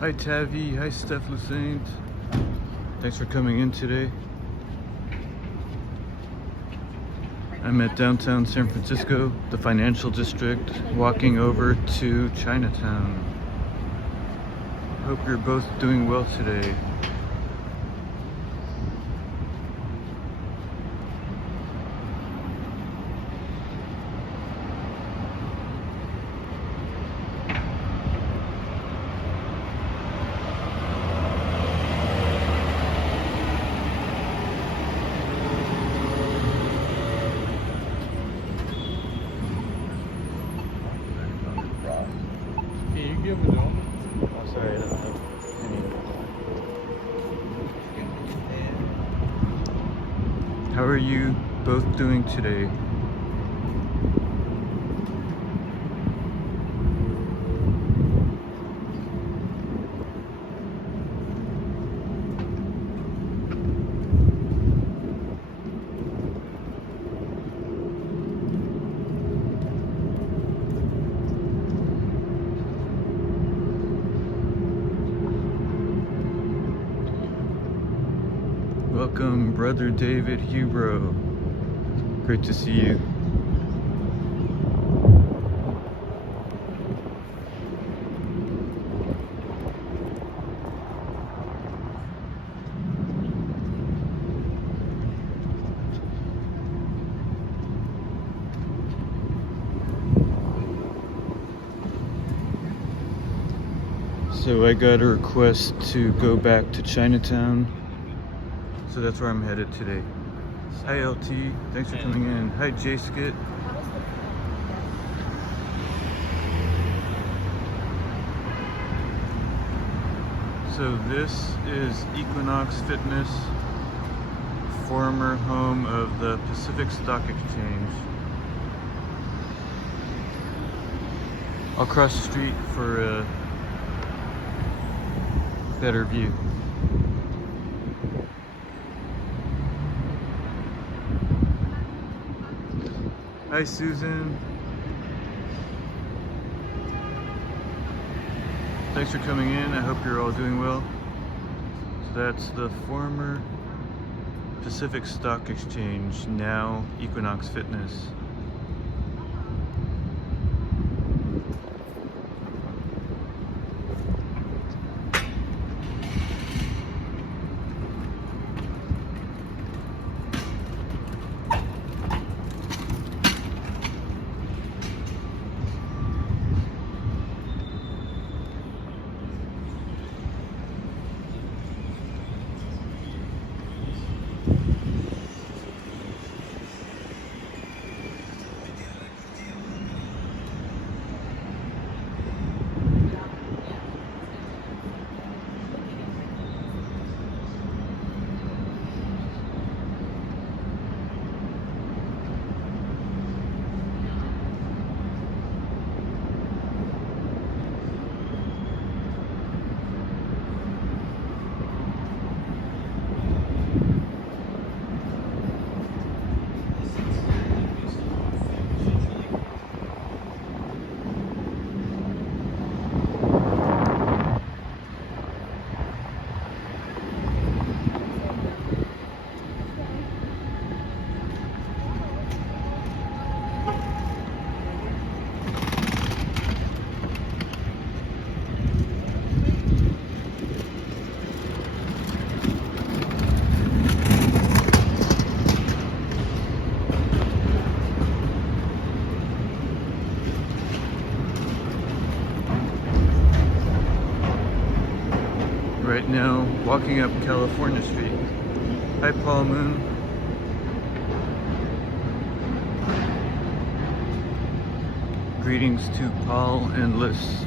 Hi Tavi, hi Steph Lusaint. Thanks for coming in today. I'm at downtown San Francisco, the financial district, walking over to Chinatown. Hope you're both doing well today. How are you both doing today? Welcome, Brother David Hubro. Great to see you. So I got a request to go back to Chinatown. So that's where I'm headed today. Hi LT, thanks for coming in. Hi J Skit. So this is Equinox Fitness, former home of the Pacific Stock Exchange. I'll cross the street for a better view. Hi Susan. Thanks for coming in. I hope you're all doing well. So that's the former Pacific Stock Exchange, now Equinox Fitness. Right now, walking up California Street. Hi Paul Moon. Greetings to Paul and Liz.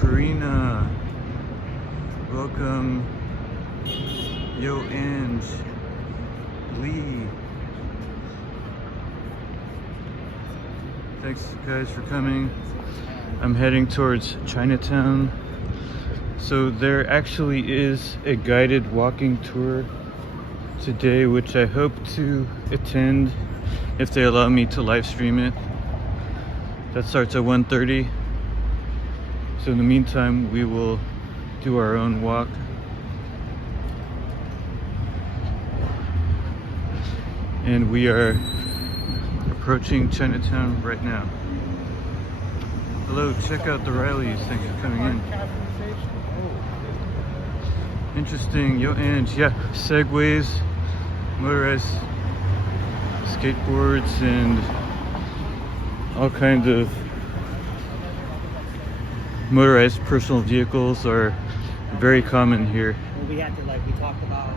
Karina. Welcome. Yo, Ange. Lee. Thanks guys for coming. I'm heading towards Chinatown. So there actually is a guided walking tour today, which I hope to attend if they allow me to live stream it. That starts at 1:30. So in the meantime, we will do our own walk. And we are approaching Chinatown right now. Hello, check out the Rileys. Thanks for coming in. Interesting. Yo, Ange. Yeah, segways, motorized skateboards, and all kinds of motorized personal vehicles are very common here. Well, we had to, we talked about.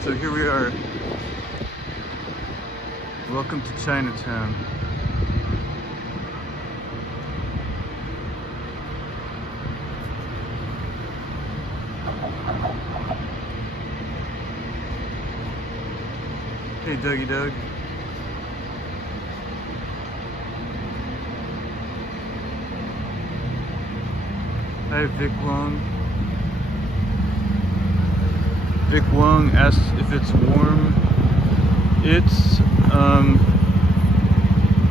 So here we are. Welcome to Chinatown. Hey, Dougie Doug. Hi, Vic Wong. Vic Wong asked if it's warm. It's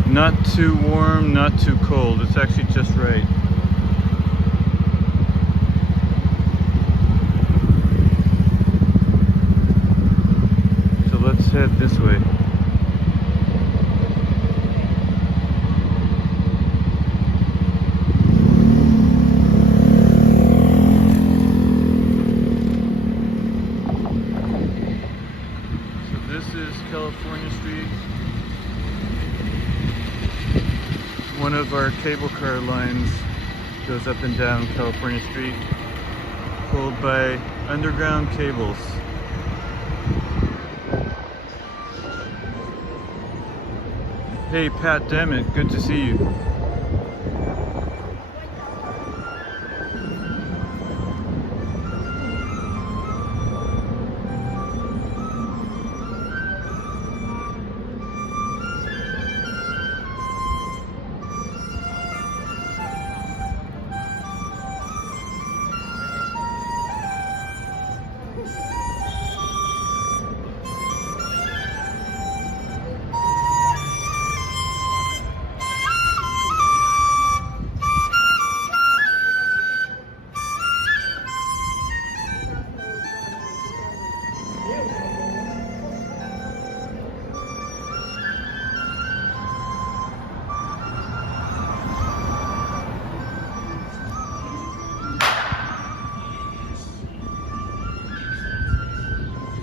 not too warm, not too cold. It's actually just right. So let's head this way. California Street. One of our cable car lines goes up and down California Street, pulled by underground cables. Hey Pat Dammit, good to see you.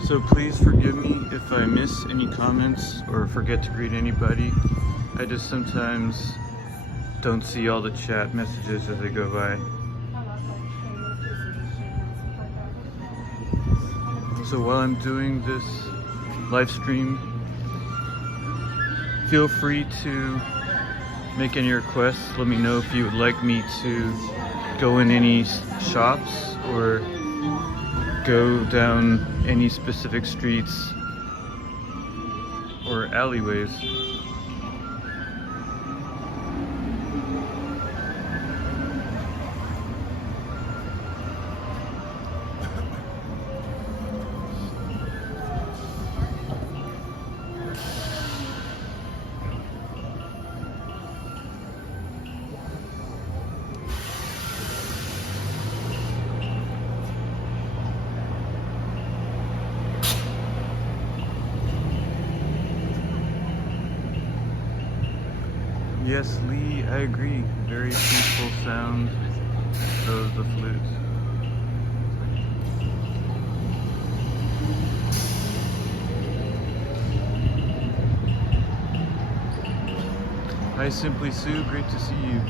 So please forgive me if I miss any comments or forget to greet anybody. I just sometimes don't see all the chat messages as they go by. So while I'm doing this live stream, feel free to make any requests. Let me know if you would like me to go in any shops or go down any specific streets or alleyways. Yes, Lee, I agree. Very peaceful sound of the flute. Hi, Simply Sue. Great to see you.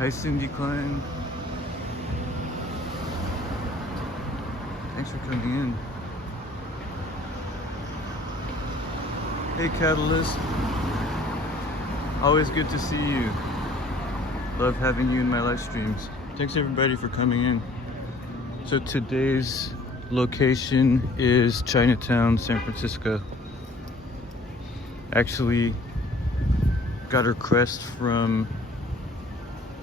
Hi, Cindy Klein. Thanks for coming in. Hey, Catalyst. Always good to see you. Love having you in my live streams. Thanks everybody for coming in. So today's location is Chinatown, San Francisco. Actually got a request from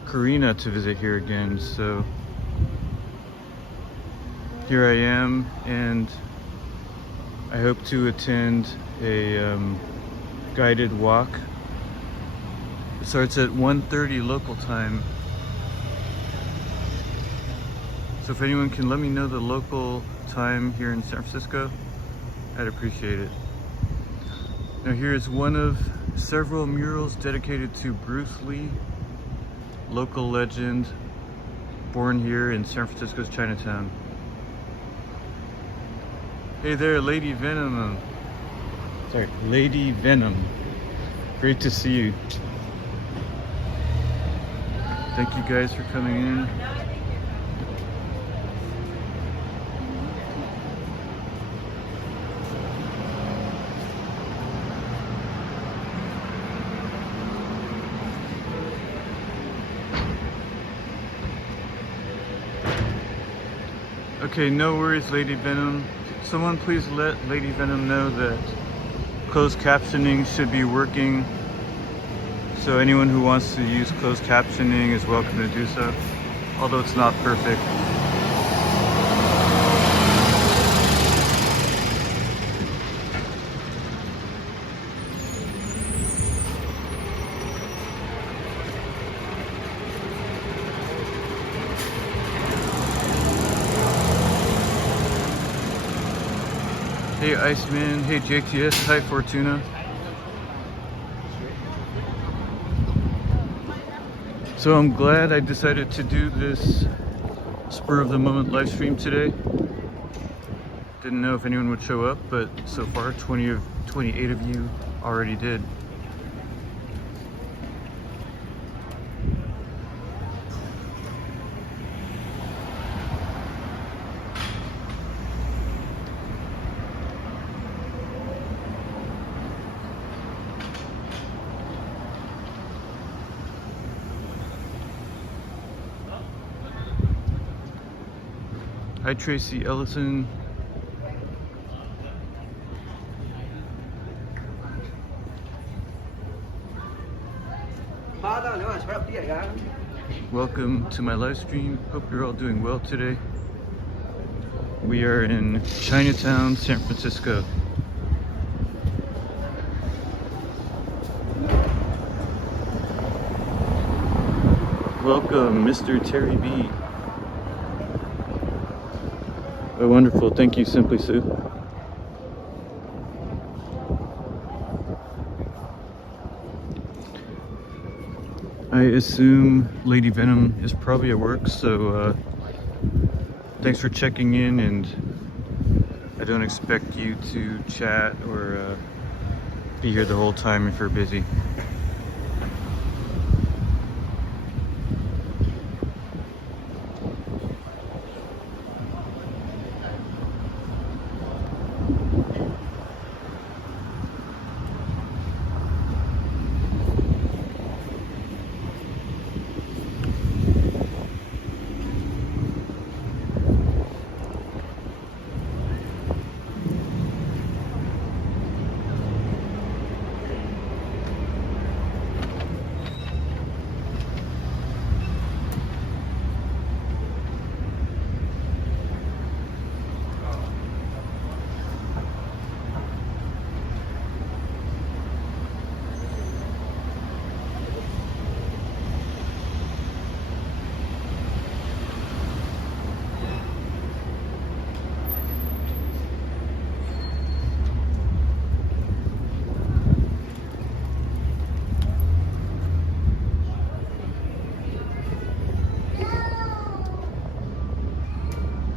Karina to visit here again, so here I am, and I hope to attend a guided walk. It starts at 1:30 local time. So if anyone can let me know the local time here in San Francisco, I'd appreciate it. Now here's one of several murals dedicated to Bruce Lee, local legend, born here in San Francisco's Chinatown. Hey there, Lady Venom. Sorry, Lady Venom. Great to see you. Thank you guys for coming in. Okay, no worries, Lady Venom. Someone please let Lady Venom know that closed captioning should be working. So anyone who wants to use closed captioning is welcome to do so, although it's not perfect. Hey Iceman, hey JTS, hi Fortuna. So I'm glad I decided to do this spur of the moment live stream today. Didn't know if anyone would show up, but so far 28 of you already did. Hi Tracy Ellison. Welcome to my live stream. Hope you're all doing well today. We are in Chinatown, San Francisco. Welcome, Mr. Terry B. Oh, wonderful. Thank you, Simply Sue. I assume Lady Venom is probably at work, so thanks for checking in, and I don't expect you to chat or be here the whole time if you're busy.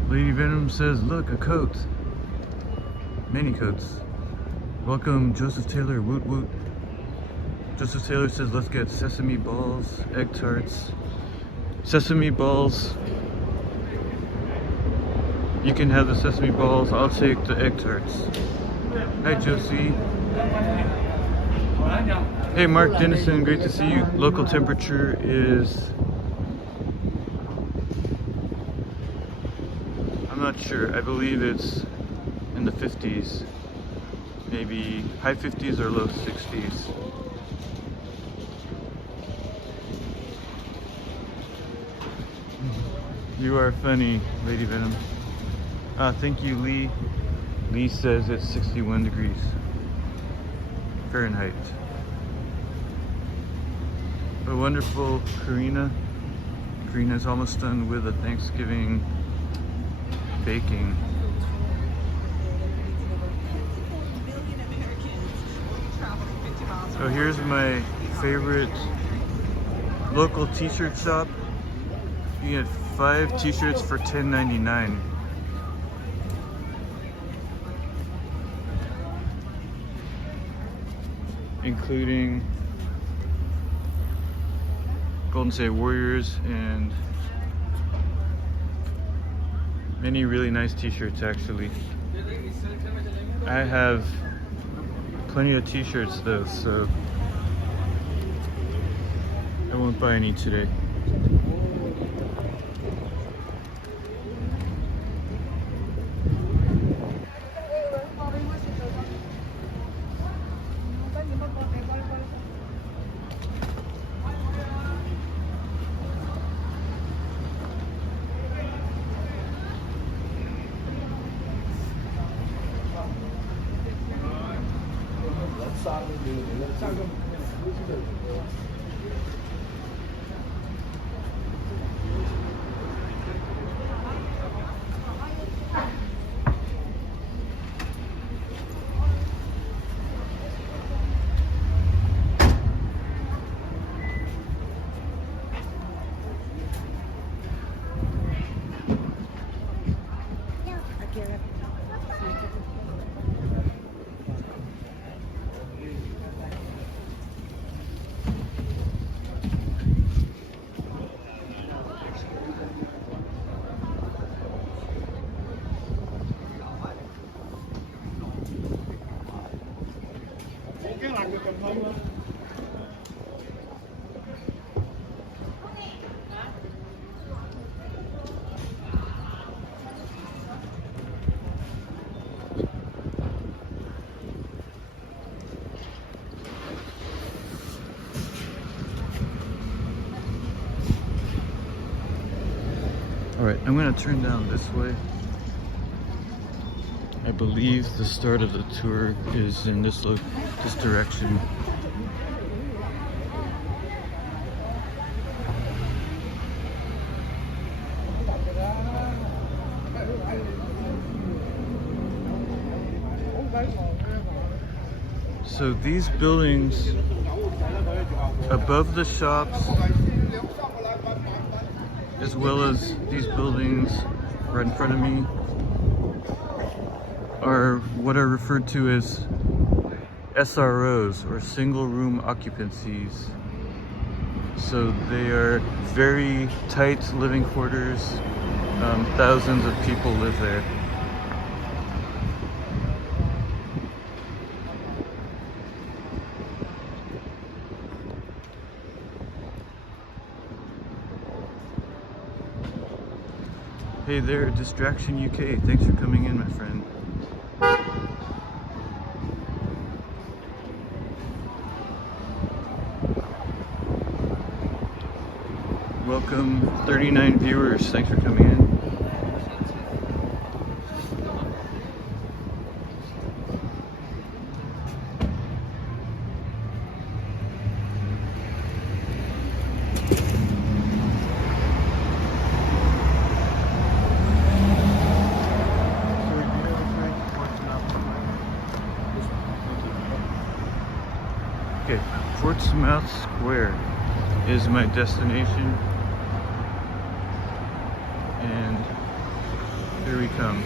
Lady Venom says, look, a coat. Many coats. Welcome, Joseph Taylor, woot woot. Joseph Taylor says, let's get sesame balls, egg tarts, Sesame balls. You can have the sesame balls. I'll take the egg tarts. Hi, Josie. Hey, Mark Dennison. Great to see you. Local temperature is... I'm not sure. I believe it's in the 50s. Maybe high 50s or low 60s. You are funny, Lady Venom. Thank you, Lee. Lee says it's 61 degrees Fahrenheit. A wonderful Karina. Karina's almost done with the Thanksgiving baking. So here's my favorite local t-shirt shop. You get 5 t-shirts for $10.99. Including Golden State Warriors and many really nice t-shirts actually. I have plenty of t-shirts though, so I won't buy any today. Alright, I'm gonna turn down this way. I believe the start of the tour is in this direction. So these buildings above the shops, as well as these buildings right in front of me, are what are referred to as SROs, or single room occupancies. So they are very tight living quarters. Thousands of people live there. Hey there, Distraction UK. Thanks for coming in, my friend. Welcome, 39 viewers. Thanks for coming in. Okay, Portsmouth Square is my destination, and here we come.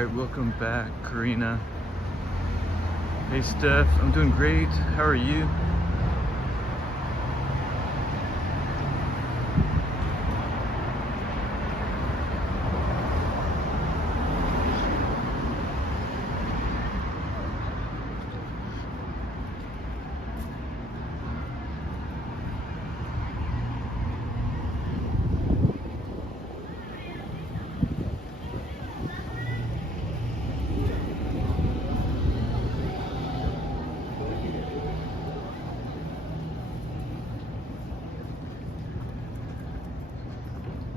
Alright, welcome back, Karina. Hey Steph, I'm doing great. How are you?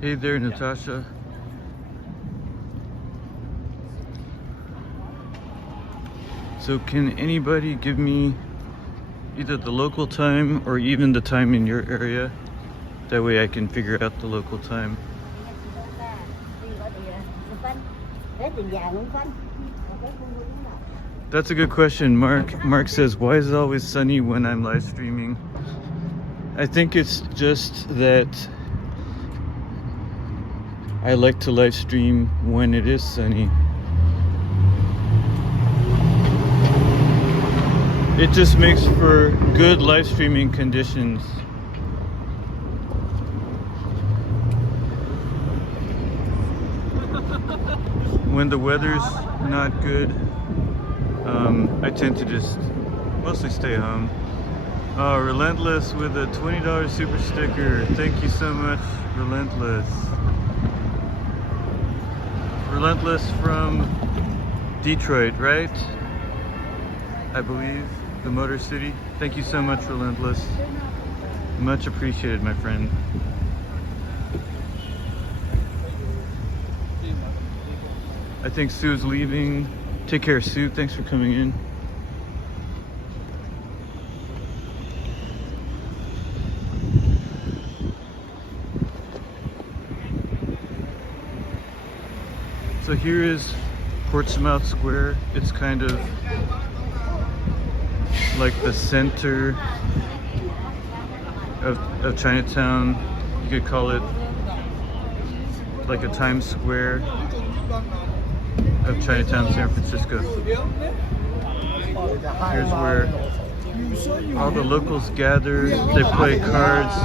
Hey there, Natasha. So can anybody give me either the local time or even the time in your area? That way I can figure out the local time. That's a good question, Mark. Mark says, why is it always sunny when I'm live streaming? I think it's just that I like to live stream when it is sunny. It just makes for good live streaming conditions. When the weather's not good, I tend to just mostly stay home. Relentless with a $20 super sticker. Thank you so much, Relentless. Relentless from Detroit, right? I believe, the Motor City. Thank you so much, Relentless. Much appreciated, my friend. I think Sue's leaving. Take care, Sue. Thanks for coming in. So here is Portsmouth Square. It's kind of like the center of Chinatown. You could call it like a Times Square of Chinatown, San Francisco. Here's where all the locals gather. They play cards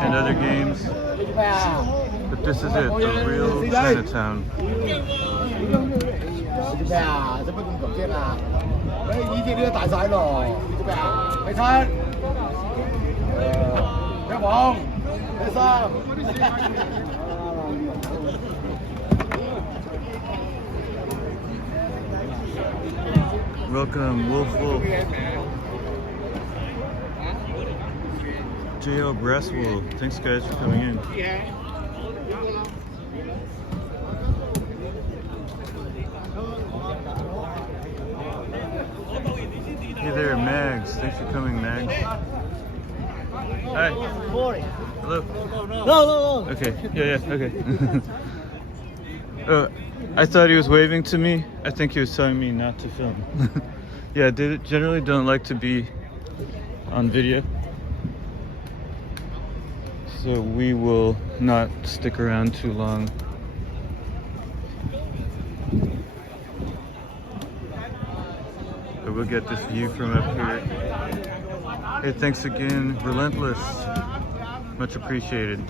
and other games. But this is it, the real Chinatown. Welcome, Wolf Wolf. JL Brasswool, thanks guys for coming in. Hey there, Mags. Thanks for coming, Mags. Hi. Hello. No. Okay. Yeah. Okay. I thought he was waving to me. I think he was telling me not to film. Yeah, generally don't like to be on video. So we will not stick around too long. But we'll get this view from up here. Hey, thanks again, Relentless. Much appreciated.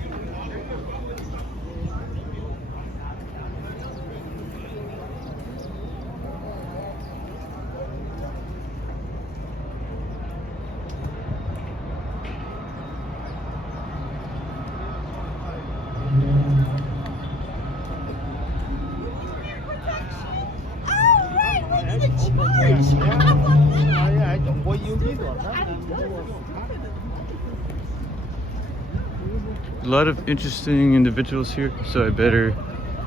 A lot of interesting individuals here, so I better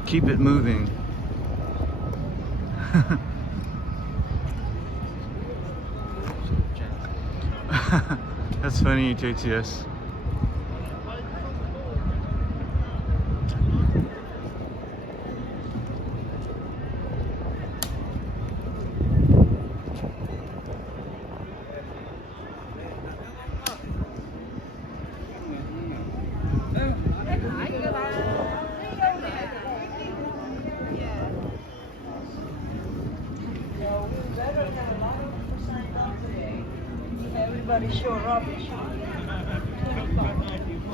keep it moving. That's funny, JTS. everybody show rubbish.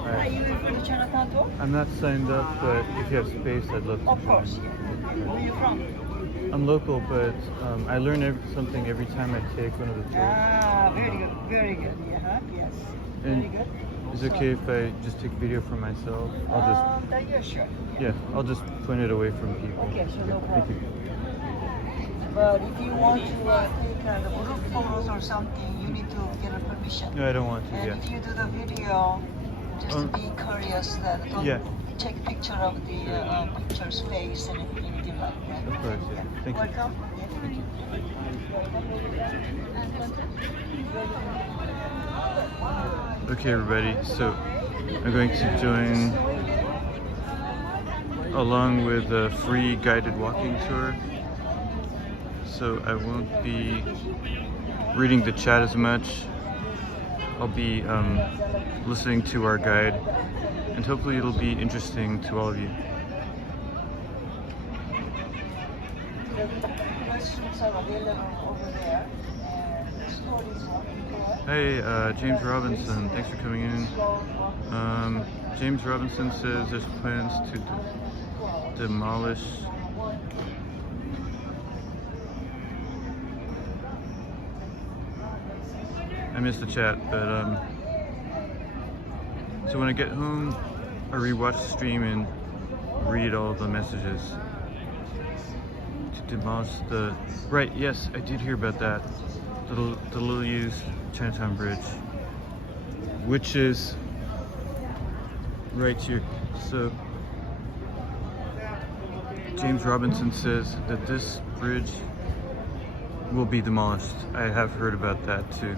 Are Right. you in for the Chinatown tour? I'm not signed up, but if you have space, I'd love to Of join. course, yeah. Where are you from? I'm local, but I learn something every time I take one of the tours. Ah, very good, very good. Yeah, yes. Very And good. is it okay if I just take video for myself? Yeah, sure. Yeah, I'll just point it away from people. Okay, sure, no Thank you. But if you want to take the group photos or something, you need to get a permission. No, I don't want to. And Yeah. if you do the video, just Um, be curious that don't yeah. take picture of the picture's face and anything like that. Of course, yeah. Thank you. Welcome. Thank you. Okay, everybody. So I'm going to join along with a free guided walking tour. So I won't be reading the chat as much. I'll be listening to our guide, and hopefully it'll be interesting to all of you. The restrooms are available over there. And the store is walking there. Hey, James Robinson, thanks for coming in. James Robinson says there's plans to demolish. I missed the chat, but so when I get home, I rewatch the stream and read all the messages. To demolish the right, yes, I did hear about that. The little used Chinatown Bridge, which is right here. So James Robinson says that this bridge will be demolished. I have heard about that too.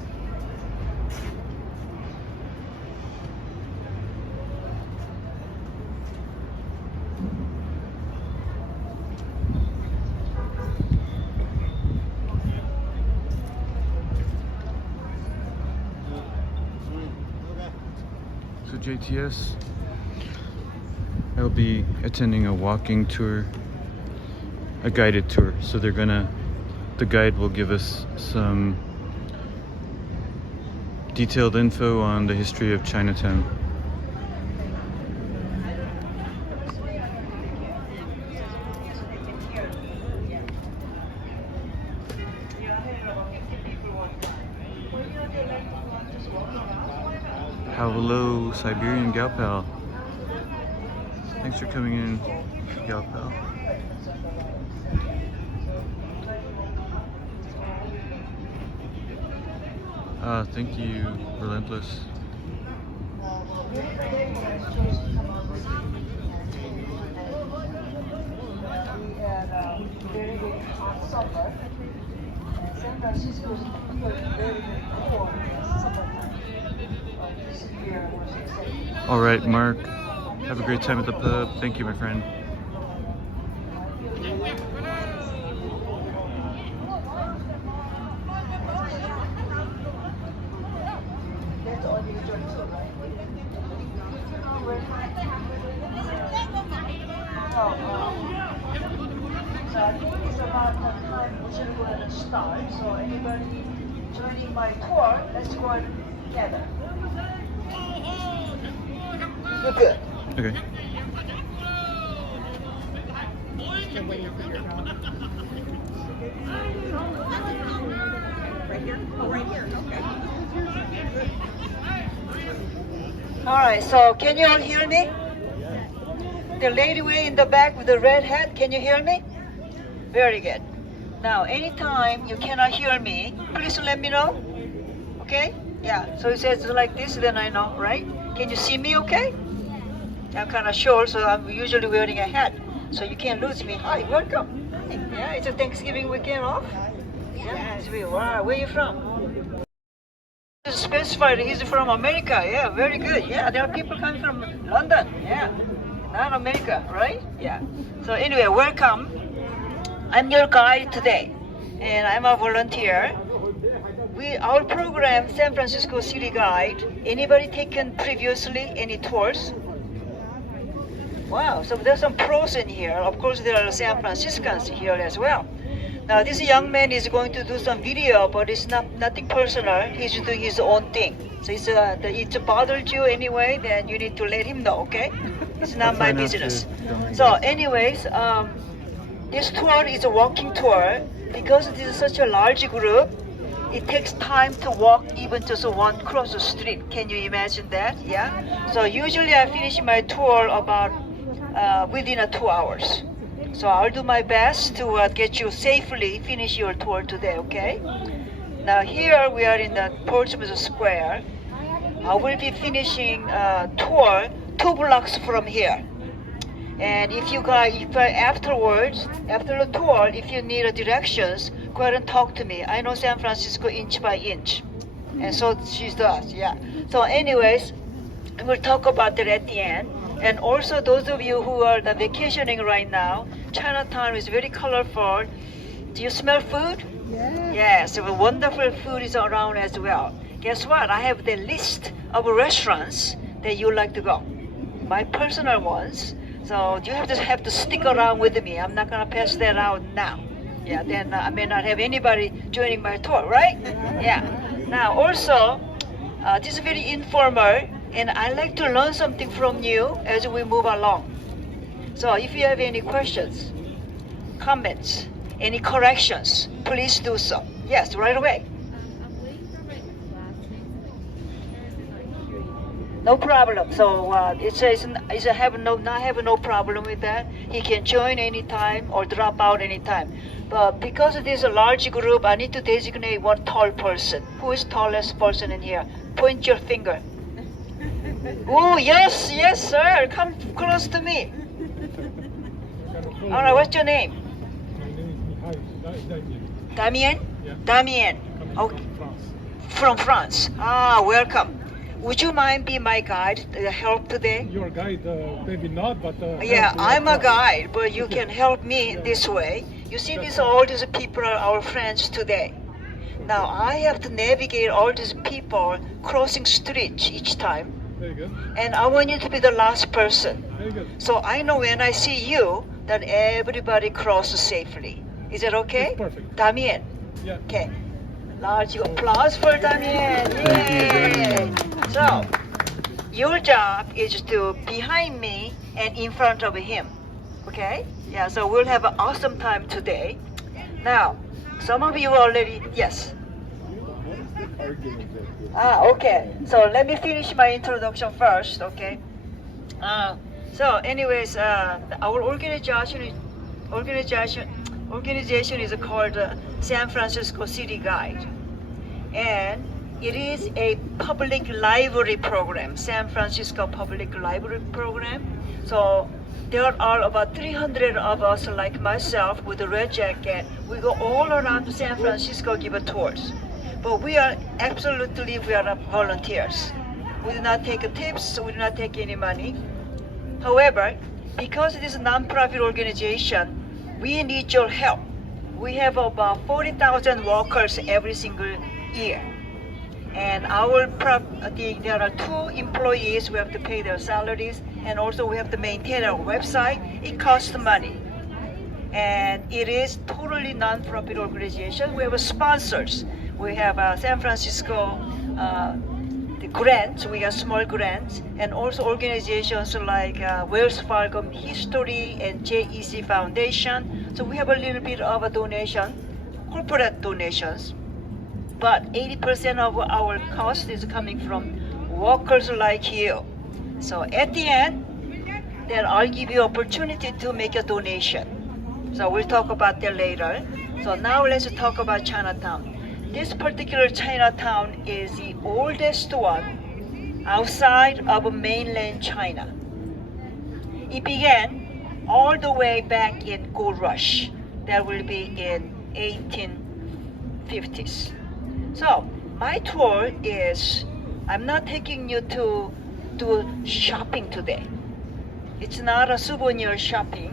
So JTS, I'll be attending a walking tour, a guided tour. So the guide will give us some detailed info on the history of Chinatown. Hello, Siberian Gal Pal. Thanks for coming in, Gal Pal. Thank you, Relentless. We had very, very hot summer. San Francisco is very, very cold in summertime. This year was exceptional. All right, Mark. Have a great time at the pub. Thank you, my friend. That's all you enjoy too, right? So I think it's about the time we should go ahead and start. So anybody joining my tour, let's go ahead together. You're good. Okay. Right here? Oh, right here. Okay. All right, so can you all hear me? The lady way in the back with the red hat, can you hear me? Very good. Now, anytime you cannot hear me, please let me know. Okay? Yeah, so it says like this, then I know, right? Can you see me okay? I'm kind of short, so I'm usually wearing a hat. So you can't lose me. Hi, welcome. Yeah, it's a Thanksgiving weekend off. Yeah, it's really, wow, where are you from? Specified he's from America. Yeah, very good. Yeah, there are people coming from London. Yeah, not America, right? Yeah. So anyway, welcome. I'm your guide today, and I'm a volunteer. Our program, San Francisco City Guide. Anybody taken previously any tours? Wow, so there's some pros in here. Of course, there are San Franciscans here as well. Now this young man is going to do some video, but it's nothing personal. He's doing his own thing. So it's bothered you anyway, then you need to let him know, okay? It's not my business. So anyways, this tour is a walking tour. Because this is such a large group, it takes time to walk even just one cross the street. Can you imagine that? Yeah. So usually I finish my tour about within 2 hours. So I'll do my best to get you safely finish your tour today. Okay. Now here we are in the Portsmouth Square. I will be finishing tour 2 blocks from here. And if afterwards, after the tour, if you need directions, go ahead and talk to me. I know San Francisco inch by inch. And so she does, yeah. So anyways, we'll talk about that at the end. And also those of you who are vacationing right now, Chinatown is very colorful. Do you smell food? Yeah. Yes, wonderful food is around as well. Guess what? I have the list of restaurants that you like to go. My personal ones. So you have to stick around with me. I'm not gonna pass that out now. Yeah, then I may not have anybody joining my tour, right? Yeah. Now also, this is very informal, and I like to learn something from you as we move along. So if you have any questions, comments, any corrections, please do so. Yes, right away. No problem. So it says not have no problem with that. He can join anytime or drop out anytime. But because it is a large group, I need to designate one tall person. Who is tallest person in here? Point your finger. Oh yes, yes, sir. Come close to me. All right. What's your name? My name is Damien. Damien. Yeah. Damien. Coming Okay. from France. From France. Ah, welcome. Would you mind be my guide, help today? Your guide, maybe not, but Yeah, help, I'm a try. guide, but you can help me this way. You see, all these people are our friends today. Now I have to navigate all these people crossing streets each time, Very good. and I want you to be the last person. Very good. So I know when I see you that everybody crosses safely. Is that okay? It's perfect. Damien. Yeah. Okay. Large applause for Damien. Thank you, Yay! Damien. So, your job is to behind me and in front of him. Okay? Yeah, so we'll have an awesome time today. Now, some of you already, yes. Okay. So let me finish my introduction first, okay? So anyways, our organization is called San Francisco City Guide, and it is a public library program, San Francisco Public Library Program. So there are about 300 of us like myself with a red jacket. We go all around San Francisco, give tours. But we are volunteers. We do not take tips, we do not take any money. However, because it is a non-profit organization, we need your help. We have about 40,000 walkers every single year. And there are 2 employees, we have to pay their salaries, and also we have to maintain our website. It costs money. And it is totally non-profit organization. We have sponsors. We have San Francisco the grants, we have small grants, and also organizations like Wells Fargo History and JEC Foundation. So we have a little bit of a donation, corporate donations, but 80% of our cost is coming from workers like you. So at the end, then I'll give you opportunity to make a donation. So we'll talk about that later. So now let's talk about Chinatown. This particular Chinatown is the oldest one outside of mainland China. It began all the way back in Gold Rush. That will be in 1850s. So my tour is, I'm not taking you to do shopping today. It's not a souvenir shopping.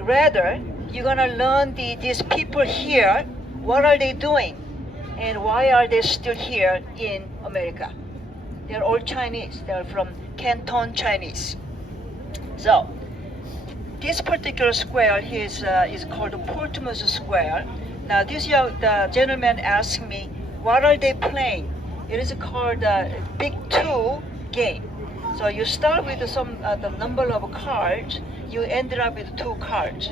Rather, you're gonna learn these people here, what are they doing? And why are they still here in America? They're all Chinese. They're from Canton Chinese. So this particular square is called Portsmouth Square. Now the gentleman asked me, what are they playing? It is called Big Two game. So you start with the number of cards, you ended up with 2 cards.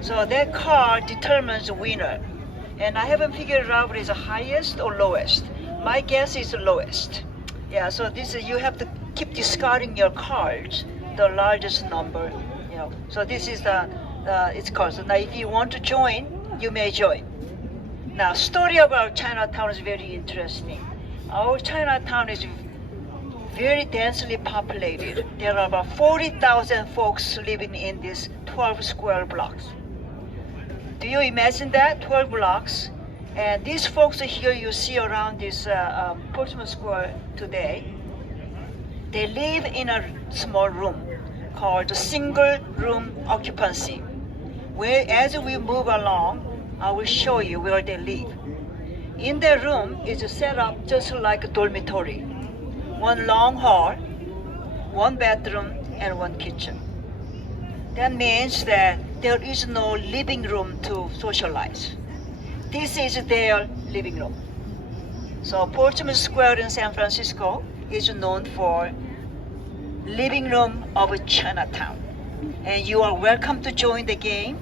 So that card determines the winner. And I haven't figured out what is the highest or lowest. My guess is the lowest. Yeah, so this is, you have to keep discarding your cards, the largest number, you know. So this is it's called. So now if you want to join, you may join. Now, story about Chinatown is very interesting. Our Chinatown is very densely populated. There are about 40,000 folks living in these 12 square blocks. Do you imagine that? 12 blocks. And these folks here you see around this Portsmouth Square today, they live in a small room called single room occupancy. Where as we move along, I will show you where they live. In their room is set up just like a dormitory. One long hall, 1 bedroom, and 1 kitchen. That means that there is no living room to socialize. This is their living room. So Portsmouth Square in San Francisco is known for living room of Chinatown. And you are welcome to join the game.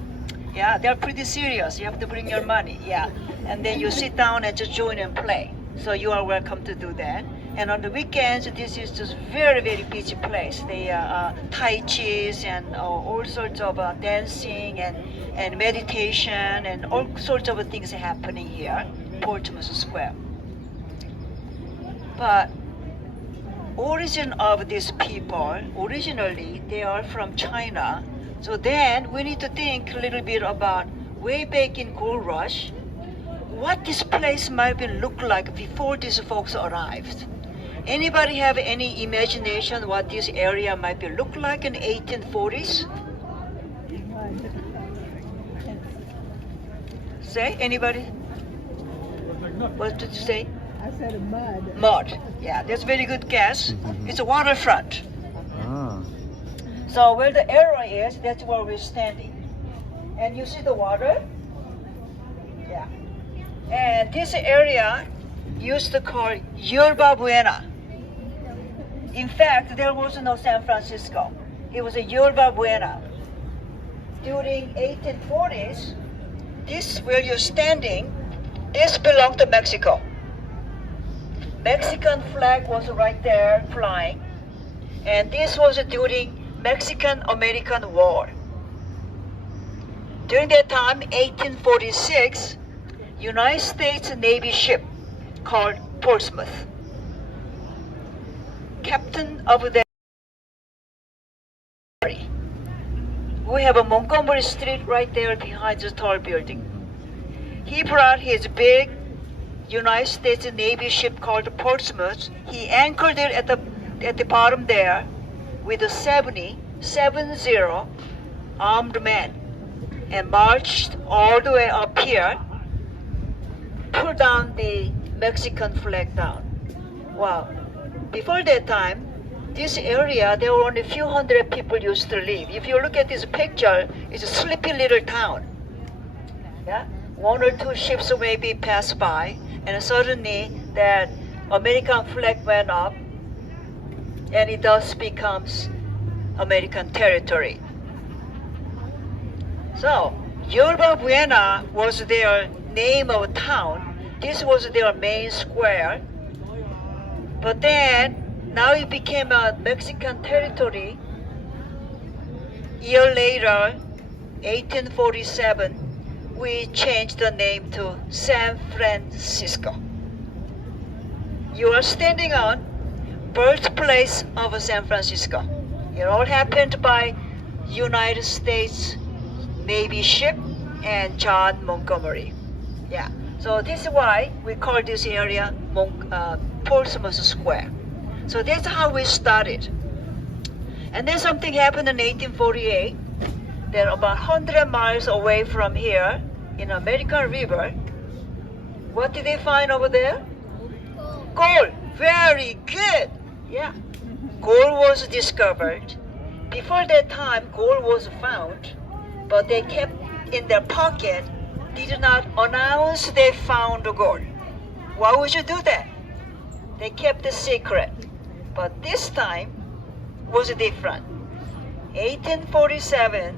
Yeah, they're pretty serious. You have to bring your money. Yeah, and then you sit down and just join and play. So you are welcome to do that. And on the weekends, this is just very, very busy place. They Tai Chis and all sorts of dancing and meditation and all sorts of things happening here, Portsmouth Square. But origin of these people, originally they are from China. So then we need to think a little bit about way back in Gold Rush, what this place might have looked like before these folks arrived. Anybody have any imagination what this area might be look like in 1840s? Say, anybody? What did you say? I said mud. Mud. Yeah, that's a very good guess. It's a waterfront. Ah. So where the arrow is, that's where we're standing. And you see the water? Yeah. And this area used to call Yerba Buena. In fact, there was no San Francisco. It was a Yerba Buena. During 1840s, this where you're standing, this belonged to Mexico. Mexican flag was right there flying. And this was during Mexican-American War. During that time, 1846, United States Navy ship called Portsmouth. Captain of the we have a Montgomery Street right there behind the tall building. He brought his big United States Navy ship called Portsmouth. He anchored it at the bottom there with a 70 armed men and marched all the way up here, pulled down the Mexican flag down. Wow. Before that time, this area, there were only a few hundred people used to live. If you look at this picture, it's a sleepy little town. Yeah? 1 or 2 ships maybe pass by, and suddenly that American flag went up, and it thus becomes American territory. So, Yerba Buena was their name of town. This was their main square. But then, now it became a Mexican territory. Year later, 1847, we changed the name to San Francisco. You are standing on birthplace of San Francisco. It all happened by United States Navy ship and John Montgomery. Yeah. So this is why we call this area Portsmouth Square. So that's how we started. And then something happened in 1848. They're about 100 miles away from here in American River. What did they find over there? Gold. Very good. Yeah. Gold was discovered. Before that time, gold was found, but they kept in their pocket did not announce they found the gold. Why would you do that? They kept it secret. But this time was different. 1847,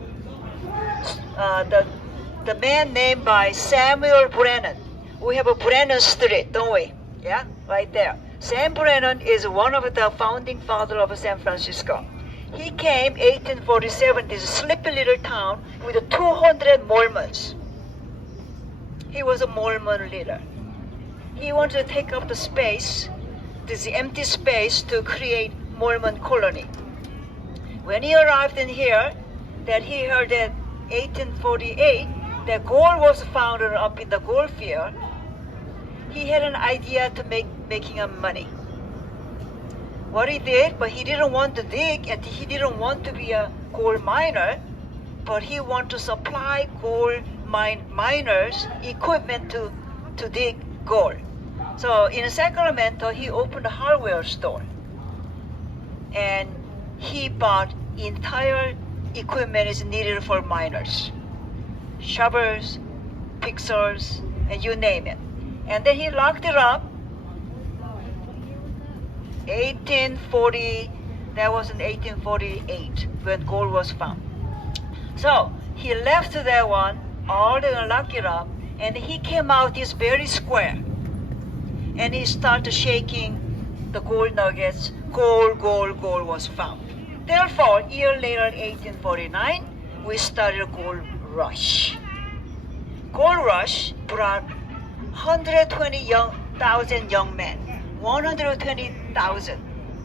the man named by Samuel Brennan. We have a Brennan Street, don't we? Yeah, right there. Sam Brennan is one of the founding fathers of San Francisco. He came 1847, this sleepy little town with 200 Mormons. He was a Mormon leader. He wanted to take up the space, this empty space, to create Mormon colony. When he arrived in here, that he heard that 1848, that gold was found up in the gold field. He had an idea to making money. What he did, but he didn't want to dig, and he didn't want to be a gold miner, but he wanted to supply gold miners equipment to dig gold. So in Sacramento, he opened a hardware store, and he bought entire equipment is needed for miners, shovels, pickers, and you name it. And then he locked it up. 1840, that was in 1848 when gold was found. So he left that one, all they locked it up, and he came out this very square. And he started shaking the gold nuggets. Gold was found. Therefore, a year later, 1849, we started a gold rush. Gold rush brought 120,000 young men. 120,000.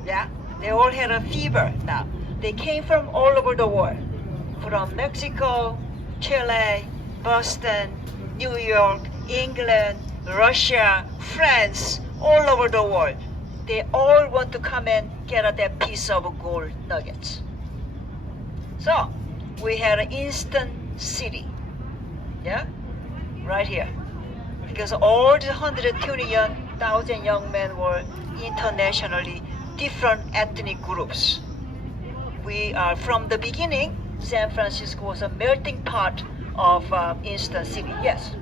Yeah, they all had a fever now. They came from all over the world, from Mexico, Chile, Boston, New York, England, Russia, France, all over the world. They all want to come and get at that piece of gold nuggets. So we had an instant city, yeah, right here, because all the 120,000 young men were internationally different ethnic groups. We are from the beginning. San Francisco was a melting pot of instant city. Yes.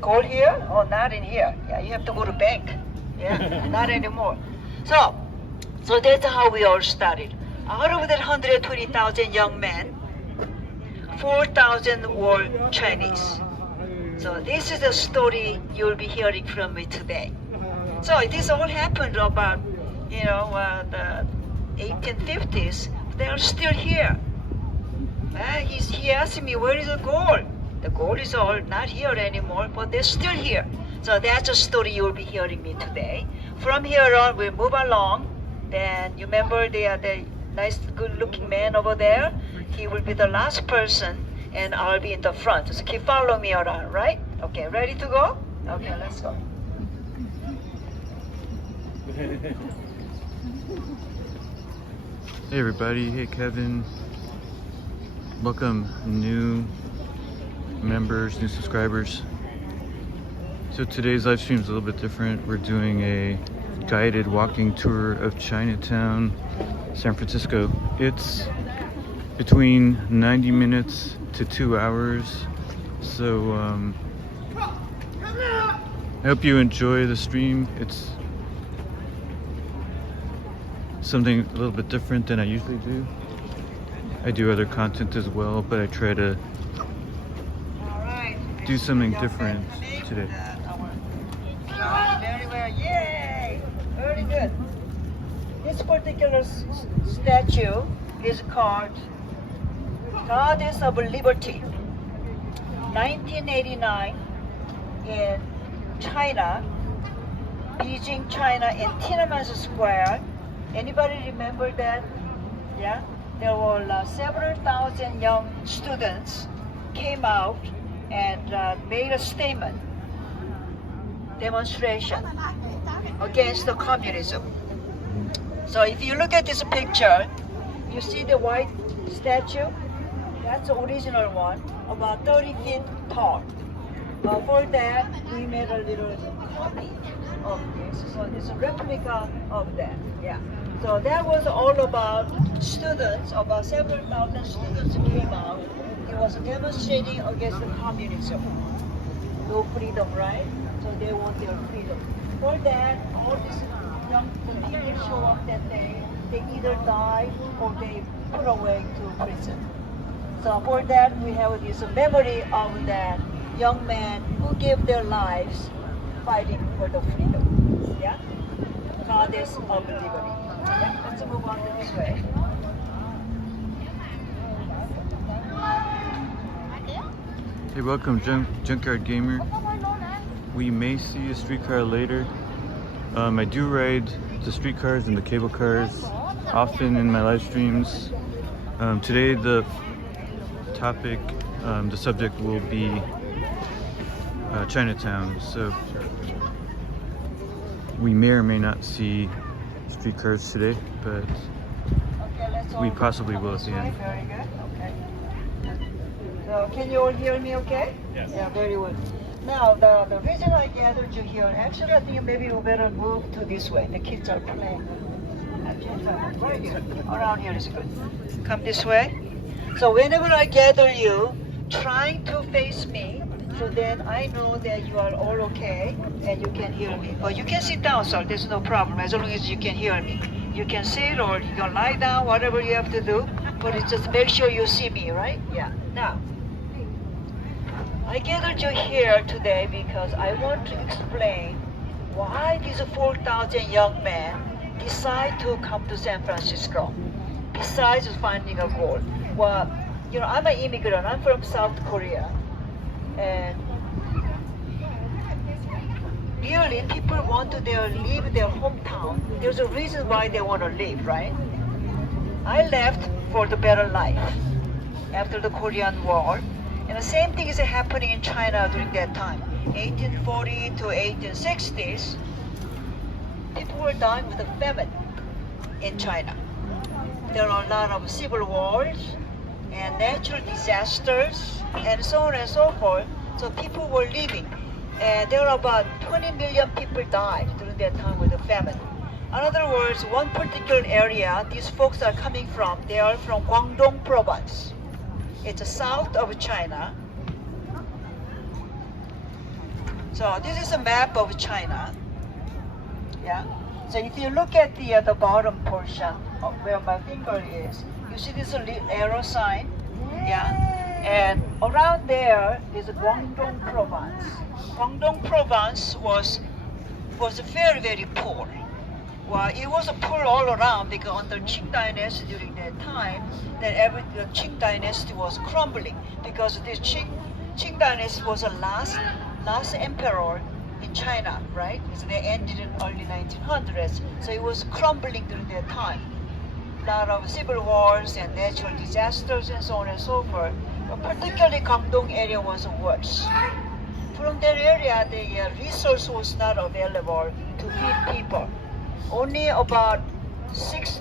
Gold here? Oh, not in here. Yeah, you have to go to bank. Yeah, not anymore. So that's how we all started. Out of that 120,000 young men, 4,000 were Chinese. So this is the story you'll be hearing from me today. So this all happened about, the 1850s. They are still here. He asked me, where is the gold? The gold is all not here anymore, but they're still here. So that's a story you'll be hearing me today. From here on, we'll move along. Then you remember the nice, good-looking man over there? He will be the last person, and I'll be in the front. So keep following me around, right? Okay, ready to go? Okay, let's go. Hey everybody, hey Kevin. Welcome new members, new subscribers. So today's live stream is a little bit different. We're doing a guided walking tour of Chinatown, San Francisco. It's between 90 minutes to 2 hours. So I hope you enjoy the stream. It's something a little bit different than I usually do. I do other content as well, but I try to do something different today. Very well, yay! Very good. This particular statue is called Goddess of Liberty. 1989 in China, Beijing, China, in Tiananmen Square. Anybody remember that? Yeah? There were several thousand young students came out and made a statement, demonstration against the communism. So if you look at this picture, you see the white statue? That's the original one, about 30 feet tall. For that, we made a little copy of this. So it's a replica of that, yeah. So that was all about students, about several thousand students came out It was demonstrating against the communism. No freedom, right? So they want their freedom. For that, all these young people show up that day. They either die or they put away to prison. So for that, we have this memory of that young man who gave their lives fighting for the freedom. Yeah? Goddess of liberty. Yeah? Let's move on to this way. Hey, welcome, Junkyard Gamer. We may see a streetcar later. I do ride the streetcars and the cable cars often in my live streams. Today the topic, the subject will be Chinatown. So we may or may not see streetcars today, but we possibly will at the end. Very good. Okay. So can you all hear me okay? Yes. Yeah, very good. Now, the reason I gathered you here, actually I think maybe you better move to this way. The kids are playing. Right here. Around here is good. Come this way. So whenever I gather you, trying to face me, so then I know that you are all okay and you can hear me. But you can sit down, sir. There's no problem as long as you can hear me. You can sit or you can lie down, whatever you have to do. But it's just make sure you see me, right? Yeah. Now, I gathered you here today because I want to explain why these 4,000 young men decide to come to San Francisco besides finding a goal. Well, you know, I'm an immigrant. I'm from South Korea. And really, people want to leave their hometown. There's a reason why they want to leave, right? I left for the better life after the Korean War. And the same thing is happening in China during that time. 1840 to 1860s, people were dying with a famine in China. There are a lot of civil wars and natural disasters and so on and so forth. So people were leaving. And there are about 20 million people died during that time with the famine. In other words, one particular area these folks are coming from, they are from Guangdong province. It's south of China. So this is a map of China. Yeah. So if you look at the bottom portion of where my finger is, you see this little arrow sign. Yeah. And around there is Guangdong province. Guangdong province was very, very poor. Well, it was poor all around because under Qing dynasty during that time, the Qing dynasty was crumbling because the Qing dynasty was the last emperor in China, right? So they ended in early 1900s, so it was crumbling during that time. A lot of civil wars and natural disasters and so on and so forth. But particularly Guangdong area was worse. From that area, the resource was not available to feed people. Only about six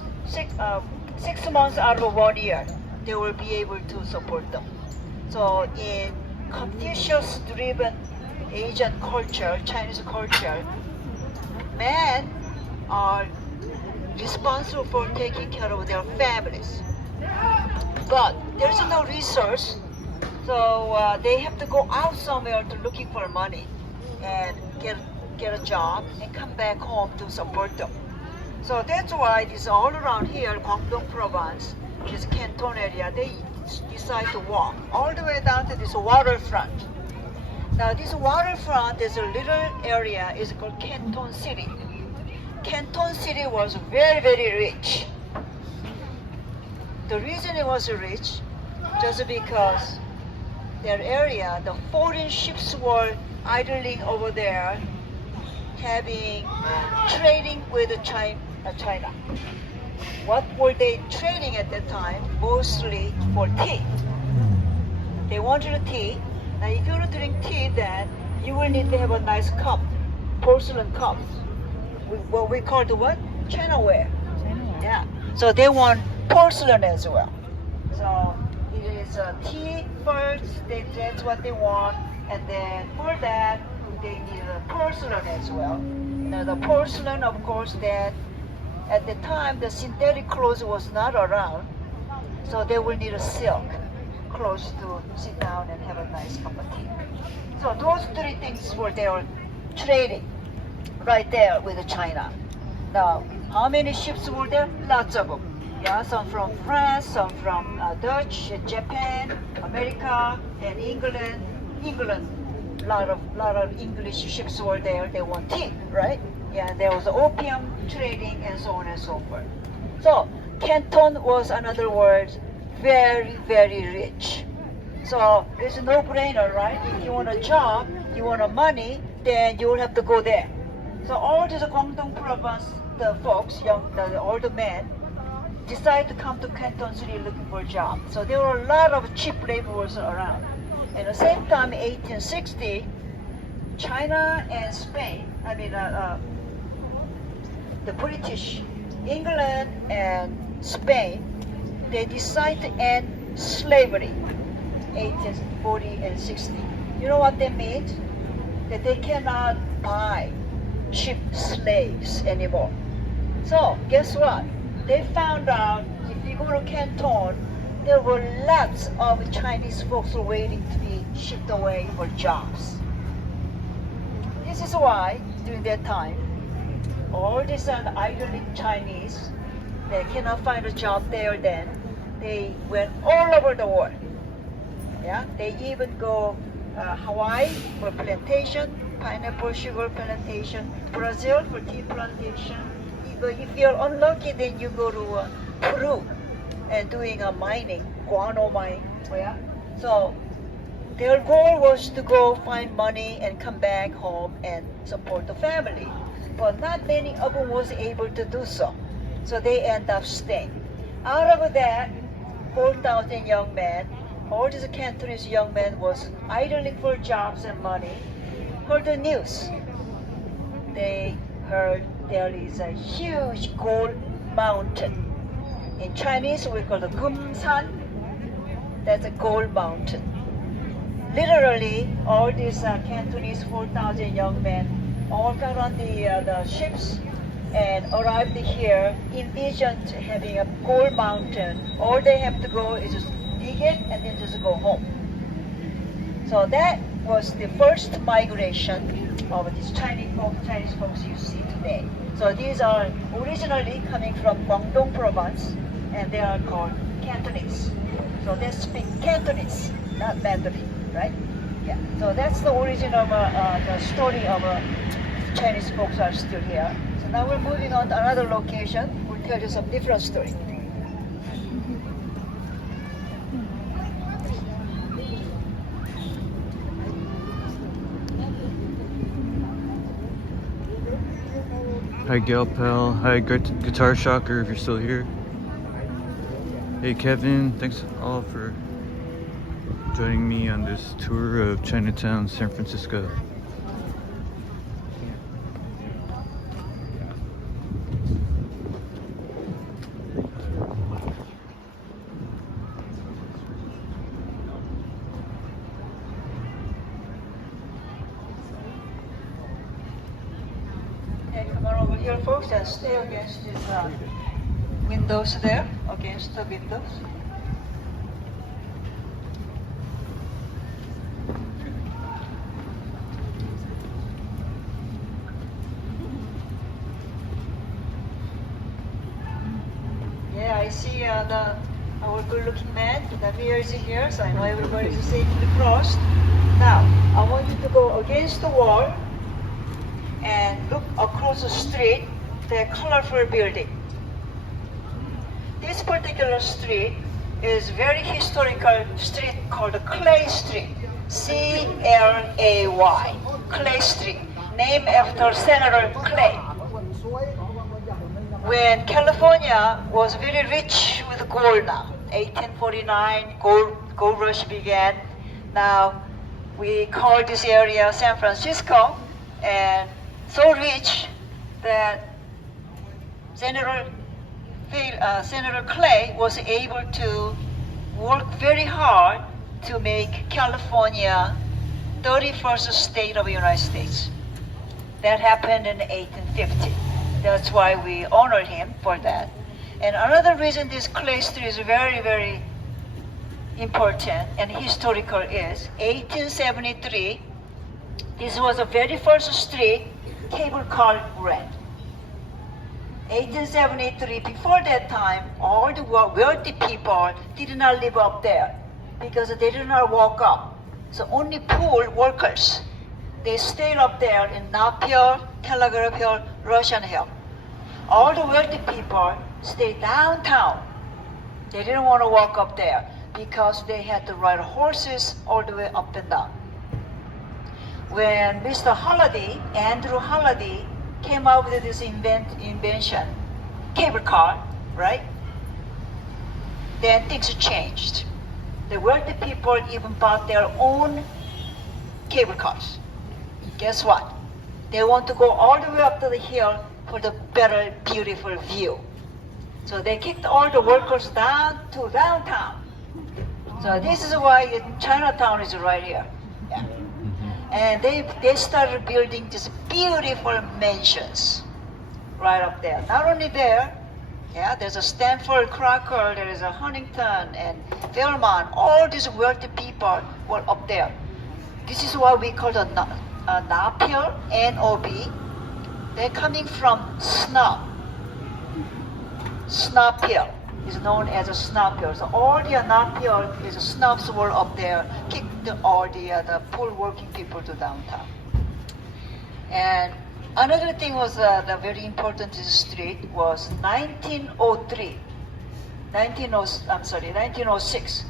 months out of 1 year, they will be able to support them. So in Confucius-driven Asian culture, Chinese culture, men are responsible for taking care of their families. But there's no resource, so they have to go out somewhere to looking for money and get a job and come back home to support them. So that's why this all around here, Guangdong province, this Canton area, they decide to walk all the way down to this waterfront. Now this waterfront is a little area, is called Canton City. Canton City was very, very rich. The reason it was rich, just because their area, the foreign ships were idling over there, trading with China. What were they trading at that time? Mostly for tea. They wanted tea. Now if you want to drink tea, then you will need to have a nice cup, porcelain cup. What we call the what? Chinaware. Yeah. So they want porcelain as well. So it is tea first, that's what they want, and then for that they need a porcelain as well. Now the porcelain, of course, that at the time the synthetic clothes was not around, so they will need a silk. close to sit down and have a nice cup of tea. So those three things were there trading right there with China. Now, how many ships were there? Lots of them. Yeah, some from France, some from Dutch, Japan, America, and England. England, lot of English ships were there. They want tea, right? Yeah, there was opium trading and so on and so forth. So Canton was, in other words, very, very rich. So it's a no-brainer, right? If you want a job, you want a money, then you will have to go there. So all these Guangdong province, the folks, the older men, decided to come to Canton City looking for a job. So there were a lot of cheap laborers around. At the same time, 1860, China and Spain, the British, England and Spain, they decided to end slavery, 1840 and 60. You know what that means? That they cannot buy cheap slaves anymore. So guess what? They found out if you go to Canton, there were lots of Chinese folks waiting to be shipped away for jobs. This is why, during that time, all these idling Chinese, they cannot find a job there then, they went all over the world. Yeah, they even go Hawaii for plantation, pineapple sugar plantation, Brazil for tea plantation. If you're unlucky, then you go to Peru and doing a mining, guano mine. Yeah? So their goal was to go find money and come back home and support the family. But not many of them was able to do so. So they end up staying. Out of that, 4,000 young men, all these Cantonese young men was idling for jobs and money, heard the news. They heard there is a huge gold mountain. In Chinese, we call it Gumsan. That's a gold mountain. Literally, all these Cantonese 4,000 young men all got on the ships and arrived here, envisioned having a gold mountain. All they have to go is just dig it and then just go home. So that was the first migration of these Chinese folks you see today. So these are originally coming from Guangdong province, and they are called Cantonese. So they speak Cantonese, not Mandarin, right? Yeah. So that's the origin of the story of Chinese folks are still here. So now we're moving on to another location. We'll tell you some different story. Hi Gal Pal, hi Guitar Shocker if you're still here. Hey Kevin, thanks all for joining me on this tour of Chinatown, San Francisco. Come on over here, folks, and stay against these windows there, against the windows. Yeah, I see our good-looking man. The mayor is here, so I know everybody's safely crossed. Now, I want you to go against the wall and look across the street, the colorful building. This particular street is very historical street called Clay Street, C-L-A-Y, Clay Street, named after Senator Clay. When California was very rich with gold now, 1849, gold rush began. Now we call this area San Francisco, and so rich that Senator Clay was able to work very hard to make California 31st state of the United States. That happened in 1850. That's why we honor him for that. And another reason this Clay Street is very, very important and historical is 1873. This was the very first street cable car ran. 1873, before that time, all the wealthy people did not live up there because they did not walk up. So only poor workers, they stayed up there in Napier, Telegraph Hill, Russian Hill. All the wealthy people stayed downtown. They didn't want to walk up there because they had to ride horses all the way up and down. When Mr. Holliday, Andrew Holliday, came up with this invention, cable car, right? Then things changed. The wealthy people even bought their own cable cars. Guess what? They want to go all the way up to the hill for the better, beautiful view. So they kicked all the workers down to downtown. So this is why Chinatown is right here. Yeah. And they started building these beautiful mansions right up there. Not only there, yeah, there's a Stanford Crocker, there is a Huntington and Fairmont. All these wealthy people were up there. This is what we call the Napier, N-O-B. They're coming from snub. Snub Hill is known as a snub hill. So all the Napier is snubs were up there, kicked all the poor working people to downtown. And another thing was the very important street was 1906.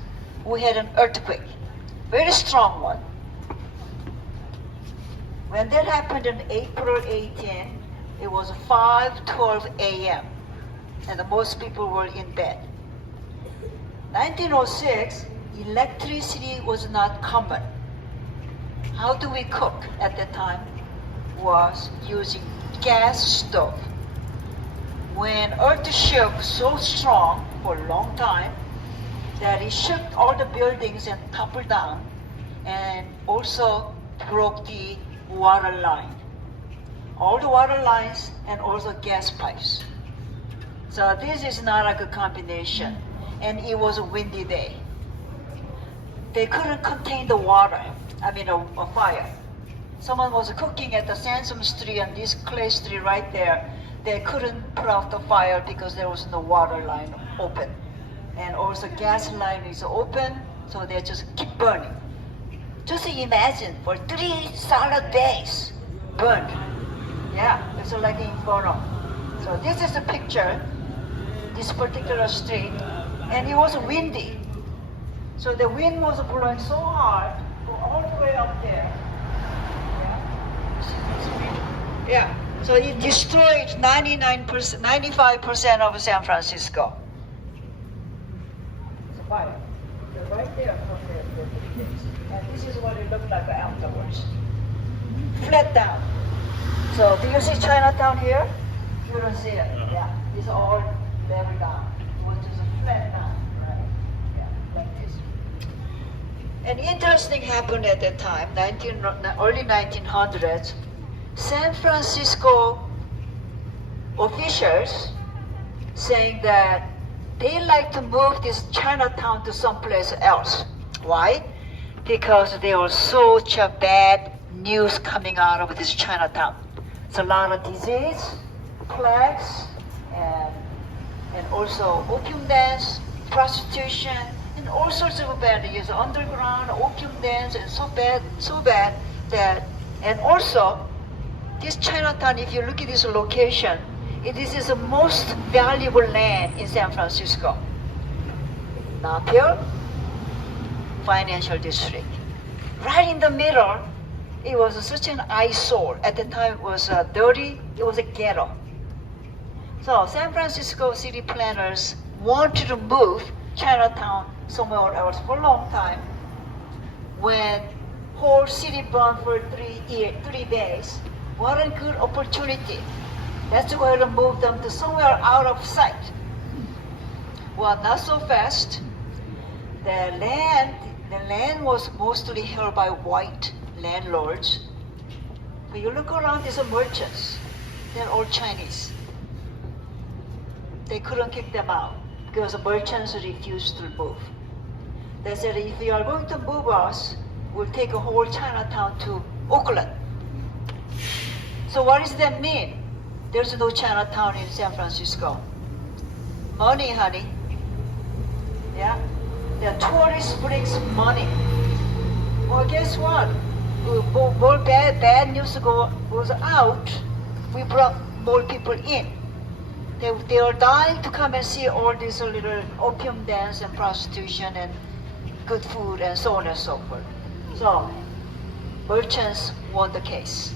We had an earthquake, very strong one. When that happened in April 18, it was 5:12 a.m. and most people were in bed. 1906, electricity was not common. How do we cook at that time? Was using gas stove. When earth shook so strong for a long time that it shook all the buildings and toppled down and also broke the water line. All the water lines and also gas pipes. So this is not a good combination. And it was a windy day. They couldn't contain the water, a fire. Someone was cooking at the Sansom Street and this clay street right there. They couldn't put out the fire because there was no water line open. And also gas line is open, so they just keep burning. Just imagine for 3 solid days, burned. Yeah, it's like an inferno. So this is the picture, this particular street, and it was windy. So the wind was blowing so hard, all the way up there. Yeah, so it destroyed 95% of San Francisco. It's a fire. So right there for 3 days. And this is what it looked like afterwards. Flat down. So do you see Chinatown here? You don't see it. Yeah, it's all level down. It was just a flat down, right? Yeah, like this. And interesting happened at that time, early 1900s. San Francisco officials saying that they like to move this Chinatown to someplace else. Why? Because there was such a bad news coming out of this Chinatown. It's a lot of disease, plagues, and also opium dens, prostitution, and all sorts of bad news. Underground opium dens, and so bad that, and also this Chinatown, if you look at this location, it is the most valuable land in San Francisco. Napier, financial district. Right in the middle, it was such an eyesore. At the time, it was dirty, it was a ghetto. So San Francisco city planners wanted to move Chinatown somewhere else for a long time. When whole city burned for 3 days, what a good opportunity. Let's go ahead and move them to somewhere out of sight. Well, not so fast. The land was mostly held by white landlords. But you look around, these are merchants. They're all Chinese. They couldn't kick them out because the merchants refused to move. They said if you are going to move us, we'll take a whole Chinatown to Oakland. So what does that mean? There's no Chinatown in San Francisco. Money, honey. Yeah? The tourist brings money. Well, guess what? More bad news goes out, we brought more people in. They are dying to come and see all these little opium dens and prostitution and good food and so on and so forth. So, merchants won the case.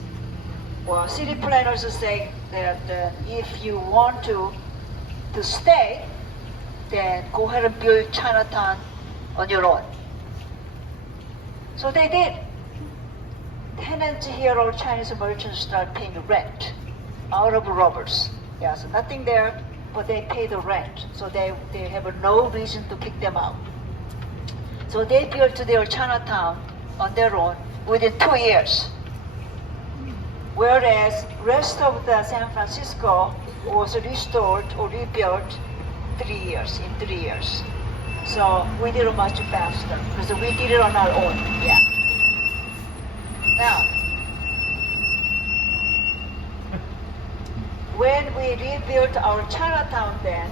Well, city planners say that if you want to stay, then go ahead and build Chinatown on your own. So they did. Tenants here, all Chinese merchants start paying rent out of robbers. Yeah, so nothing there, but they pay the rent. So they have no reason to kick them out. So they built their Chinatown on their own within 2 years. Whereas rest of the San Francisco was restored or rebuilt in 3 years. So we did it much faster because we did it on our own. Yeah. Now, when we rebuilt our Chinatown then,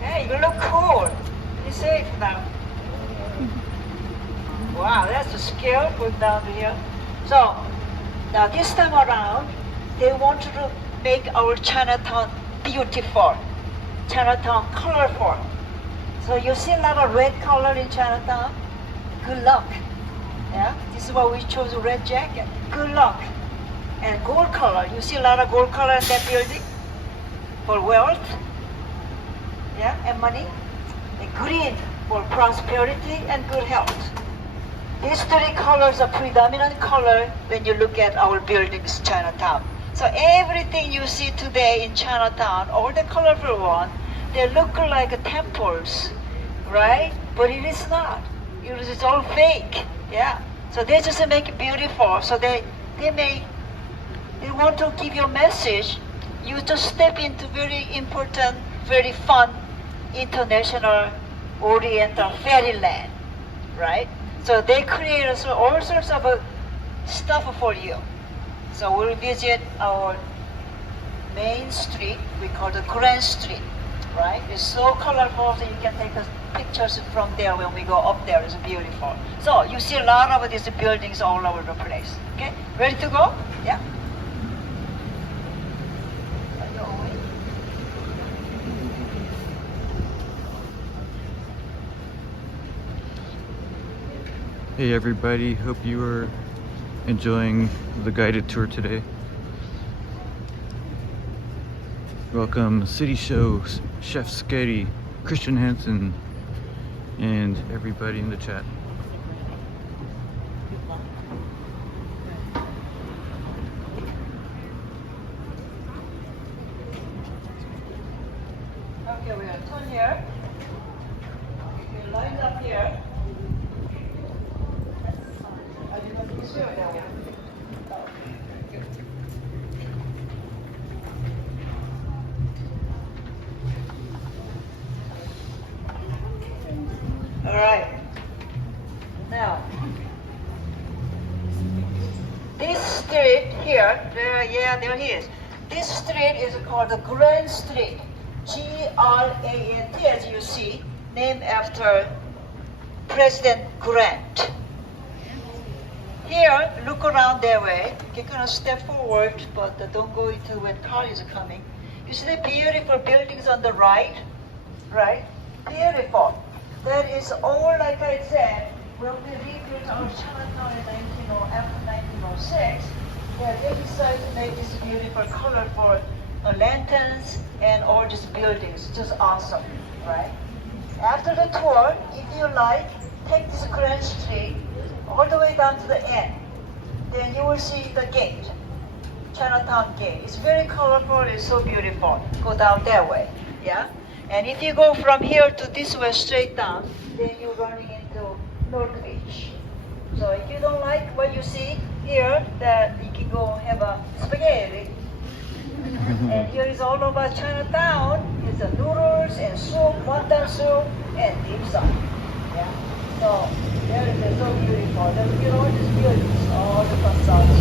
hey, you look cool. You're safe now. Wow, that's a scale going down here. So, now this time around, they want to make our Chinatown beautiful. Chinatown colorful. So you see a lot of red color in Chinatown? Good luck. Yeah, this is why we chose a red jacket. Good luck. And gold color. You see a lot of gold color in that building? For wealth. Yeah, and money. And green for prosperity and good health. These three colors are predominant color when you look at our buildings, Chinatown. So everything you see today in Chinatown, all the colorful one, they look like temples, right? But it is not. It's all fake. Yeah. So they just make it beautiful. So they want to give you a message. You just step into very important, very fun, international, oriental fairyland, right? So they create all sorts of stuff for you. So we'll visit our main street. We call it Grand Street, right? It's so colorful, so you can take pictures from there when we go up there. It's beautiful. So you see a lot of these buildings all over the place. Okay, ready to go? Yeah. Hey everybody, hope you are enjoying the guided tour today. Welcome City Show, Chef Sketty, Christian Hansen, and everybody in the chat. Okay, we're gonna turn here. We line up here. All right. Now, this street here, there he is. This street is called the Grand Street. Grant, as you see, named after President Grant. Here, look around that way. You're gonna step forward, but don't go into when car is coming. You see the beautiful buildings on the right? Right? Beautiful. That is all, like I said, when we rebuilt our Chinatown after 1906, they decided to make this beautiful, colorful lanterns and all these buildings. Just awesome, right? After the tour, if you like, take this Grand Street all the way down to the end. Then you will see the gate, Chinatown gate. It's very colorful, it's so beautiful. Go down that way, yeah? And if you go from here to this way straight down, then you're running into North Beach. So if you don't like what you see here, that you can go have a spaghetti. And here is all about Chinatown. It's It's a noodles and soup, wonton soup, and dim sum. Yeah. So there it is, so beautiful. The mural is beautiful, all the facades.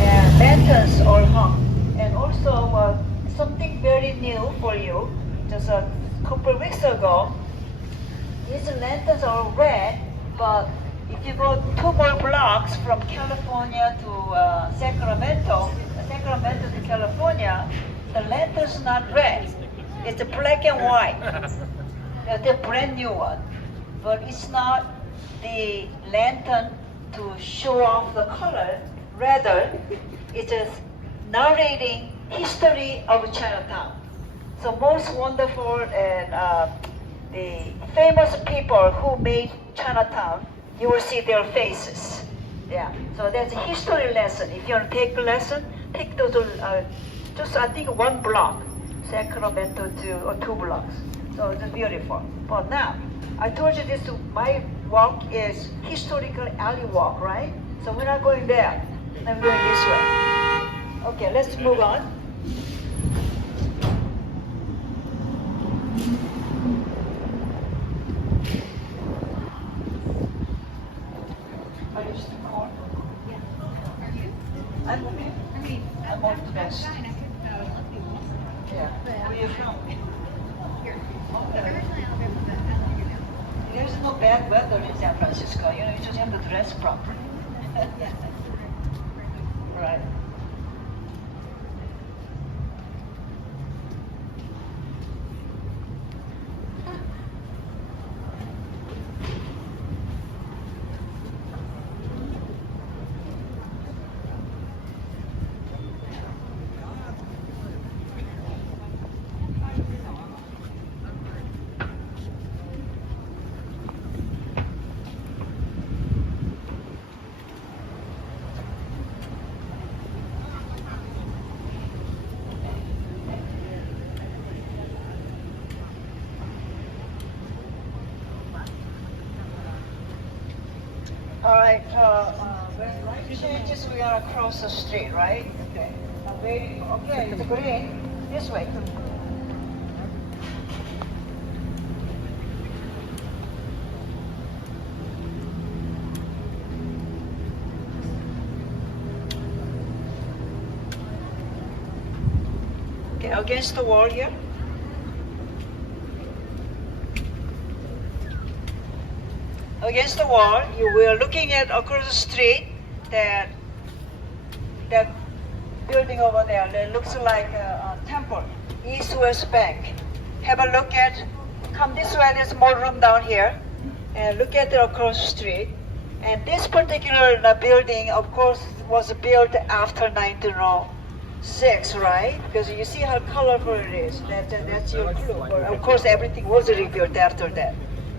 And lanterns all hung. And also something very new for you. Just a couple of weeks ago, these lanterns are red, but if you go 2 more blocks from California to Sacramento to California, the lantern's not red. It's a black and white. The brand new one. But it's not the lantern to show off the color. Rather, it's just narrating history of Chinatown. So most wonderful and the famous people who made Chinatown, you will see their faces. Yeah. So that's a history lesson. If you want to take a lesson, take those just I think 1 block, Sacramento or 2 blocks. So it's beautiful. But now, I told you this. My walk is historical alley walk, right? So we're not going there. I'm going this way. Okay, let's move on. Are you still on? Yeah. Are you? I'm okay. I mean, I'm on the best. fine. I could Yeah. Where are you from? here. Okay. Originally, I live in Alabama. There's no bad weather in San Francisco. You know, you just have to dress properly. Yes. Right. All right, when light changes, we are across the street, right? Okay. I'm waiting. Okay, it's green. This way. Okay, against the wall here. Against the wall, you were looking at across the street that building over there that looks like a temple, East-West Bank. Have a look at, come this way, there's more room down here, and look at it across the street. And this particular building, of course, was built after 1906, right? Because you see how colorful it is. That's your clue. Of course, everything was rebuilt after that.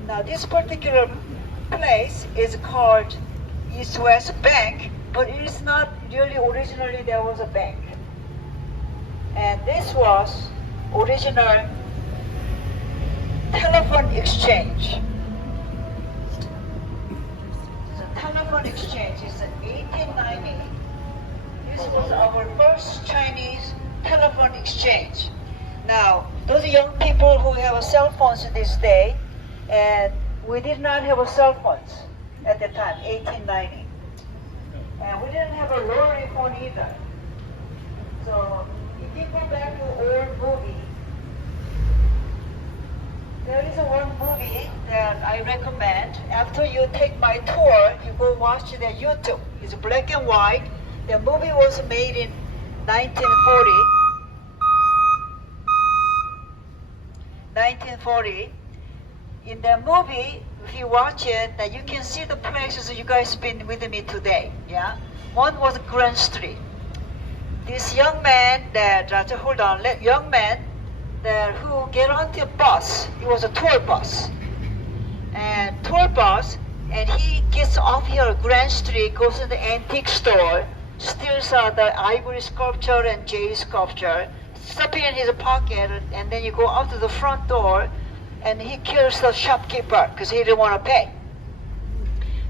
Now, this particular place is called East-West Bank, but it is not really originally there was a bank. And this was original telephone exchange. The telephone exchange is in 1890. This was our first Chinese telephone exchange. Now, those young people who have cell phones in this day, and we did not have cell phones at the time, 1890. And we didn't have a rotary phone either. So if you go back to old movie, there is one movie that I recommend. After you take my tour, you go watch it at YouTube. It's black and white. The movie was made in 1940. 1940. In the movie, if you watch it, that you can see the places you guys been with me today. Yeah, one was Grand Street. This young man young man that who get on the bus. It was a tour bus, and he gets off here at Grand Street, goes to the antique store, steals the ivory sculpture and jade sculpture, stuff it in his pocket, and then you go out to the front door. And he kills the shopkeeper because he didn't want to pay.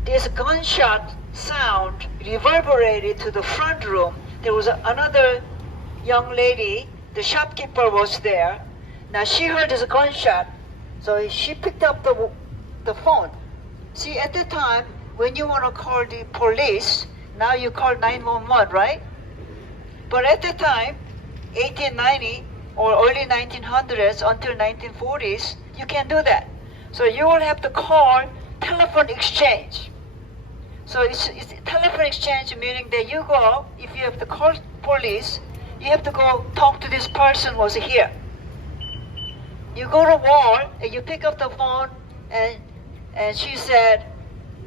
This gunshot sound reverberated to the front room. There was another young lady, the shopkeeper was there. Now she heard this gunshot, so she picked up the phone. See, at the time, when you want to call the police, now you call 911, right? But at the time, 1890 or early 1900s until 1940s, you can't do that. So you will have to call telephone exchange. So it's telephone exchange, meaning that you go, if you have to call police, you have to go talk to this person who's here. You go to wall and you pick up the phone, and she said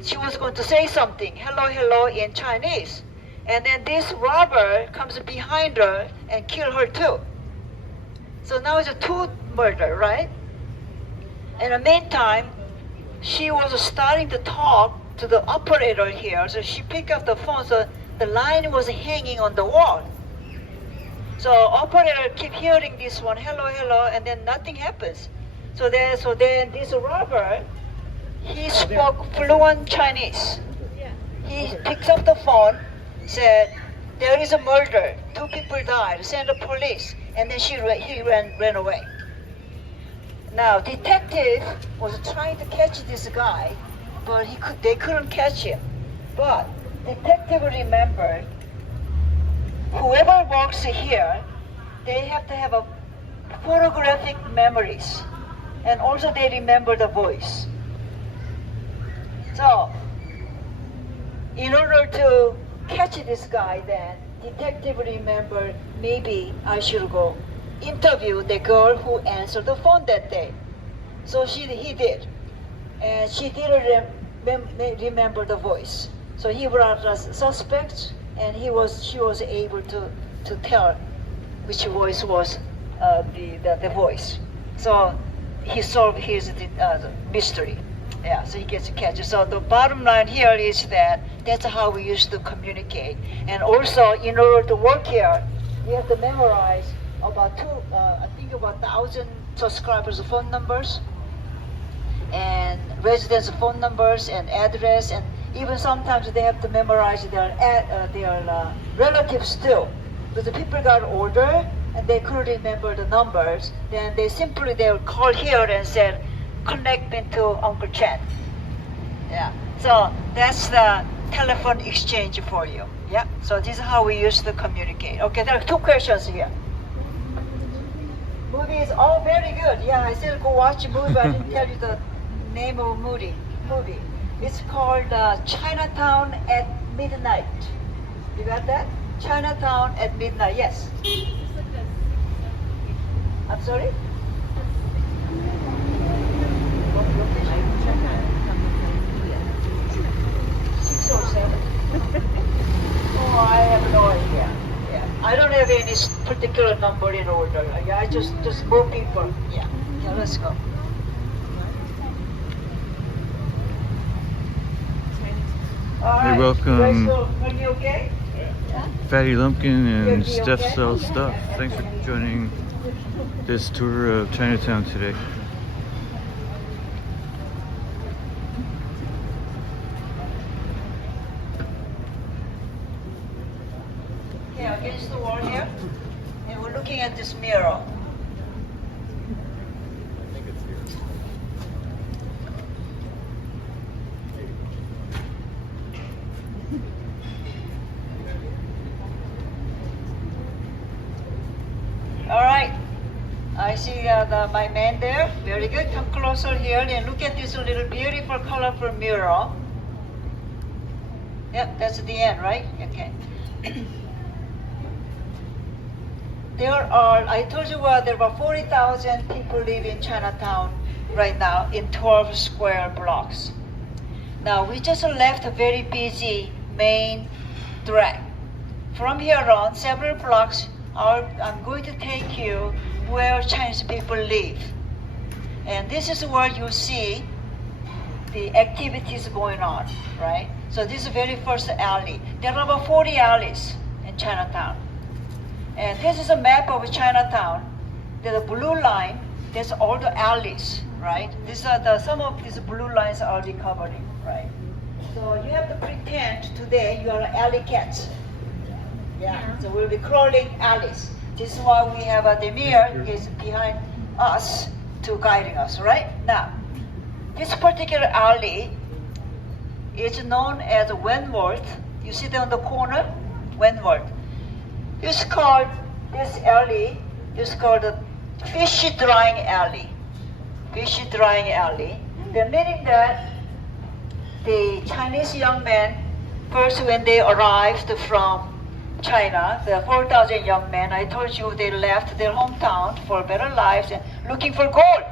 she was going to say something, hello, hello, in Chinese. And then this robber comes behind her and kill her too. So now it's a two murder, right? In the meantime, she was starting to talk to the operator here, so she picked up the phone, so the line was hanging on the wall. So operator keep hearing this one, hello, hello, and then nothing happens. So then this robber, he spoke fluent Chinese. He picks up the phone, said, there is a murder, 2 people died, send the police, and then he ran away. Now, detective was trying to catch this guy, but they couldn't catch him. But detective remembered, whoever works here, they have to have a photographic memories, and also they remember the voice. So, in order to catch this guy, then detective remembered, maybe I should go interview the girl who answered the phone that day. So he did, and she didn't remember the voice. So he brought us suspects, and she was able to tell which voice was the voice. So he solved his mystery. Yeah, so he gets to catch it. So the bottom line here is that that's how we used to communicate. And also, in order to work here, you have to memorize about 1,000 subscribers' phone numbers, and residents' phone numbers and address, and even sometimes they have to memorize their relatives too. Because the people got older and they couldn't remember the numbers, then they would call here and said, connect me to Uncle Chen. Yeah. So that's the telephone exchange for you. Yeah. So this is how we used to communicate. Okay, there are 2 questions here. Movies, oh, very good. Yeah, I said go watch a movie, but I didn't tell you the name of a movie. It's called Chinatown at Midnight. You got that? Chinatown at Midnight, yes. I'm sorry? Six or 7? Oh, I have no idea. Yeah, I don't have any particular number in order. Yeah, I just move people. Yeah, let's go. All They right. welcome Are you okay? Yeah. Fatty Lumpkin and You Steph okay? Sells Stuff. Thanks for joining this tour of Chinatown today. Okay, against the wall here, and we're looking at this mirror. All right, I see my man there. Very good. Come closer here and look at this little beautiful, colorful mirror. Yep, that's the end, right? Okay. I told you there were 40,000 people live in Chinatown right now in 12 square blocks. Now, we just left a very busy main drag. From here on, several blocks, I'm going to take you where Chinese people live. And this is where you see the activities going on, right? So this is the very first alley. There are about 40 alleys in Chinatown. And this is a map of Chinatown. The blue line, that's all the alleys, right? Some of these blue lines are already covering, right? So you have to pretend today you are alley cats. Yeah, so we'll be crawling alleys. This is why we have the mirror is behind us to guiding us, right? Now, this particular alley is known as Wentworth. You see there on the corner? Wentworth. It's called, this alley is called the Fish Drying Alley. Fish Drying Alley. The meaning that the Chinese young men, first when they arrived from China, the 4,000 young men, I told you they left their hometown for better lives and looking for gold.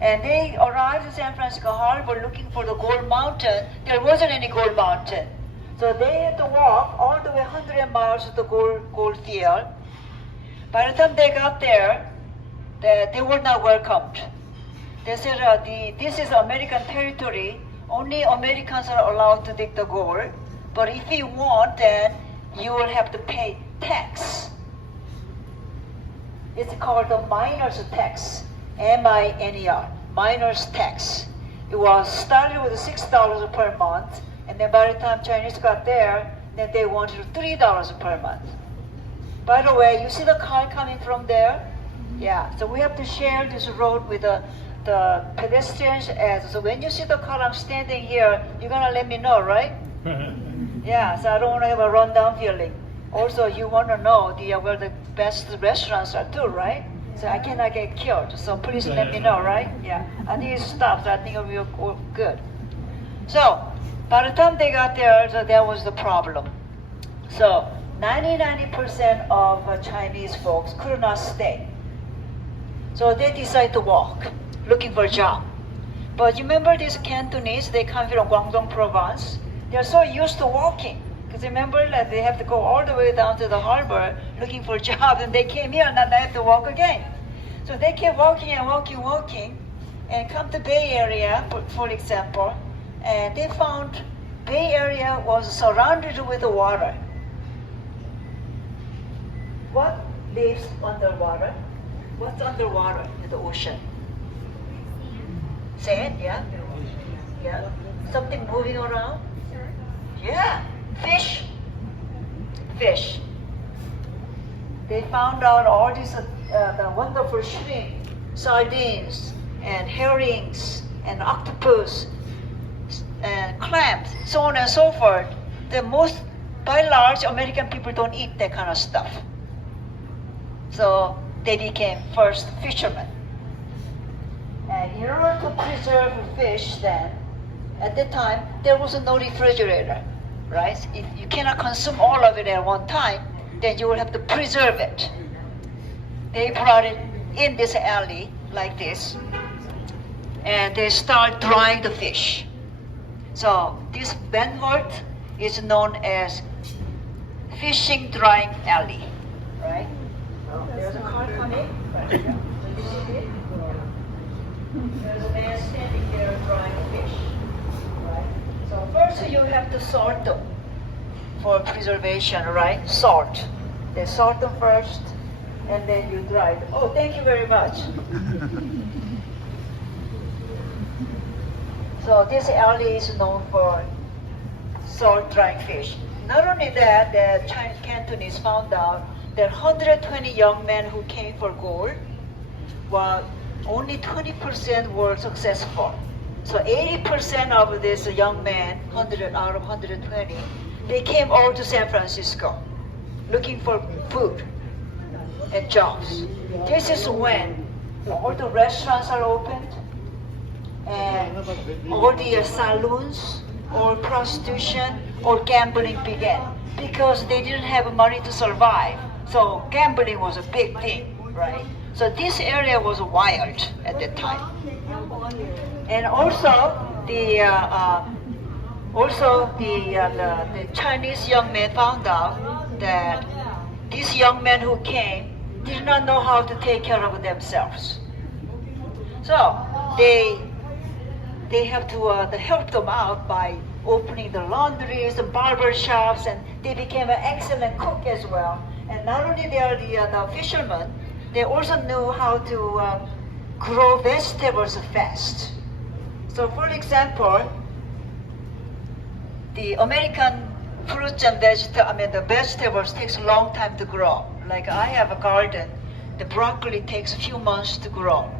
And they arrived in San Francisco Harbor looking for the gold mountain. There wasn't any gold mountain. So they had to walk all the way 100 miles to the gold field. By the time they got there, they were not welcomed. They said, this is American territory. Only Americans are allowed to dig the gold. But if you want, then you will have to pay tax. It's called the miner's tax, M-I-N-E-R, miner's tax. It was started with $6 per month, and then by the time Chinese got there, then they wanted $3 per month. By the way, you see the car coming from there? Yeah, so we have to share this road with the pedestrians. So when you see the car I'm standing here, you're gonna let me know, right? Yeah, so I don't want to have a rundown feeling. Also, you want to know where the best restaurants are too, right? So I cannot get killed. So please let me know, right? Yeah, I think it stops. I think it'll be good. So by the time they got there, so that was the problem. So 90% of Chinese folks could not stay. So they decided to walk, looking for a job. But you remember these Cantonese, they come from Guangdong province. They're so used to walking. Because remember that they have to go all the way down to the harbor looking for a job, and they came here and now they have to walk again. So they kept walking and walking, and come to Bay Area, for example, and they found Bay Area was surrounded with water. What lives underwater? What's underwater in the ocean? Sand, yeah? Yeah. Something moving around? Yeah. Fish. Fish. They found out all these the wonderful shrimp, sardines, and herrings, and octopus, and clams, so on and so forth. By and large, American people don't eat that kind of stuff. So they became first fishermen. And in order to preserve fish then, at the time, there was no refrigerator, right? If you cannot consume all of it at one time, then you will have to preserve it. They brought it in this alley like this, and they start drying the fish. So this Wentworth is known as fishing drying alley, right? So there's a car coming. Right. So you see it? There's a man standing there drying fish. Right? So first you have to salt them for preservation, right? Salt. They salt them first, and then you dry them. Oh, thank you very much. So this alley is known for salt drying fish. Not only that, the Chinese Cantonese found out that 120 young men who came for gold, while only 20% were successful. So 80% of these young men, 100 out of 120, they came all to San Francisco looking for food and jobs. This is when all the restaurants are opened and all the saloons or prostitution or gambling began because they didn't have money to survive. So gambling was a big thing, right? So this area was wild at that time. And also the Chinese young men found out that these young men who came did not know how to take care of themselves. So they have to help them out by opening the laundries and barber shops, and they became an excellent cook as well. And not only they are the fishermen, they also knew how to grow vegetables fast. So for example, the American fruits and the vegetables takes a long time to grow. Like I have a garden the broccoli takes a few months to grow.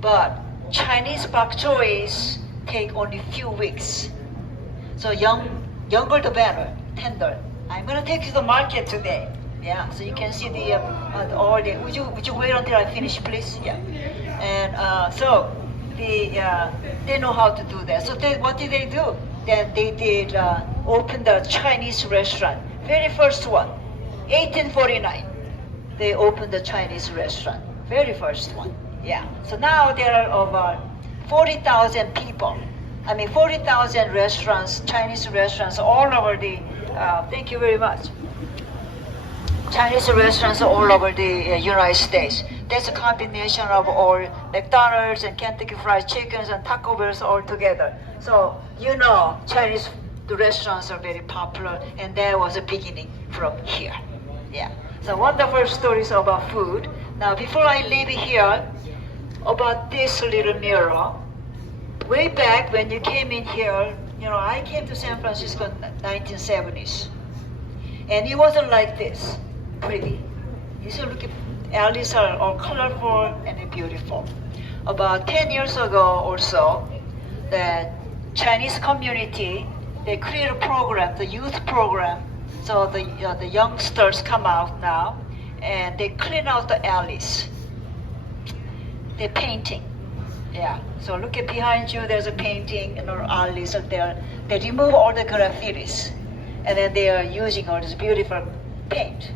But Chinese bok choys take only a few weeks. So younger the better, tender. I'm gonna take you to the market today. Yeah, so you can see the all the. Would you wait until I finish, please? Yeah. And so they know how to do that. So what did they do? Then they did open the Chinese restaurant. Very first one, 1849. They opened the Chinese restaurant. Very first one. Yeah. So now there are over 40,000 people. 40,000 restaurants, Chinese restaurants all over the. Thank you very much. Chinese restaurants all over the United States. That's a combination of all McDonald's and Kentucky Fried Chickens and Taco Bells all together. So Chinese restaurants are very popular, and that was a beginning from here. Yeah. So wonderful stories about food. Now before I leave here, about this little mirror. Way back when you came in here, I came to San Francisco in the 1970s, and it wasn't like this. Pretty. You should look at alleys are all colorful and beautiful. About 10 years ago or so, the Chinese community, they created a program, the youth program. So the youngsters come out now, and they clean out the alleys. They're painting. Yeah. So look at behind you. There's a painting, alleys are there. They remove all the graffitis, and then they are using all this beautiful paint.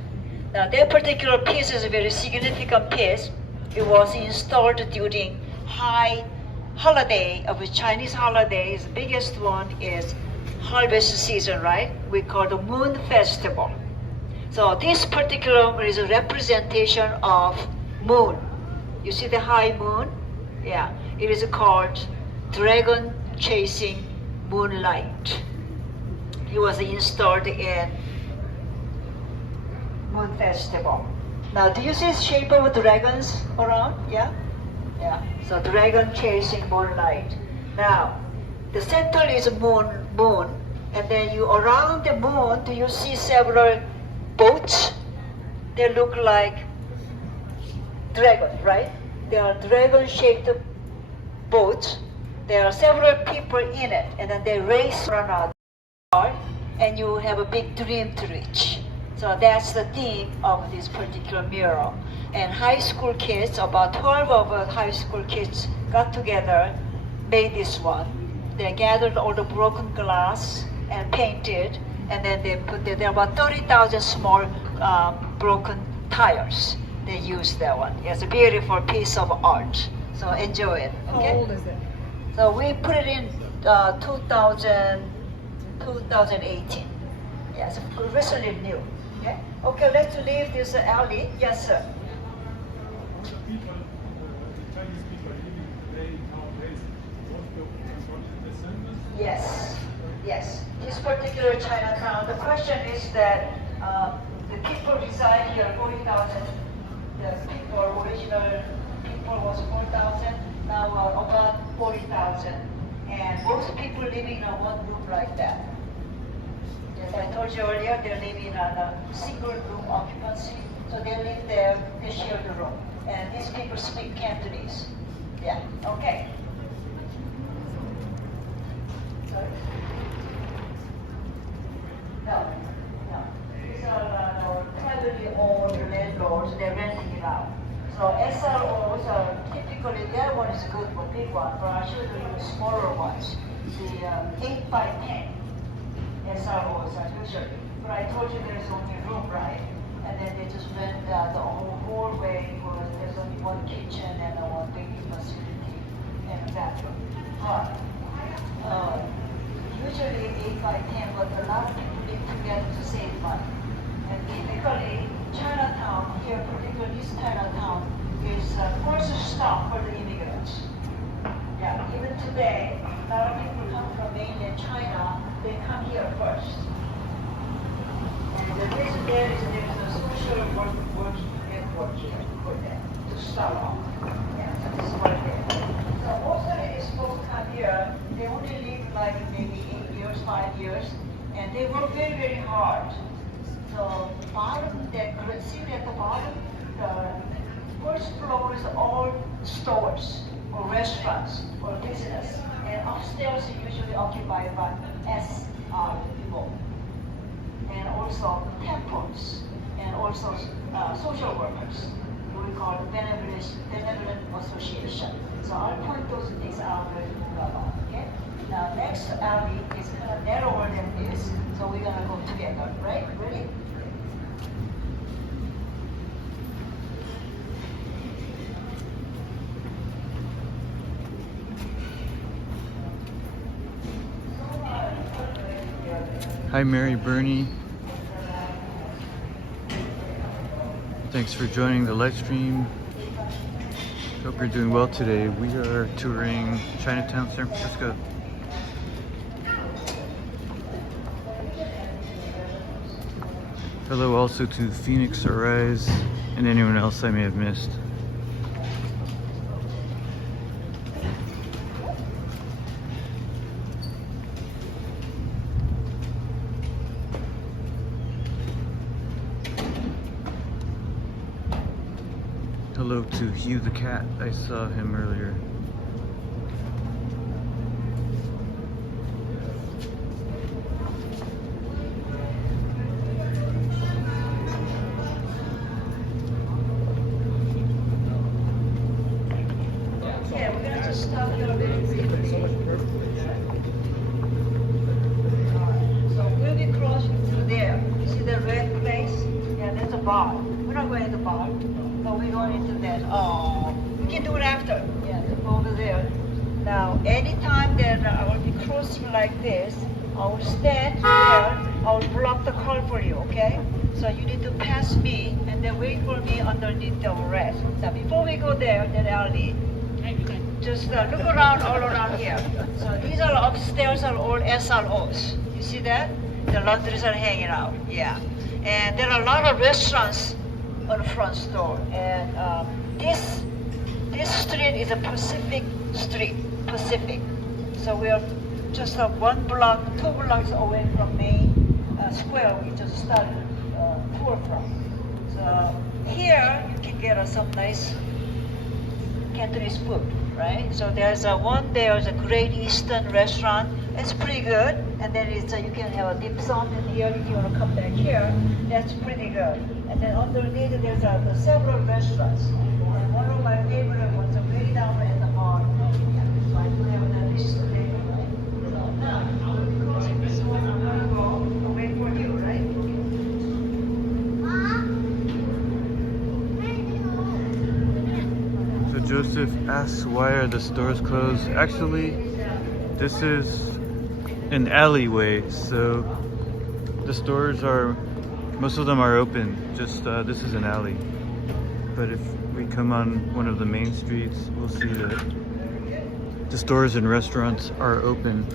Now, that particular piece is a very significant piece. It was installed during high holiday of the Chinese holidays. The biggest one is harvest season, right? We call the Moon Festival. So this particular is a representation of moon. You see the high moon? Yeah. It is called Dragon Chasing Moonlight. It was installed in Moon Festival. Now, do you see the shape of dragons around? Yeah? Yeah. So dragon chasing moonlight. Now, the center is moon, and then around the moon, do you see several boats? They look like dragons, right? They are dragon-shaped boats. There are several people in it, and then they race around, and you have a big dream to reach. So that's the theme of this particular mural. And high school kids, about 12 of high school kids got together, made this one. They gathered all the broken glass and painted, and then they there are about 30,000 small broken tires. They used that one. It's a beautiful piece of art. So enjoy it. Okay? How old is it? So we put it in 2018. Yes, recently new. Okay? Okay, let's leave this alley. Yes, sir. People, Chinese people living today nowadays, most of construction descendants. Yes, yes. This particular Chinatown, the question is that the people reside here, 40,000. The people, original people was 4,000, now about 40,000. And most people living in one room like that. As I told you earlier, they're living in a single room occupancy. So they live there, they share the room. And these people speak Cantonese. Yeah, okay. Sorry? No. These are privately owned landlords, they're renting it out. So SROs are typically, that one is a good one, big one, but I'll show you the smaller ones. The 8 by 10 SROs are usually. But I told you there's only room, right? And then they just rent the whole hallway because there's only one kitchen and one big facility and a bathroom. Usually 8 by 10, but a lot of people live together to save money. And typically, Chinatown here, particularly this Chinatown, is first stop for the immigrants. Yeah, even today, a lot of people come from mainland China, they come here first. And the reason there is a social work network here for them to start off. Yeah, so this is what it is. So most of it is supposed to come here, they only live like maybe 8 years, 5 years, and they work very, very hard. So bottom, that see at the bottom, the SR people, and also temples, and also social workers. We call it benevolent association. So I'll point those things out where you move about, okay? Now next alley is kind of narrower than this, so we're gonna go together, right? Ready? Hi, Mary Bernie. Thanks for joining the live stream. Hope you're doing well today. We are touring Chinatown, San Francisco. Hello also to Phoenix Arise and anyone else I may have missed. Hello to Hugh the Cat. I saw him earlier. Yeah, we're gonna just stop here a bit. So we'll be crossing through there. You see the red place? Yeah, there's a bar. We're not going to the bar, but we're going into that. Oh, we can do it after. Yeah, to go over there. Now, anytime that I will be crossing like this, I will stand there. I will block the car for you, okay? So you need to pass me and then wait for me underneath the red. Now, before we go there, that alley, just look around all around here. So these are upstairs are all SROs. You see that? The laundries are hanging out. Yeah. And there are a lot of restaurants on the front store. And this street is a Pacific street. Pacific. So we are just 1 block, 2 blocks away from main square we just started tour from. So here you can get some nice Cantonese food, right? So there's there's a Great Eastern restaurant. It's pretty good. And then it's you can have a dim sum in here if you want to come back here. That's pretty good. And then underneath there's several restaurants. And one of my favorite ones is way down at the bottom. So I do have that list today, right? So now we'll be crossing this one. I'm gonna go. I'll wait for you, right? So Joseph asks, why are the stores closed? Actually, this is an alleyway, so the stores most of them are open. Just this is an alley. But if we come on one of the main streets, we'll see that the stores and restaurants are open.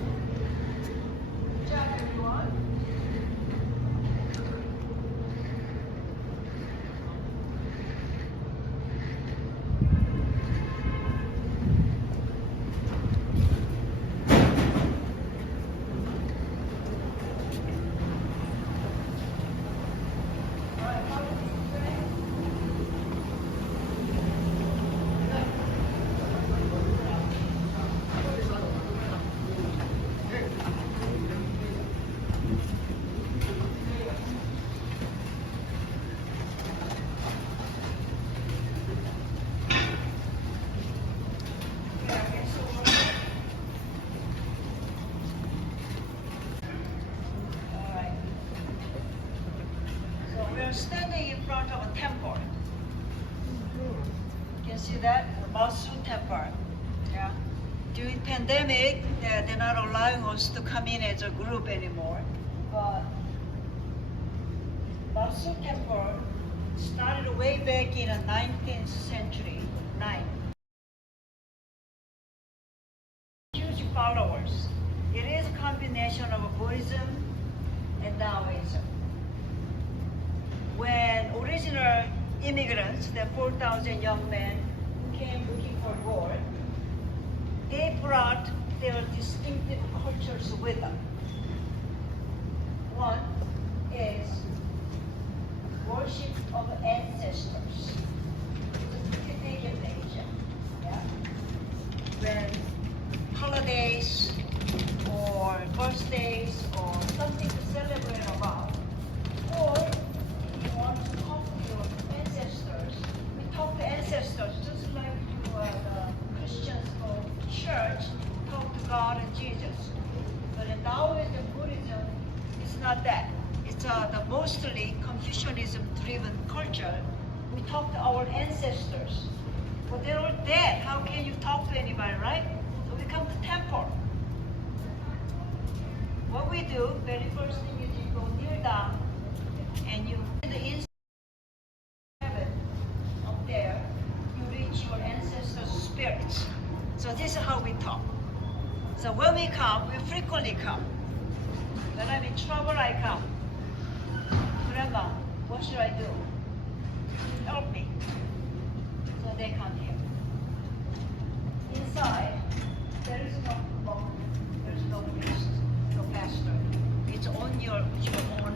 We're standing in front of a temple. You can see that? The Masu temple. Yeah. During pandemic, they're not allowing us to come in as a group anymore. But Masu temple started way back in the 19th century. Huge followers. It is a combination of Buddhism and Taoism. When original immigrants, the 4,000 young men who came looking for gold, they brought their distinctive cultures with them. One is worship of ancestors. It's pretty big in Asia. Yeah? When holidays or ancestors, just like you, the Christians go to church, talk to God and Jesus. But in Taoism and Buddhism, it's not that. It's the mostly Confucianism-driven culture. We talk to our ancestors. But they're all dead. How can you talk to anybody, right? So we come to temple. What we do, very first thing is you go kneel down and you the inside heaven up there, you reach your ancestors' spirits. So this is how we talk. So when we come, we frequently come. When I'm in trouble, I come. Grandma, what should I do? Help me. So they come here. Inside, there is no monk, there is no priest, no pastor. It's on your own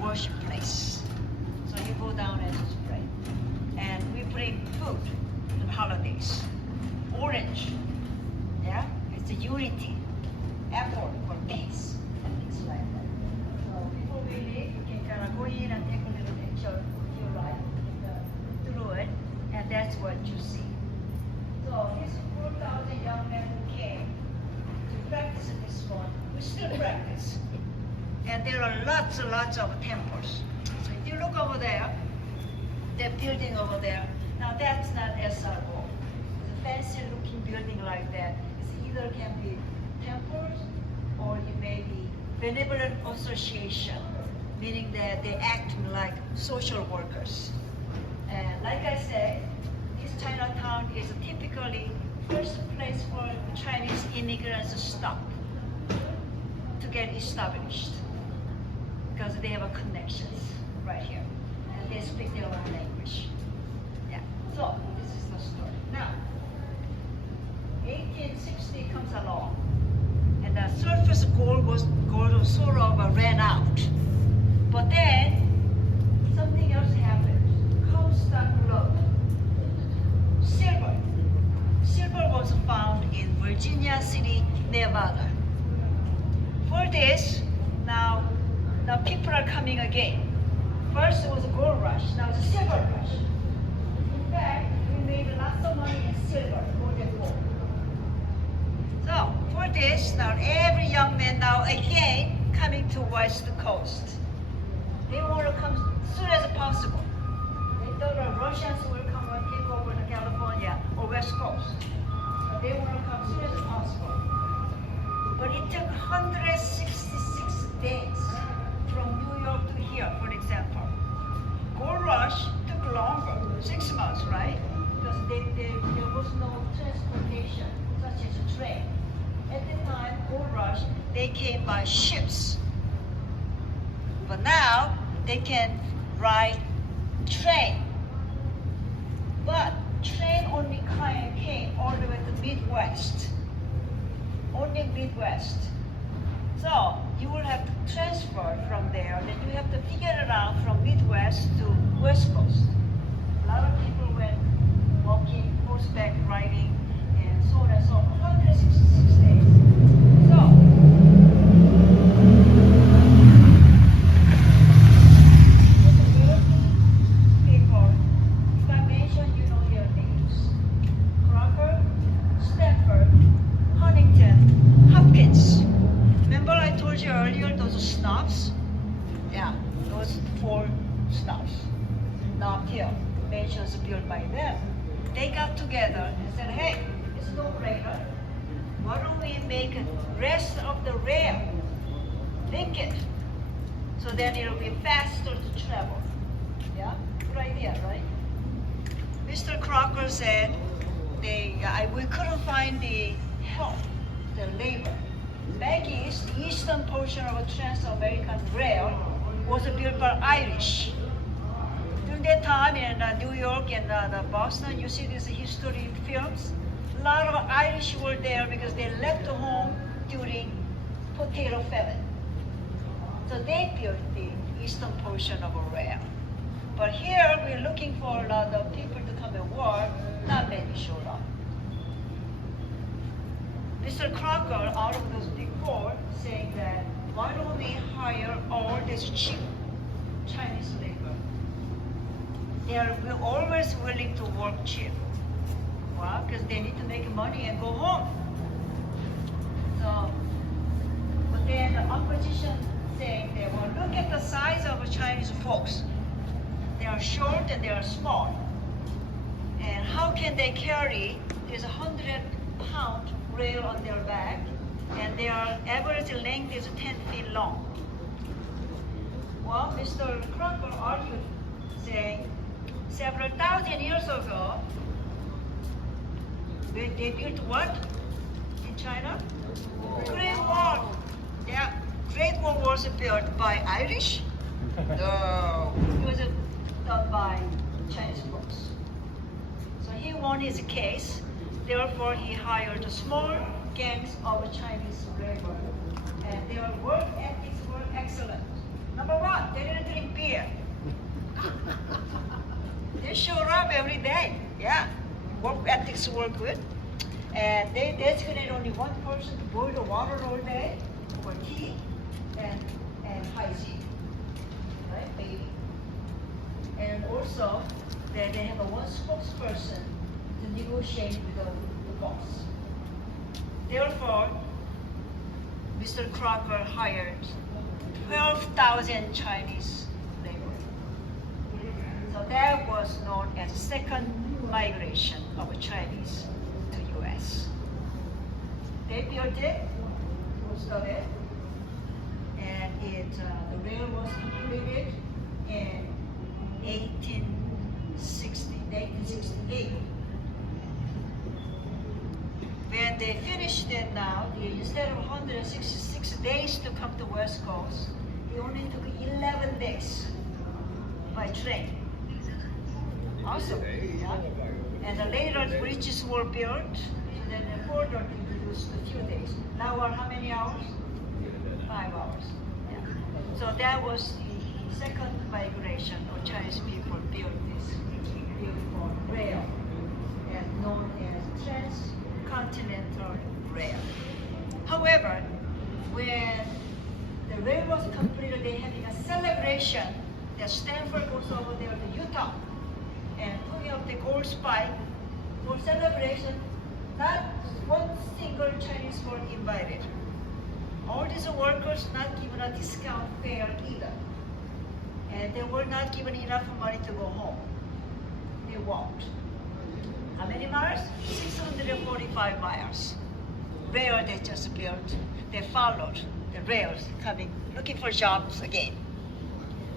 worship place. So you go down and just pray. And we bring food on holidays. Orange, yeah, it's a unity. Apple for peace, and things like that. So before we leave, you can kind of go in and take a little picture with your right through it, and that's what you see. So these 4,000 young men who came to practice this one, we still practice. And there are lots and lots of temples. So if you look over there, the building over there, now that's not SRO. It's a fancy looking building like that. It's either can be temples or it may be benevolent association, meaning that they act like social workers. And like I said, this Chinatown is typically first place for Chinese immigrants to stop to get established because they have a connections right here and they speak their own language. Yeah. So this is the story. Now, 1860 comes along, and the surface gold was sort of ran out. But then something else happened. Comstock Lode. Silver. Silver was found in Virginia City, Nevada. For this, now people are coming again. First it was a gold rush, now it's a silver rush. In fact, we made lots of money in silver, more than gold. So for this, now every young man now again coming to West Coast. They want to come as soon as possible. They thought the Russians will come and take over to California or West Coast. So they want to come as soon as possible. But it took 166 days from New York to here, for example. Gold rush took longer, 6 months, right? Because there was no transportation such as a train. At the time, gold rush, they came by ships. But now, they can ride train. But train only came all the way to Midwest. Only Midwest. So you will have to transfer from there, then you have to figure it out from Midwest to West Coast. A lot of people went walking, horseback riding, and so on and so on. 166 days. So people, if I mention, you know their names. Crocker, Stanford, Huntington, Hopkins. Remember I told you earlier those snobs? Yeah, those 4 snobs. Nob Hill, mansions built by them. They got together and said, hey, it's no brainer. Why don't we make the rest of the rail? Link it. So then it'll be faster to travel. Yeah, good idea, right? Mr. Crocker said we couldn't find the help, the labor. Back east, the eastern portion of a Trans-American Rail was built by Irish. During that time in New York and Boston, you see these history films. A lot of Irish were there because they left home during potato famine. So they built the eastern portion of a rail. But here we're looking for a lot of people to come and work. Not many showed up. Mr. Crocker, out of those big 4, saying that why don't we hire all this cheap Chinese labor? they are always willing to work cheap. Well, because they need to make money and go home. So, but then the opposition saying that, well, look at the size of Chinese folks. They are short and they are small. And how can they carry this 100-pound rail on their back, and their average length is 10 feet long? Well, Mr. Crocker argued, saying several thousand years ago, they built what in China? Great Wall. Yeah, Great Wall was built by Irish. No, it was done by Chinese folks. So he won his case. Therefore, he hired small gangs of Chinese labor, and their work ethics were excellent. Number one, they didn't drink beer. They showed up every day. Yeah, work ethics were good, and they designated only one person to boil the water all day for tea and hygiene, right, baby. And also, they have a one spokesperson to negotiate with the boss. Therefore, Mr. Crocker hired 12,000 Chinese labor. So that was known as second migration of Chinese to U.S. They built it, most of it, and the rail was completed in 1868. When they finished it now, instead of 166 days to come to West Coast, it only took 11 days by train. Awesome. Yeah? And the later bridges were built, so then the further introduced a few days. Now are how many hours? 5 hours. Yeah. So that was the second migration of Chinese people built this beautiful rail, and known as transcontinental rail. However, when the rail was completed, they having a celebration that Stanford goes over there to Utah and putting up the gold spike for celebration. Not one single Chinese were invited. All these workers not given a discount fare either. And they were not given enough money to go home. They walked. How many miles? 645 miles. Rail they just built. They followed the rails coming, looking for jobs again.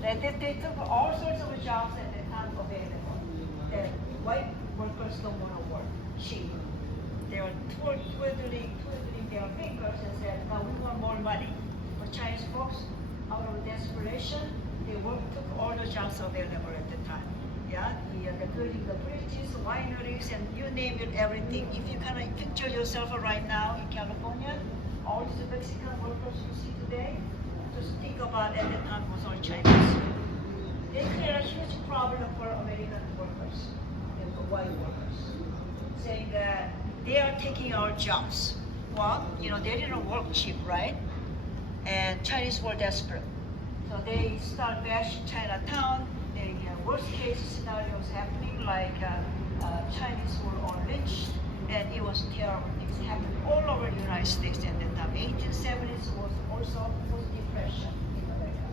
They took all sorts of jobs at the time available. The white workers don't want to work, cheap. They were twiddling their fingers and said, now we want more money. But Chinese folks, out of desperation, they took all the jobs available at the time. Yeah, the building the bridges, wineries, and you name it, everything. If you kind of picture yourself right now in California, all these Mexican workers you see today, just think about at the time was all Chinese. They create a huge problem for American workers, the white workers, saying that they are taking our jobs. Well, they didn't work cheap, right? And Chinese were desperate. So they start bashing Chinatown. They have worst case scenarios happening, like Chinese were all lynched, and it was terrible. Things happened all over the United States at the time. 1870s was also post-depression in America.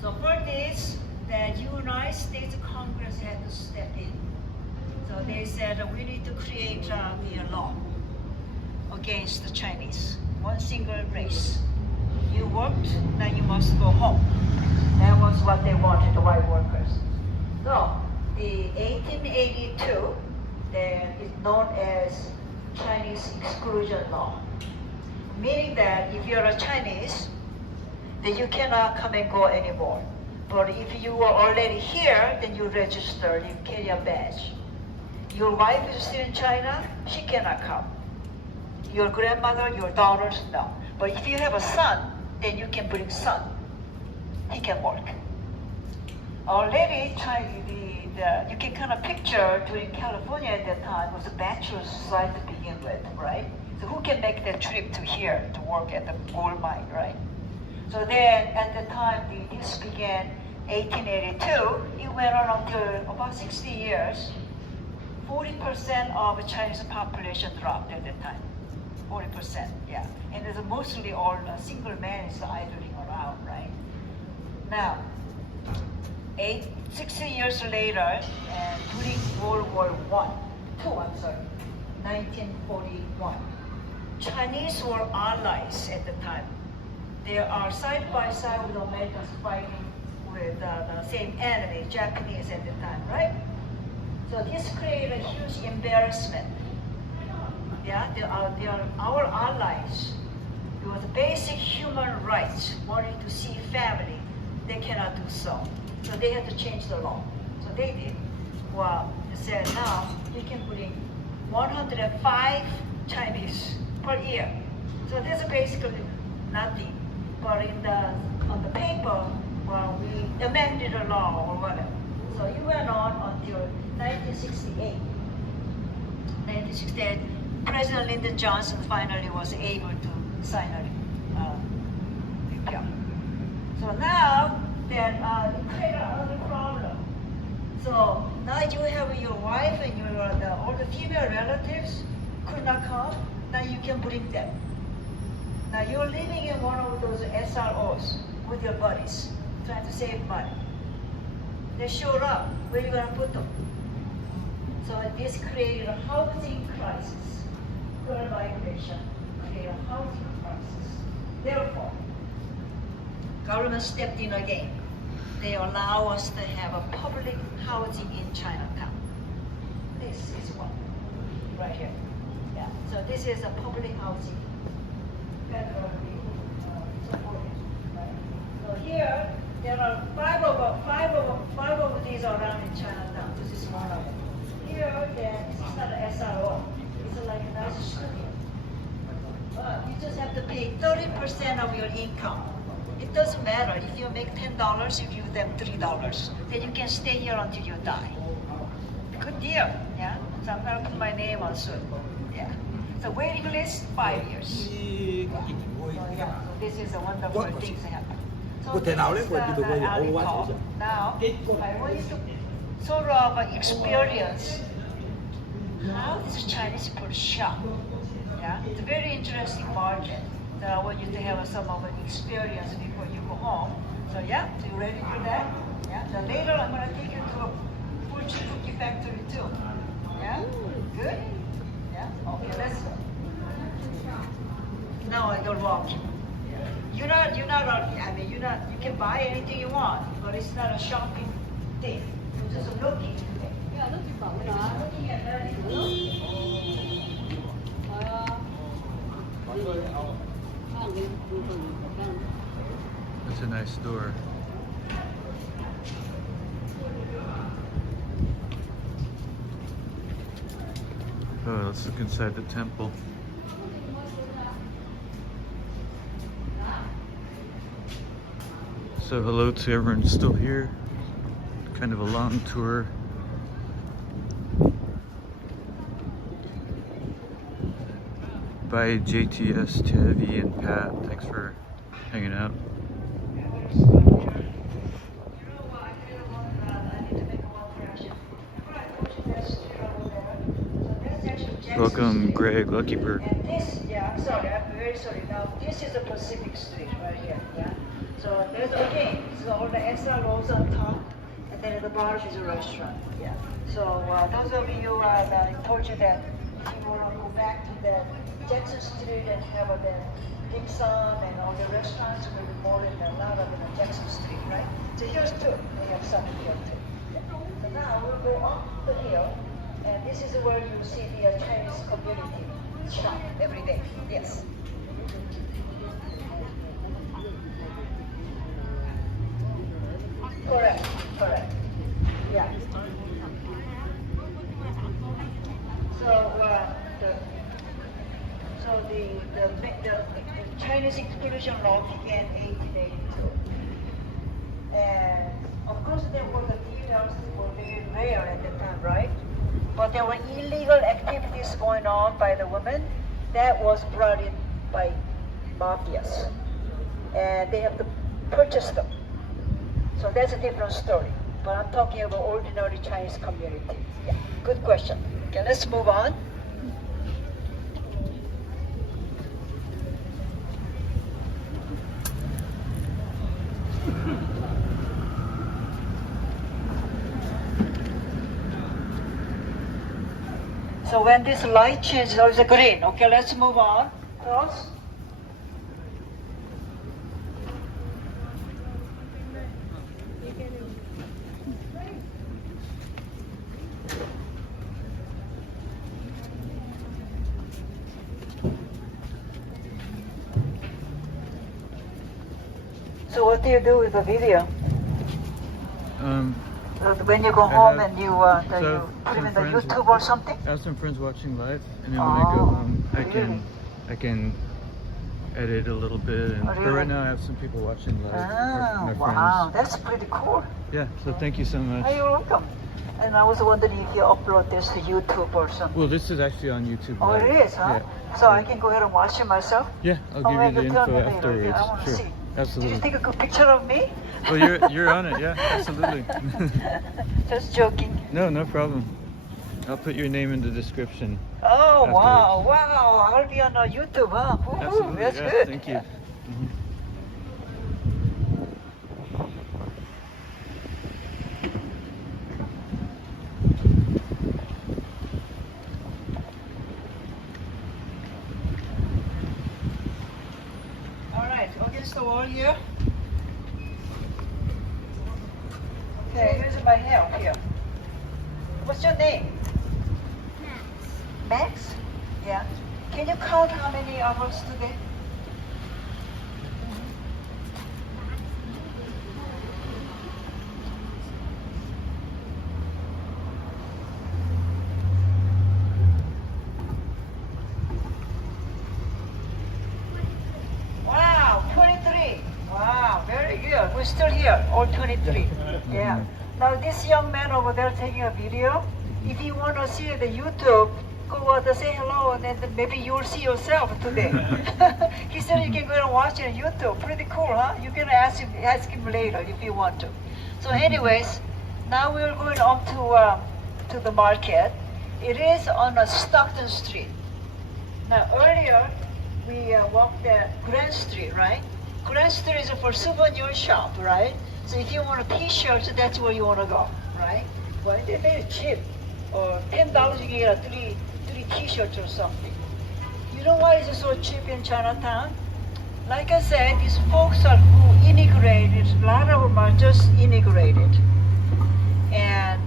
So for this, the United States Congress had to step in. So they said we need to create a law against the Chinese, one single race. You worked, now you must go home. That was what they wanted, the white workers. So, the 1882, that is known as Chinese exclusion law, meaning that if you're a Chinese, then you cannot come and go anymore. But if you were already here, then you register, you carry a badge. Your wife is still in China, she cannot come. Your grandmother, your daughters, no. But if you have a son, then you can bring son. He can work. Already, you can kind of picture during California at that time was a bachelor society to begin with, right? So who can make that trip to here to work at the gold mine, right? So then, at the time, this began 1882, it went on until about 60 years. 40% of the Chinese population dropped at that time. 40%, yeah. And it's mostly all single men is idling around, right? Now, 60 years later, and during World War II, 1941, Chinese were allies at the time. They are side by side with Americans fighting with the same enemy, Japanese at the time, right? So this created a huge embarrassment. Yeah, they are our allies. It was basic human rights, wanting to see family. They cannot do so. So they had to change the law. So they did. Well, they said now you can bring 105 Chinese per year. So that's basically nothing. But on the paper, well, we amended the law or whatever. So it went on until 1968. 1968, President Lyndon Johnson finally was able to sign a repeal. So now that it created another problem. So now you have your wife and all the female relatives could not come. Now you can bring them. Now you're living in one of those SROs with your buddies, trying to save money. They showed up. Where are you going to put them? So this created a housing crisis. Urban migration created a housing crisis. Therefore, government stepped in again. They allow us to have a public housing in Chinatown. This is one, right here. Yeah. So this is a public housing. Federally supported, right? So here there are five of these around in Chinatown. This is one of them. Here, then this is not an SRO. It's like a nice studio. But you just have to pay 30% of your income. It doesn't matter if you make $10, you give them $3. Then you can stay here until you die. Good deal, yeah. So I'm gonna put my name on soon. Yeah. So waiting list 5 years. So this is a wonderful thing to happen. So this is the alley talk. Now, I want you to sort of experience how these Chinese people shop. Yeah, it's a very interesting margin. So I want you to have some of an experience before you go home. So yeah, so you ready for that? Yeah. So later I'm gonna take you to a fortune cookie factory too. Yeah. Good. Yeah. Okay. Let's go. Now you're walking. You're not. I mean, you can buy anything you want, but it's not a shopping thing. You're just looking. Looking at learning. That's a nice door. Oh, let's look inside the temple. So hello to everyone still here. Kind of a long tour. Bye JTS, Tavi, and Pat. Thanks for hanging out. Welcome, Greg, Lucky Bird. And this, yeah, I'm sorry, I'm very sorry. Now, this is the Pacific Street right here, yeah? So there's, again, so all the SROs on top, and then at the bottom is a restaurant, yeah. So those of you, I told you that if you want to go back to the Jackson Street and have the dim sum and all the restaurants will be more in a lot of the Jackson Street, right? So here's two, we have some here too. So now we'll go up the hill, and this is where you see the Chinese community shop every day, yes. Correct, yeah. So the Chinese exclusion law began in 1882. And of course there were the theaters that were very rare at the time, right? But there were illegal activities going on by the women that was brought in by mafias. And they have to purchase them. So that's a different story. But I'm talking about ordinary Chinese community. Yeah, good question. Okay, let's move on. So when this light changes, there's a green. Okay, let's move on. Cross. So what do you do with the video? When you go home have- and you so put them in some the friends- YouTube or something? I have some friends watching live, and then when I go Oh, home, really? I can edit a little bit. And Oh, but really? right now, I have some people watching live. Oh, my wow, friends. that's pretty cool. Yeah. So thank you so much. Oh, you're welcome. And I was wondering if you upload this to YouTube or something. Well, this is actually on YouTube. Oh, it Live. is, huh? Yeah. So I can go ahead and watch it myself? Yeah, I'll Oh, give wait, you the tell me info later. afterwards. I want to Sure. see. Did Absolutely. you take a good picture of me? Well, you're on it. Yeah, absolutely. Just joking. No, no problem. I'll put your name in the description. Oh, wow, Afterwards. wow. I'll be on YouTube, huh? Woohoo, Absolutely. that's yeah, good. Thank you. Mhm. All right, against the wall here. Okay, here's my help here. What's your name? Max? Yeah. Can you count how many hours today? Wow, 23. Wow, very good. We're still here, all 23. Yeah. Now this young man over there taking a video, if you want to see the YouTube, go out and say hello, and then maybe you'll see yourself today. He said you can go and watch it on YouTube. Pretty cool, huh? You can ask him later if you want to. So anyways, now we're going up to the market. It is on a Stockton Street. Now earlier, we walked at Grand Street, right? Grand Street is for souvenir shop, right? So if you want a t-shirt, that's where you want to go, right? Well, they're very cheap. Or $10 you get a three t-shirts or something. You know why it's so cheap in Chinatown? Like I said, these folks are who immigrated. A lot of them are just immigrated. And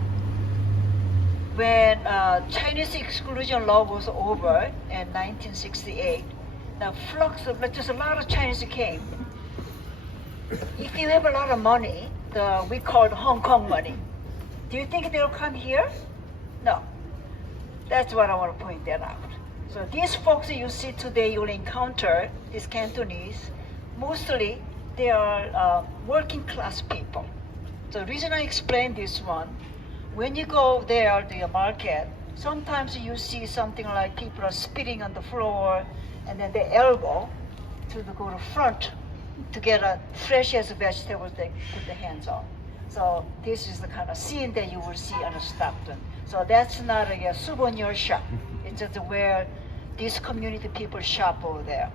when Chinese exclusion law was over in 1968, the flux of just a lot of Chinese came. If you have a lot of money, we call it Hong Kong money, do you think they'll come here? No. That's what I want to point that out. So these folks that you see today, you'll encounter, these Cantonese, mostly they are working class people. So the reason I explain this one, when you go there to the market, sometimes you see something like people are spitting on the floor, and then they elbow to go to front to get a fresh as vegetables they put their hands on. So this is the kind of scene that you will see on a Stockton. So that's not a souvenir shop. It's just where these community people shop over there.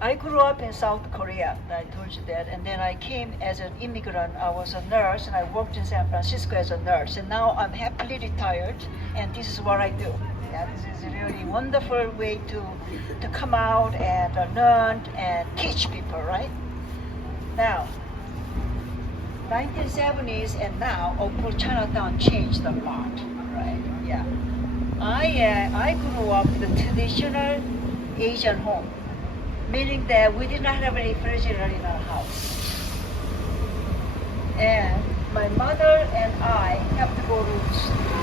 I grew up in South Korea, I told you that, and then I came as an immigrant. I was a nurse, and I worked in San Francisco as a nurse, and now I'm happily retired, and this is what I do. Yeah, this is a really wonderful way to come out and learn and teach people, right? Now, 1970s and now, of course, Chinatown changed a lot, right? Yeah. I grew up in the traditional Asian home, meaning that we did not have a refrigerator in our house. And my mother and I have to go to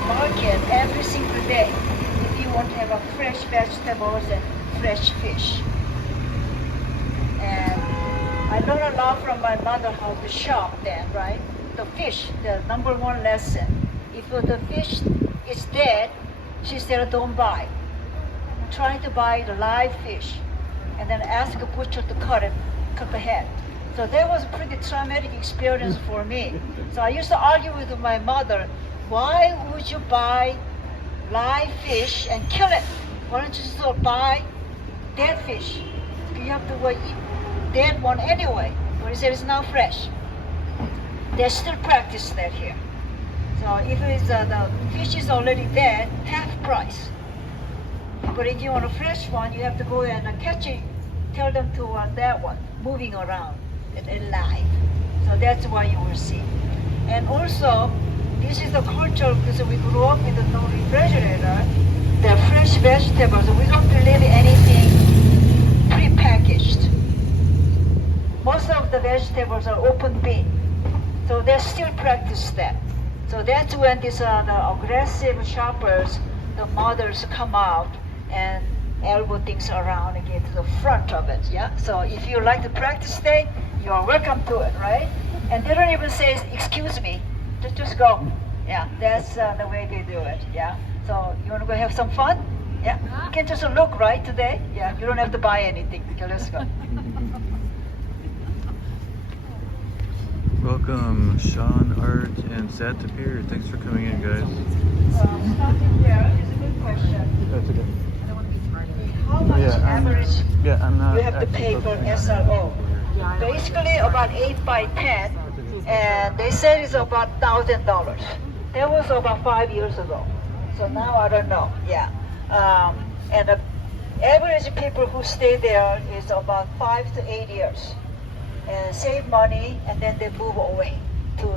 market every single day if you want to have a fresh vegetables and fresh fish. And I learned a lot from my mother how to shop then, right? The fish, the number one lesson. If the fish is dead, she said don't buy. Try to buy the live fish and then ask a butcher to cut the head. So that was a pretty traumatic experience for me. So I used to argue with my mother, why would you buy live fish and kill it? Why don't you just buy dead fish? You have to eat dead one anyway. But he said it's now fresh. They still practice that here. So if it's, the fish is already dead, half price. But if you want a fresh one, you have to go and catch it. Tell them to that one, moving around and live. So that's why you will see. And also, this is the culture because we grew up with no refrigerator. The fresh vegetables, we don't believe anything pre-packaged. Most of the vegetables are open bin. So they still practice that. So that's when these the aggressive shoppers, the mothers come out and elbow things around and get to the front of it, yeah? So if you like to practice that, you're welcome to it, right? And they don't even say, excuse me, just go. Yeah, that's the way they do it, yeah? So you want to go have some fun? Yeah, you can just look, right, today? Yeah, you don't have to buy anything. Okay, let's go. Welcome, Sean, Art, and Sad to Peer. Thanks for coming in, guys. Starting there is a good question. That's okay. How much average Yeah, I'm not. you have to pay for SRO? Basically about 8 by 10, and they said it's about $1,000. That was about 5 years ago. So now I don't know. Yeah, and the average people who stay there is about 5 to 8 years, and save money, and then they move away to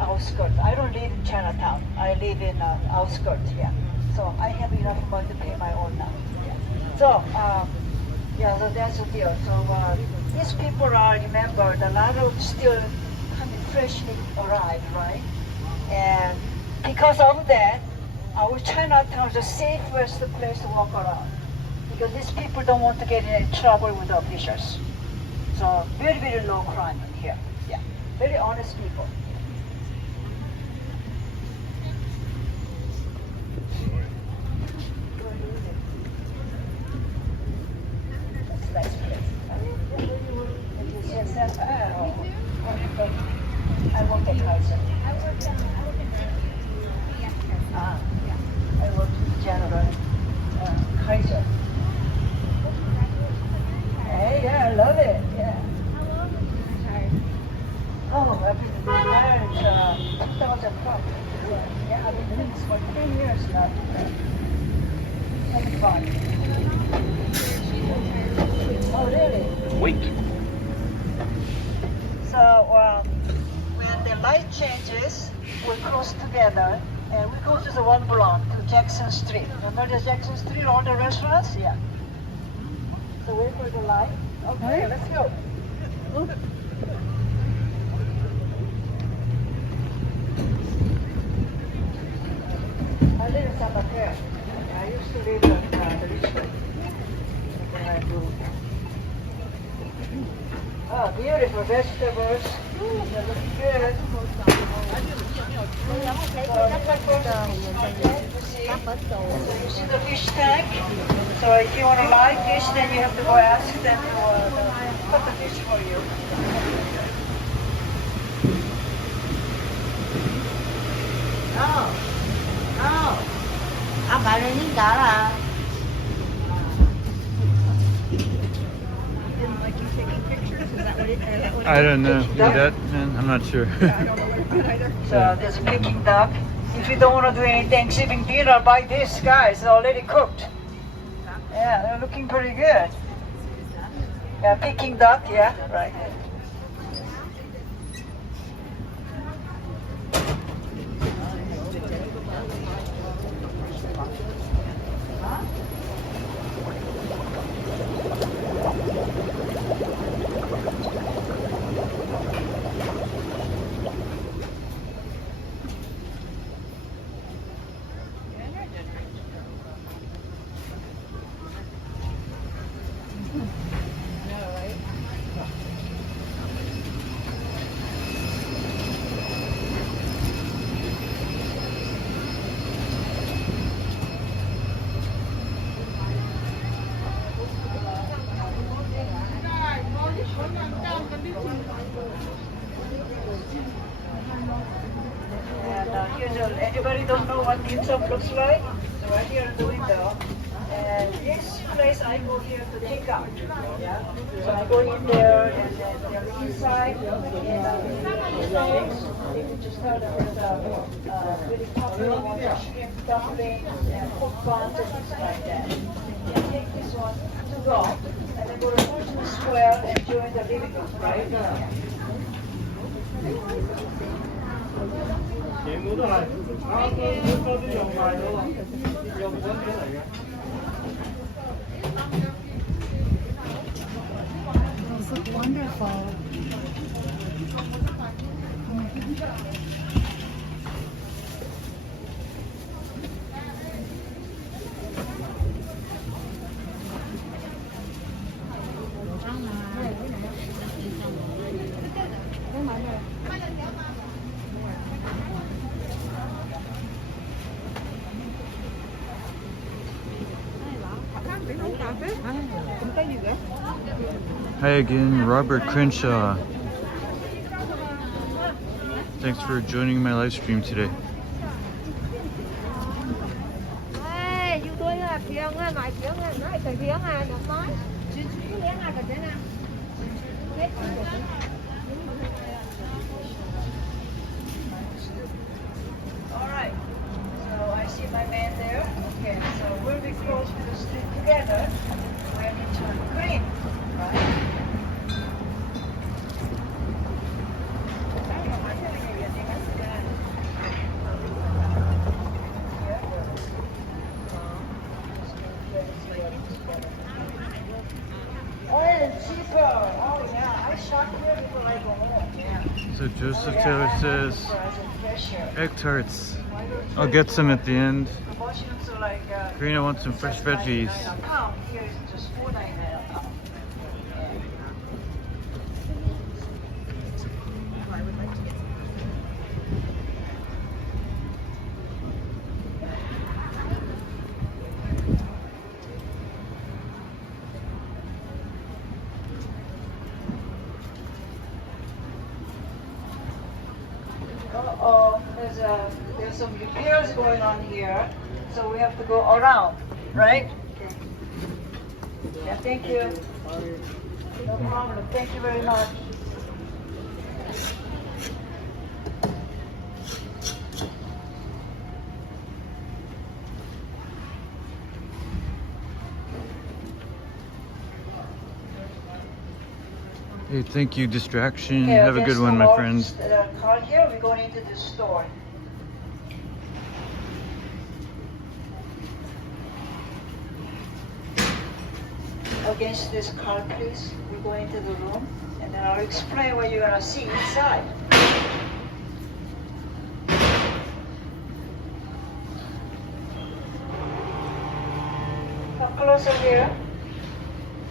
outskirts. I don't live in Chinatown. I live in outskirts. Yeah, so I have enough money to pay my own now. Yeah. So yeah, so that's the deal. So these people are remembered. A lot of still coming freshly arrived, right? And because of that, our Chinatown is the safest place to walk around because these people don't want to get in any trouble with the officials. So very, very low crime in here. Yeah, very honest people. That's a nice place. I work at Kaiser. I work with General Kaiser. Hey, yeah, I love it. Yeah. Oh, I've been married 2012. Yeah, I've been doing this for 10 years now. Having fun. Oh, really? Wait. So when the light changes, we cross together and we go to the one block to Jackson Street. Remember the Jackson Street, all the restaurants? Yeah. So wait for the light. Okay, let's go. I live in Santa Fe. I used to live in the Richmond. Then I moved. Oh, beautiful vegetables. They're looking good. You see the fish tank? So if you want a live fish, then you have to go ask them to cut the fish for you. I don't know. That, man, I'm not sure. So there's a Peking duck. If you don't want to do any Thanksgiving dinner, buy this, guys. It's already cooked. Yeah, they're looking pretty good. Yeah, Peking duck, yeah, right. usual. Anybody don't know what dim sum looks like? So right here in the window. And this place I go here to take out. Yeah. So I go in there and then they're inside. And you just tell them there's really popular ones are shrimp dumplings and pork buns and things like that. You can take this one to go and then go to Fulton Square and join the living room, right? Yeah. Those look wonderful. Hi again, Robert Crenshaw. Thanks for joining my live stream today. Alright, so I see my man there. Okay, so we'll be close to the street together when it turns green, right? Oh, it's cheaper. Oh yeah, I shop here before I go home. Yeah. So Joseph Taylor says Fresh here. egg tarts. I'll get some at the end. Promotions are like Karina wants some fresh veggies. $6.99 a pound. Here is just $4.99 a pound. Uh-oh, there's some repairs going on here, so we have to go around, right? Okay. Yeah, thank you. No problem. Thank you very much. Hey, thank you, Distraction. Okay, Have a good one, my friend. Car here, we're going into the store. Against this car, please. We go into the room, and then I'll explain what you're gonna see inside. Come closer here.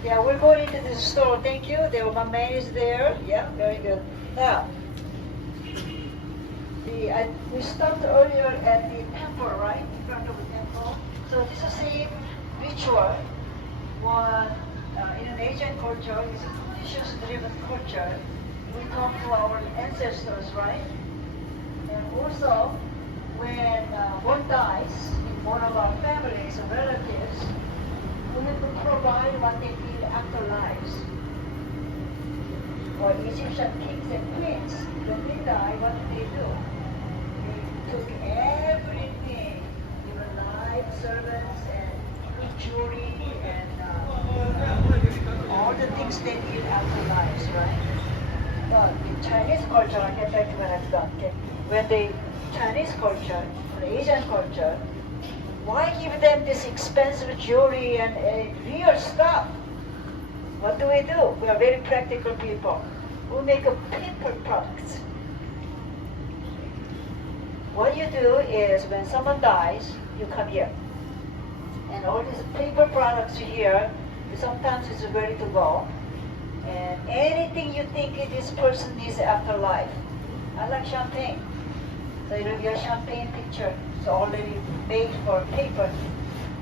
Yeah, we're going into the store. Thank you. There, my man is there. Yeah, very good. Now, we stopped earlier at the temple, right? In front of the temple. So this is the same ritual. One in an Asian culture, it's a traditions-driven culture. We come to our ancestors, right? And also, when one dies in one of our families or relatives, we have to provide what they need after lives. For Egyptian kings and queens, when they die, what did they do? They took everything, even live servants and jewelry and all the things they need after lives, right? But in Chinese culture, I'll get back to when I'm done. Okay? When the Chinese culture, the Asian culture, why give them this expensive jewelry and real stuff? What do? We are very practical people. We make a paper products. What you do is when someone dies, you come here. And all these paper products here, sometimes it's ready to go. And anything you think this person needs after life. I like champagne. So it'll be a champagne picture. It's already made for paper.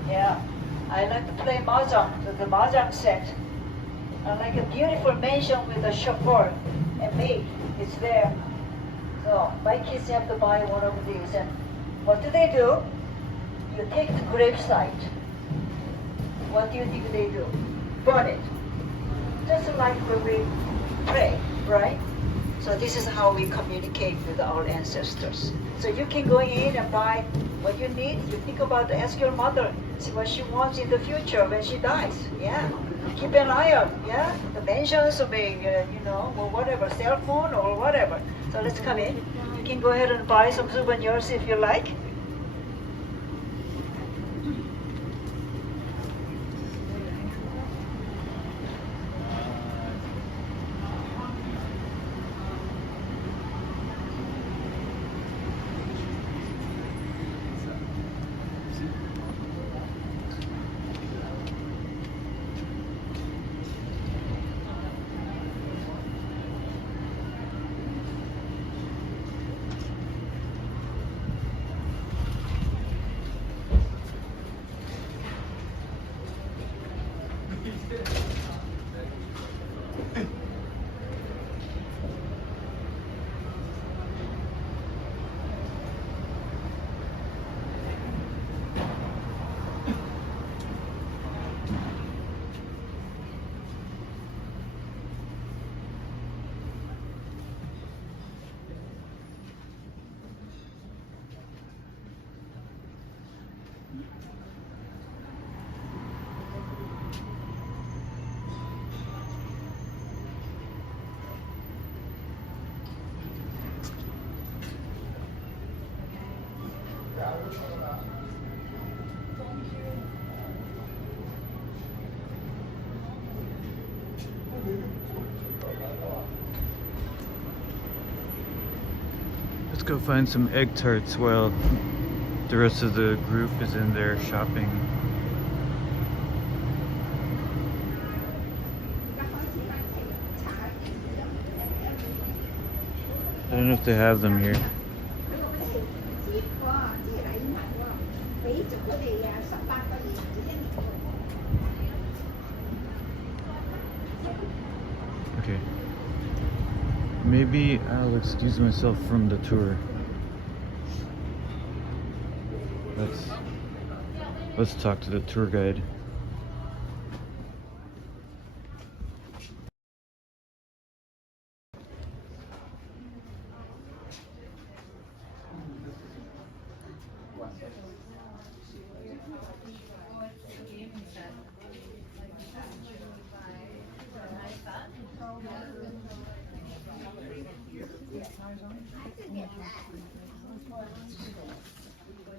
Yeah. I like to play mahjong, the mahjong set. I like a beautiful mansion with a chauffeur and maid. It's there. So my kids have to buy one of these, and what do? You take the gravesite. What do you think they do? Burn it. Just like when we pray, right? So this is how we communicate with our ancestors. So you can go in and buy what you need. You think about, ask your mother, see what she wants in the future when she dies. Yeah. Keep an eye on, yeah? The mansions or maybe, or whatever, cell phone or whatever. So let's come in. You can go ahead and buy some souvenirs if you like. Let's go find some egg tarts while the rest of the group is in there shopping. I don't know if they have them here. Okay. Maybe I'll excuse myself from the tour. Let's talk to the tour guide.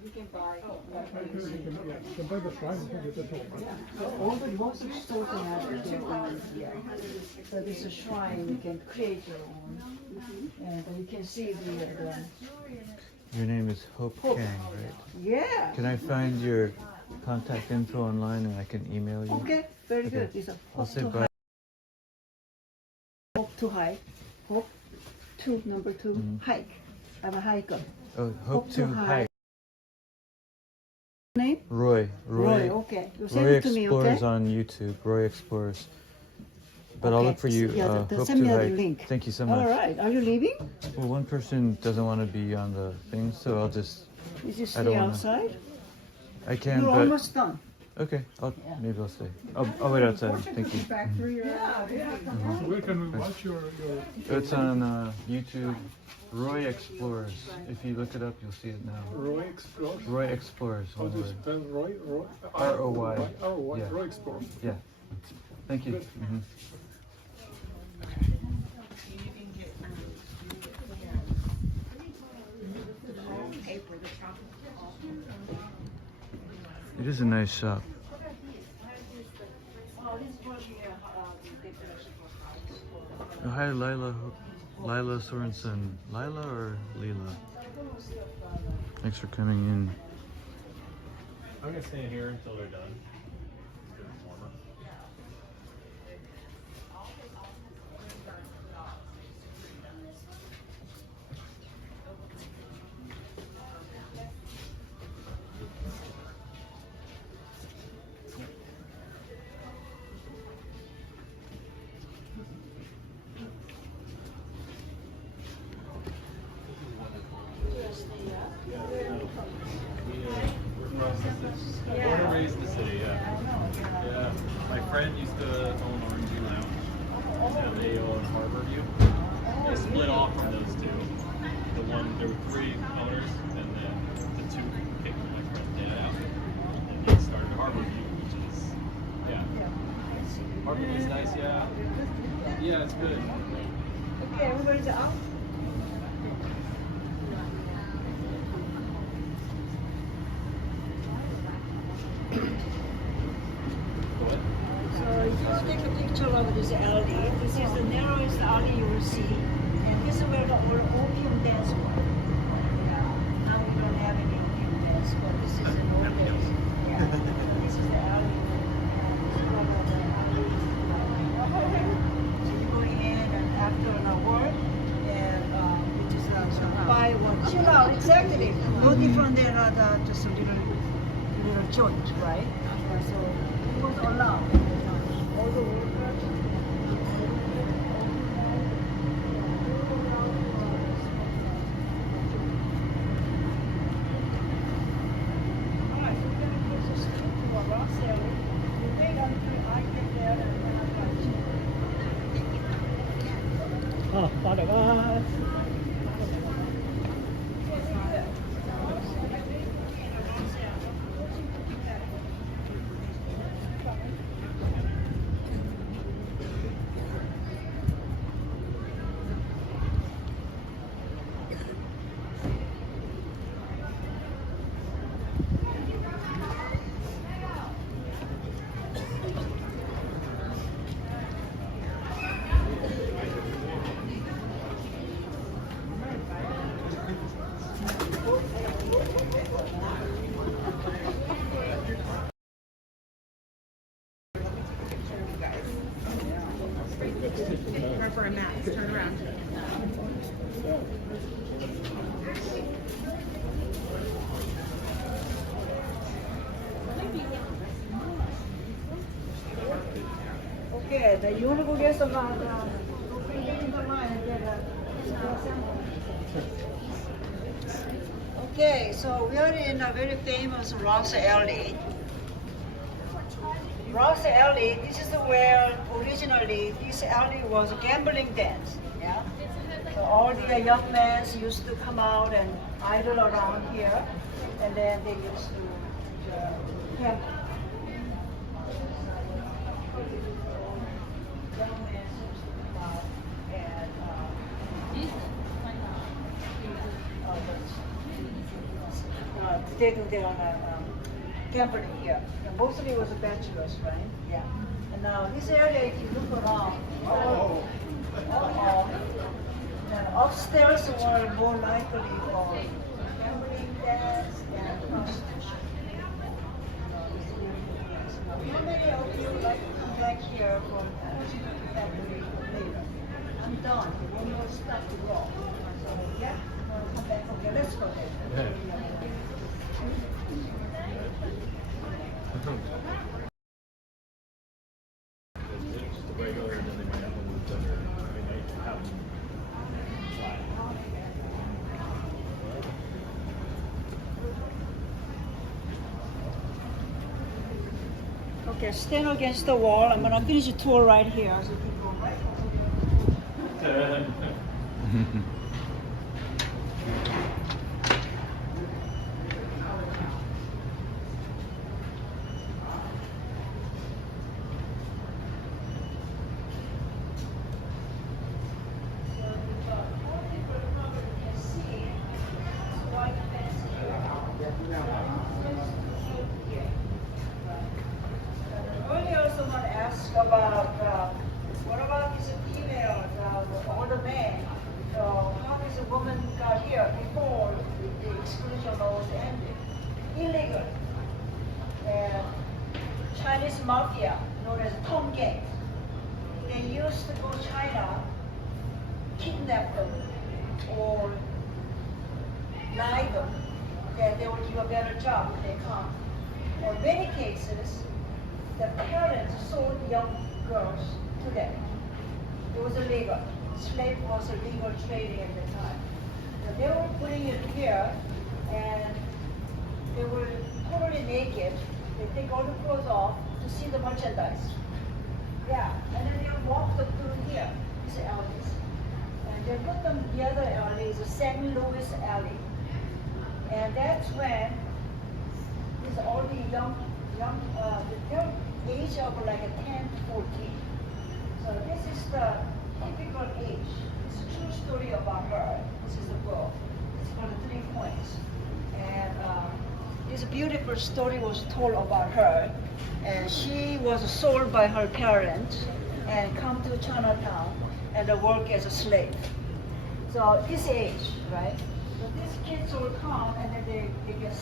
You can buy the shrine, I think it's all. All the most of the stores they have here. So this is a shrine, you can create your own. And you can see the Your name is Hope Kang, right? yeah. Can I find your contact info online and I can email you? Okay, very Okay. good. It's a I'll hope say to bye. hike. Hope to hike. Hope to number 2 hike. I'm a hiker. Oh, Hope to hike. Name? Roy. Okay. You send Roy it to me, Explores okay? on YouTube. Roy Explores. But I'll Okay. look for you. Yeah, Hope send to me the hike. link. Thank you so much. All right. Are you leaving? Well, one person doesn't want to be on the thing, so I'll just. Did you I stay don't wanna- outside? I can, You're but almost done. okay. Maybe I'll stay. I'll wait outside. Thank you. Where can we watch your It's on YouTube. Roy Explores. If you look it up, you'll see it now. Roy Explore? Roy Explores. How One do you word. spell Roy? R-O-Y. R-O-Y. Yeah. Roy Explore. Yeah. Thank you. Good. It is a nice shop. Oh, hi, Lila Sorensen. Lila or Leela? Thanks for coming in. I'm gonna stay here until they're done. It's getting warmer. Born and raised in the city, yeah. Yeah. My friend used to own R&G Lounge. And they own Harborview. They split off from those two. There were three owners, and then the two kicked my friend dad out. And they started Harborview, which is, Harborview's nice, yeah. Yeah, it's good. Okay, everybody's out. What? So if you take a picture of this alley, this is the narrowest alley you will see. And this is where the opium dance was. Yeah. Now we don't have any opium dance, but this is an old days. Yeah. So this is the alley. So you go in and after an work, and you just buy one. Chill out, exactly. No different than just a little joint, right? So it was allowed. All the workers. Alright, so we're gonna close the street to a Ross area. You wait until I get there and then I'll catch you. Oh, thought it was. For a max, turn around. Okay, then you want to go get some in the line and get Okay, so we are in a very famous Ross Alley. Ross Alley, this is where originally this alley was a gambling dance. Yeah? So all the young men used to come out and idle around here, and then they used to gamble. Young men used to come out and they do their gambling here. And mostly it was bachelors, right? Yeah. And now this area, if you look around, then upstairs were more likely for gambling dance and prostitution. How many of you like to come back here for gambling later? I'm done. One more stuff to go. So yeah, come back. Okay, let's go there. It's just a regular, and then they might have one with thunder. I mean, they have them fly. Okay, stand against the wall. I'm gonna finish the tour right here. So people, right? Earlier, someone asked about what about this female, the older man? How is a woman got here before the exclusion law was ended? Illegal. And Chinese mafia, known as Tong Gang, they used to go to China, kidnap them, or lie them that they will give a better job when they come. In many cases, the parents sold young girls to them. It was illegal. Slave was a legal trading at the time. So they were putting it here, and they were totally naked. They take all the clothes off to see the merchandise. Yeah, and then they walk them through here, these alleys. And they put them the other alley is the St. Louis alley. And that's when these all the they're age of like a 10 to 14. So this is the typical age. It's a true story about her. This is the book. It's called The 3 Points. And this beautiful story was told about her. And she was sold by her parents and come to Chinatown and work as a slave. So this age, right? So these kids will come and then they get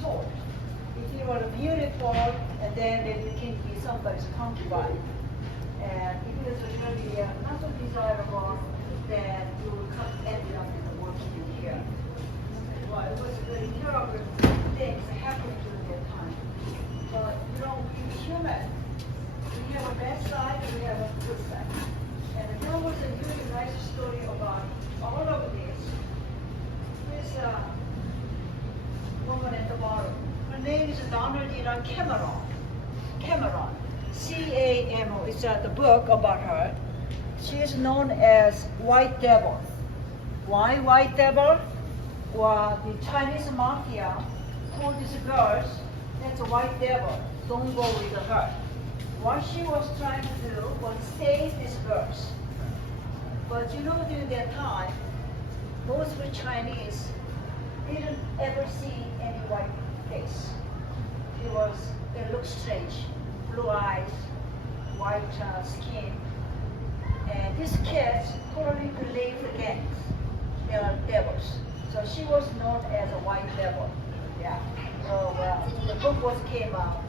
sold. If you are beautiful, and then you can be somebody's concubine. And if it is really not so desirable, then you will end up in the working here. Well, it was very terrible things happening during that time. But we're human. We have a bad side and we have a good side. And there was a really nice story about all of this. This woman at the bottom. Her name is Donaldina Cameron. Cameron. C-A-M-O. It's the book about her. She is known as White Devil. Why White Devil? Well, the Chinese mafia told these girls, that's a white devil, don't go with her. What she was trying to do was save these girls. But during that time, those who were Chinese didn't ever see any white face. It looked strange, blue eyes, white skin. And these kids totally believed the gangs. They are devils. So she was known as a white devil. Yeah. So the book came out.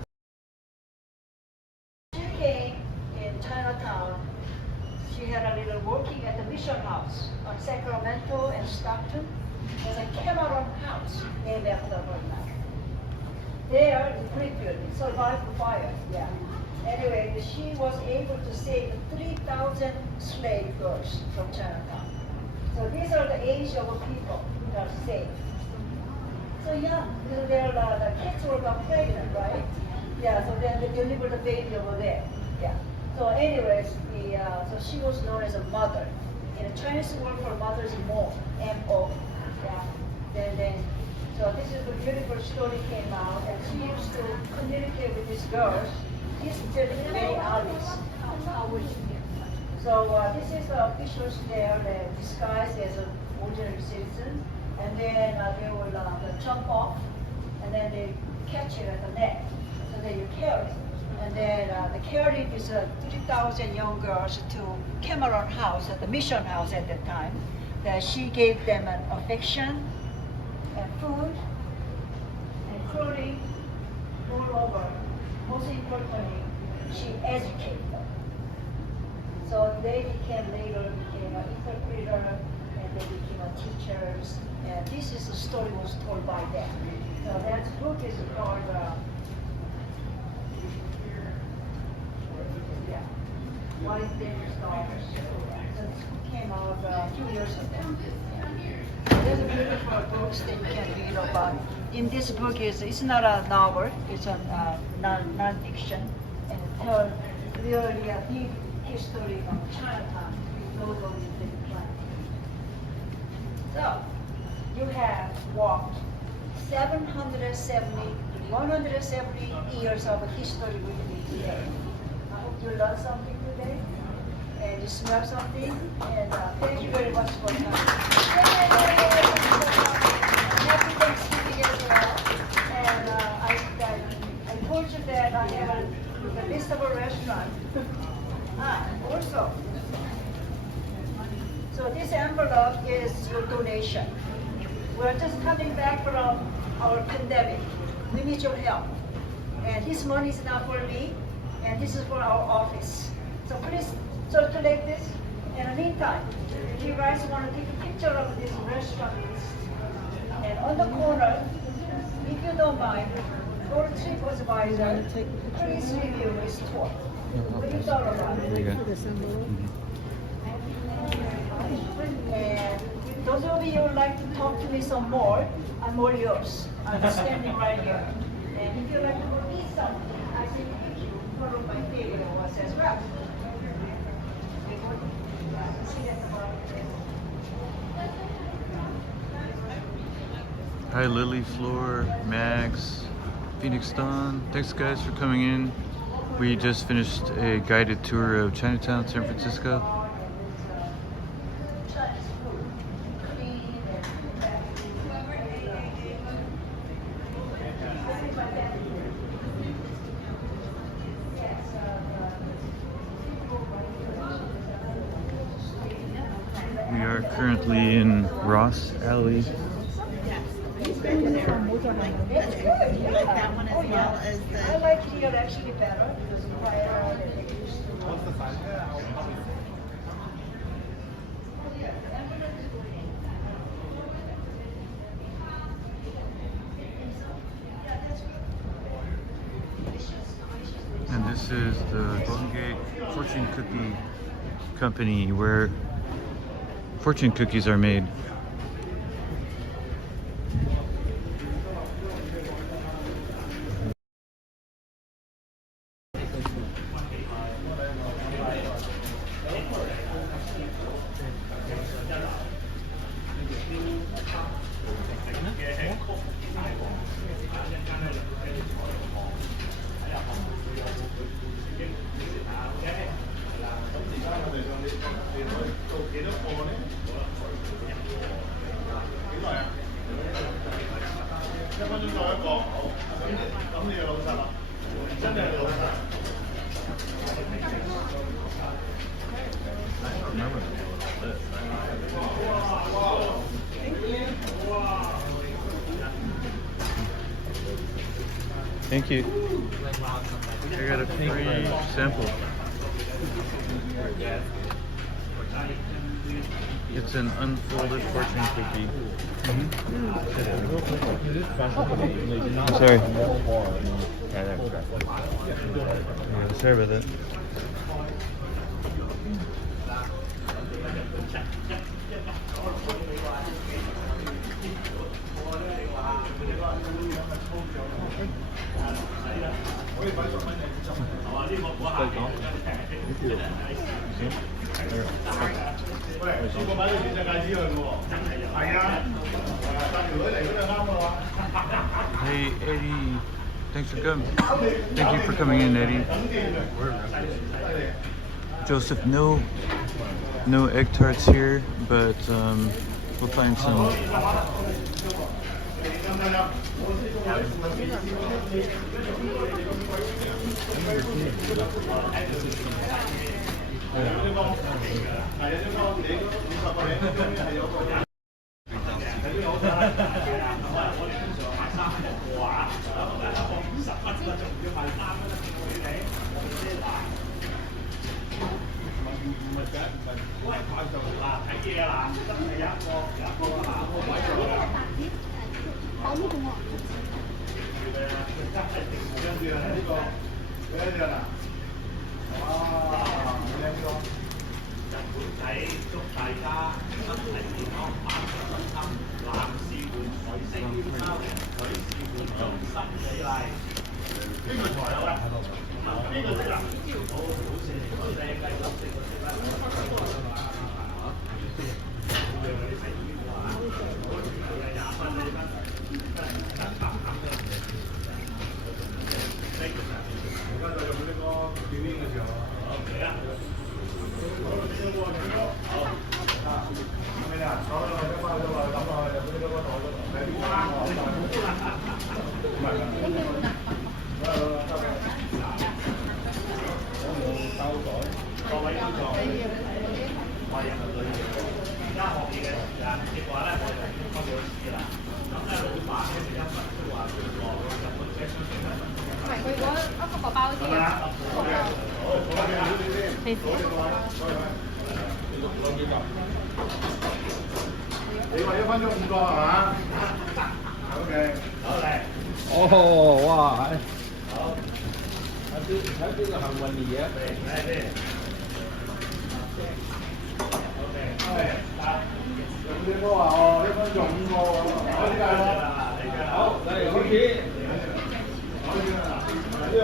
She came in Chinatown. She had a little working at the mission house on Sacramento and Stockton. There's a Cameron house named after her now. There, the brick building survived the fire. Yeah. Anyway, she was able to save 3,000 slave girls from Chinatown. So these are the age of people that are saved. So young, the kids were got pregnant, right? Yeah, so then they delivered the baby over there. Yeah. So anyways, so she was known as a mother. In the Chinese word for mother is mo, M-O. Yeah. Then, so this is the beautiful story came out, and she used to communicate with these girls. These many alleys. So this is the officials there that disguised as an ordinary citizen, and then they will jump off, and then they catch it at the neck, so then you carry it. And then the carrying is 3,000 young girls to Cameron House, at the mission house at that time, that she gave them an affection, and food, and clothing, moreover, most importantly, she educated them. So they later became an interpreter, and they became teachers, and this is the story was told by them. So that book is called White Devil's Daughters. So it came out a few years ago. There's a beautiful books that you can read about. In this book, it's not a novel, it's a non-fiction, and it tells really a deep history of Chinatown, local plan. So, you have walked 170 years of history with me today. I hope you learned something today, and you smell something, and thank you very much for coming. Happy Thanksgiving as well. And I told you that I have a list of a restaurant. Also, so this envelope is your donation. We're just coming back from our pandemic. We need your help. And this money is not for me, and this is for our office. So please circulate this. In the meantime, if you guys want to take a picture of this restaurant, and on the corner, if you don't mind, go to TripAdvisor, please review this tour. What do you thought about it? And those of you who would like to talk to me some more, I'm all yours. I'm standing right here. And if you like to eat something, I think you follow my favorite ones as well. Hi Lily, Floor, Max, Phoenix Dawn. Thanks guys for coming in. We just finished a guided tour of Chinatown, San Francisco. We are currently in Ross Alley. You like that one as well as I the. like here actually better because prior. And this is the Golden Gate Fortune Cookie Company where fortune cookies are made. Thank you. I got a free sample. It's an unfolded fortune cookie. I'm sorry. Yeah, sorry about that. Hey Eddie, thanks for coming. Thank you for coming in, Eddie. Joseph, no egg tarts here, but we'll find some.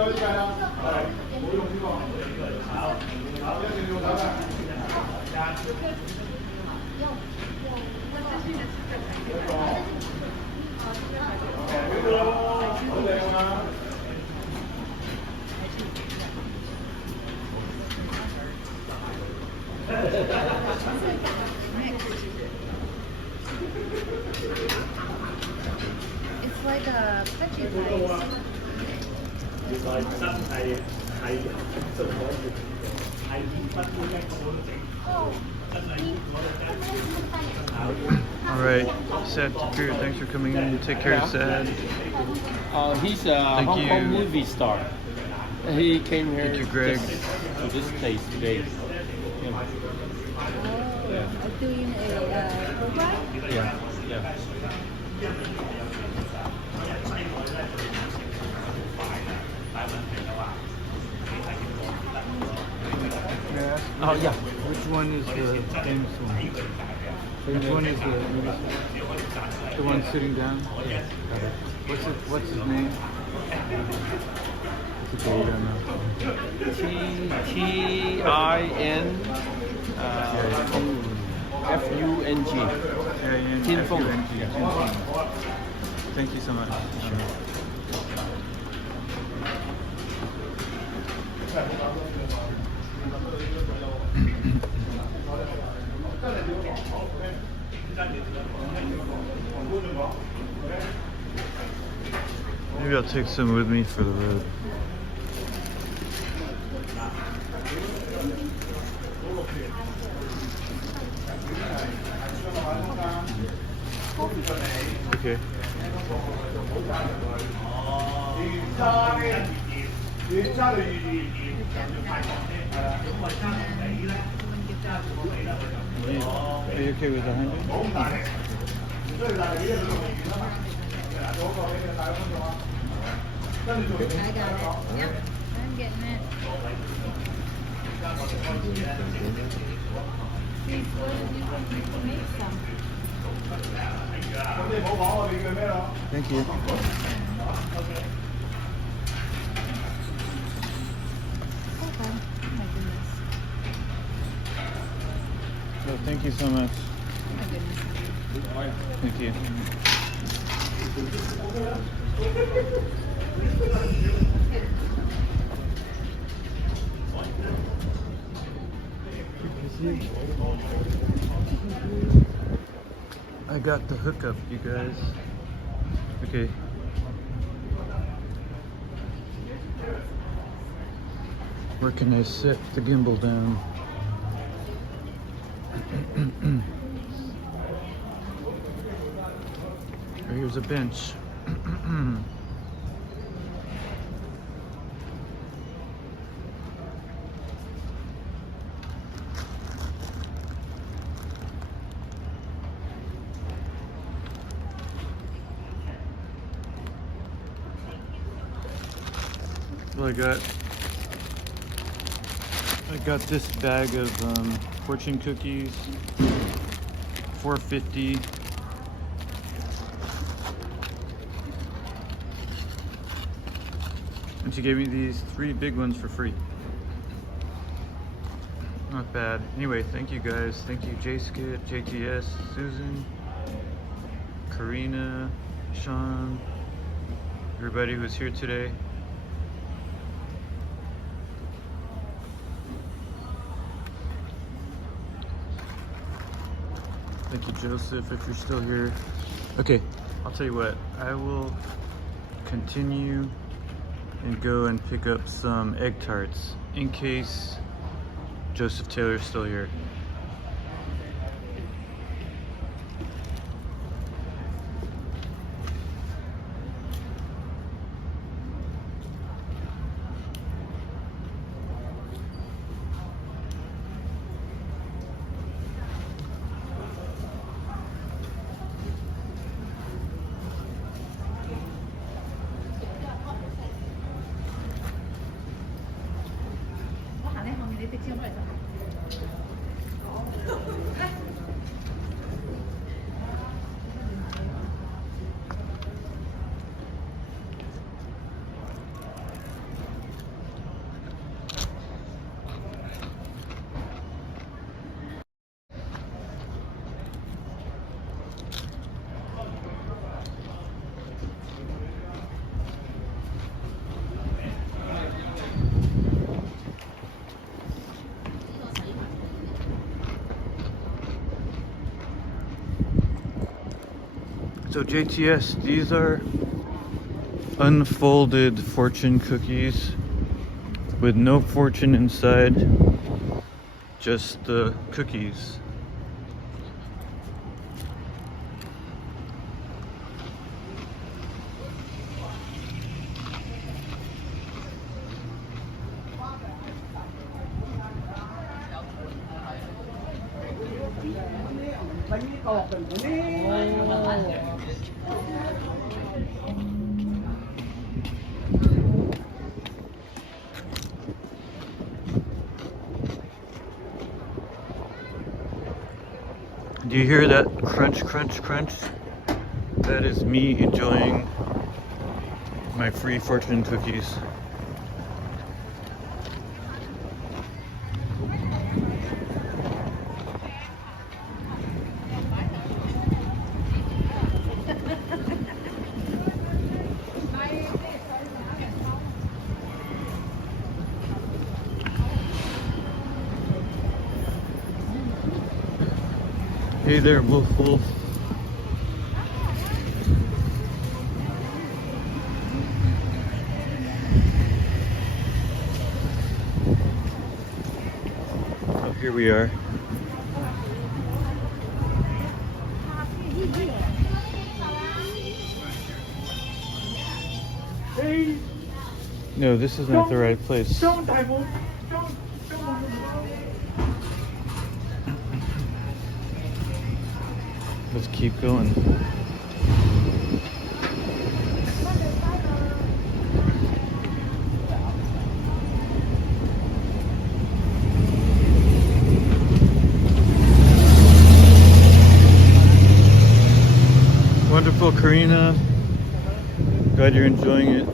It's like a pudgy pie. All right, Sad Superior, thanks for coming in. Take care, Sad. He's a Thank Hong you. Kong movie star. He came here Thank you, Greg. to this place today. Yeah. Doing a program? Yeah. Yeah. May I ask Oh yeah. which one is the famous one? Which one is the one sitting down? Yeah. What's his name? It's a date, I know. Tin Fung. Yeah, Tin Fung. Thank you so much. Maybe I'll take some with me for the road. Okay. Are you okay with 100? I got it. Yep, I'm getting it. See, what did you think you can make some? Thank you. Okay. Oh my goodness. So thank you so much. Oh my goodness. Thank you. I got the hookup, you guys. Okay. Where can I set the gimbal down? Oh, here's a bench. So I got this bag of fortune cookies, $4.50. And she gave me these 3 big ones for free. Not bad. Anyway, thank you guys. Thank you, J-Skit, JTS, Susan, Karina, Sean, everybody who's here today. Thank you, Joseph, if you're still here. Okay, I'll tell you what, I will continue and go and pick up some egg tarts in case Joseph Taylor's still here. So JTS, these are unfolded fortune cookies with no fortune inside, just the cookies. Do you hear that crunch, crunch, crunch? That is me enjoying my free fortune cookies. Hey there, Wolf Wolf. Oh, here we are. No, this is not the right place. Let's keep going. Wonderful, Karina. Glad you're enjoying it.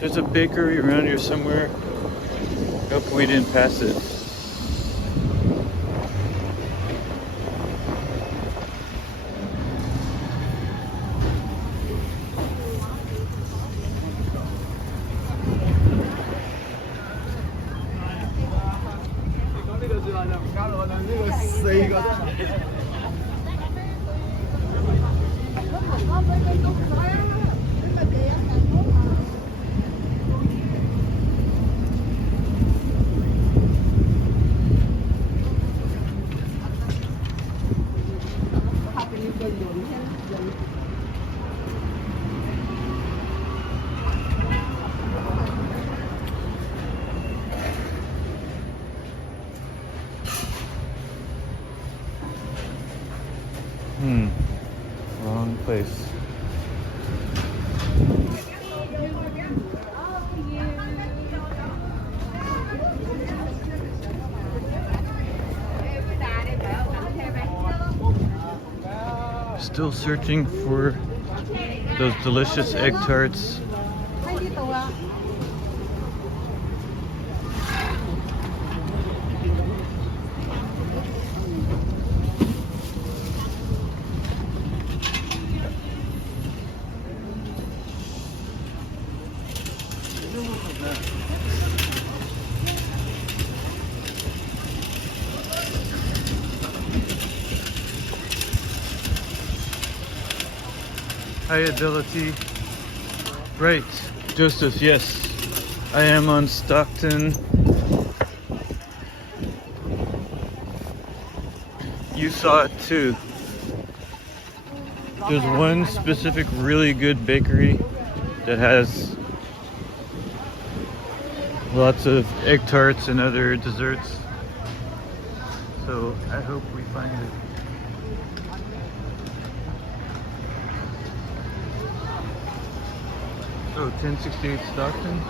There's a bakery around here somewhere. Hope we didn't pass it. Wrong place. Still searching for those delicious egg tarts. Hi, Ability. Right, Joseph, yes. I am on Stockton. You saw it too. There's one specific really good bakery that has lots of egg tarts and other desserts. So I hope we find it. Oh, 1068 Stockton?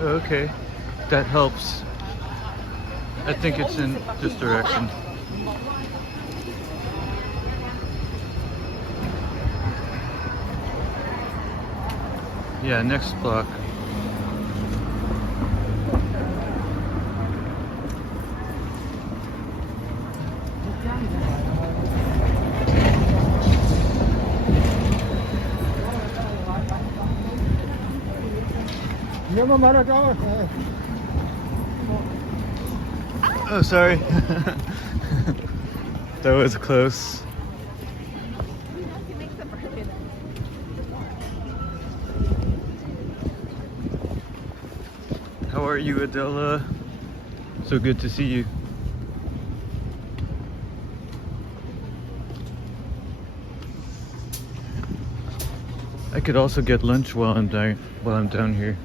Oh, okay. That helps. I think it's in this direction. Yeah, next block. Oh, sorry. That was close. How are you, Adela? So good to see you. I could also get lunch while I'm down here.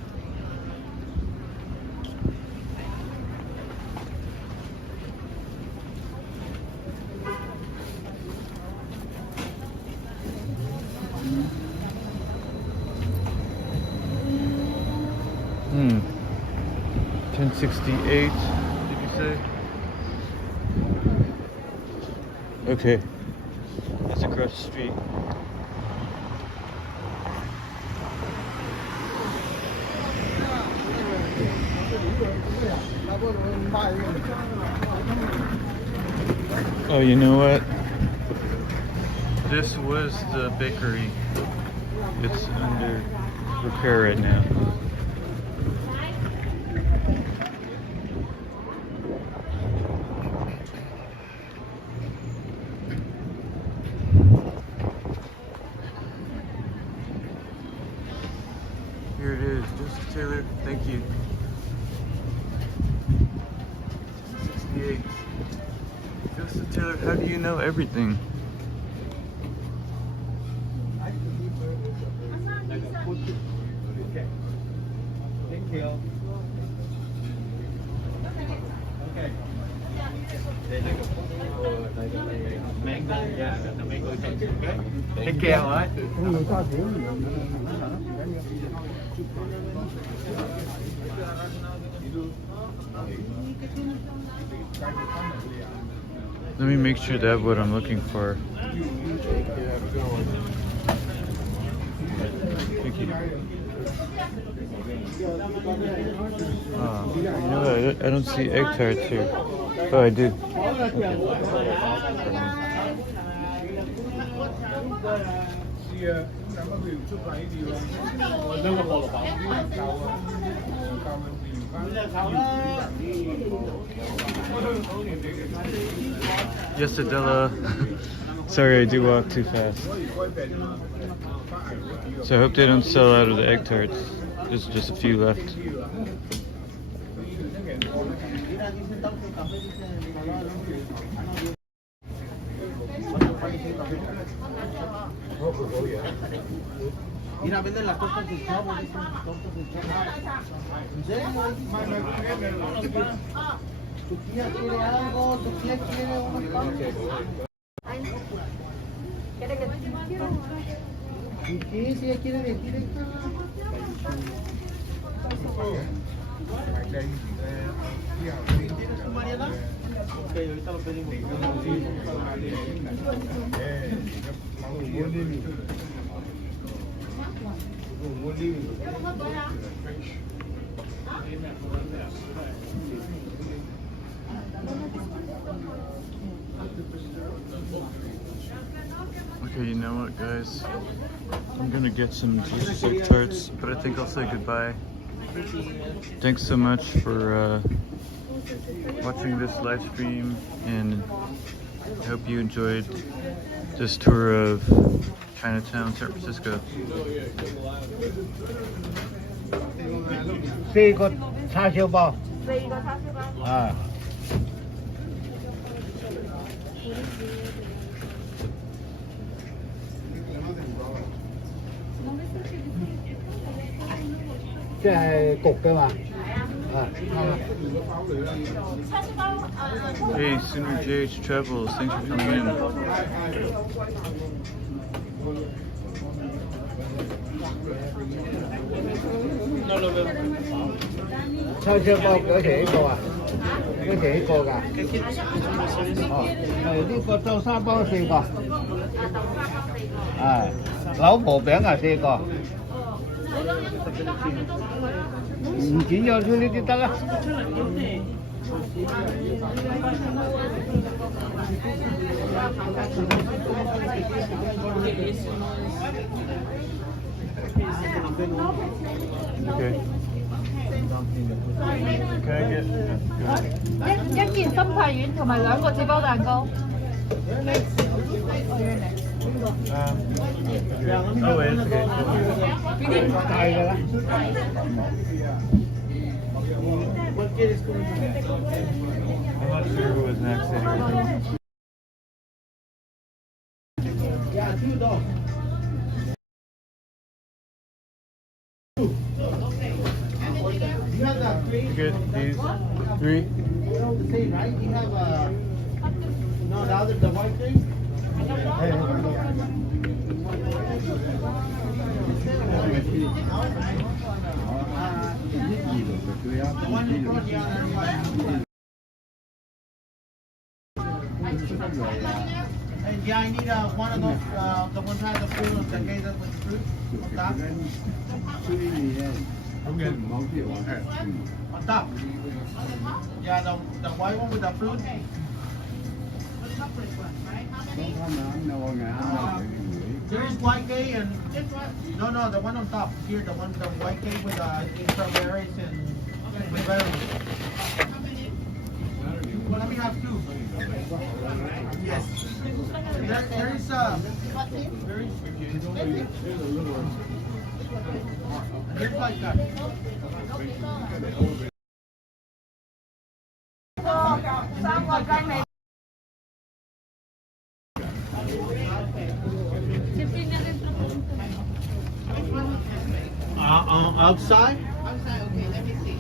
Hmm. 1068, did you say? Okay. That's across the street. Oh, you know what? This was the bakery. It's under repair right now. Here it is, Joseph Taylor, thank you. 68. Joseph Taylor, how do you know everything? Thank you. Okay. Mango, yeah, the mango taste, okay? Take care, alright? Let me make sure that's what I'm looking for. Thank you. You know what? I don't see egg tarts here. Oh, I do. Yes, Adela. Sorry, I do walk too fast. So I hope they don't sell out of the egg tarts. There's just a few left. Mira, venden las tortas del chavo, dicen tortas del chavo. ¿En serio? Tu tía quiere algo, tu tía quiere unos panes. ¿Y qué? Si ella quiere de aquí de acá. ¿Tienes tu variedad? Ok, ahorita lo pedimos. Okay, you know what, guys? I'm gonna get some Jesus egg tarts, but I think I'll say goodbye. Thanks so much for watching this live stream, and I hope you enjoyed this tour of Chinatown, San Francisco. 4個叉燒包。4個叉燒包。啊。即係焗㗎嘛？啊。 Hey, Sooner JH Travels, thanks for coming in.叉燒包幾錢一個啊？幾錢一個㗎？哦，係呢個豆沙包4個。係，柳婆餅啊4個。唔剪咗出呢啲得啦。Okay. Can I get? Yeah, 一件心太丸同埋2個紙包蛋糕。Oh wait, it's okay. 大㗎啦。I'm not sure who was next anyway. You get these 3? The same, right? You have no, the other, the white thing? Hey, yeah, I need one of those, the ones that have the fruit, that gave us with the fruit on top. On top. Yeah, the white one with the fruit. There is white cake and no, the one on top here, the white cake with strawberries and with berries. Well, let me have 2. Yes. There is there's like that. Outside? Outside, okay, let me see.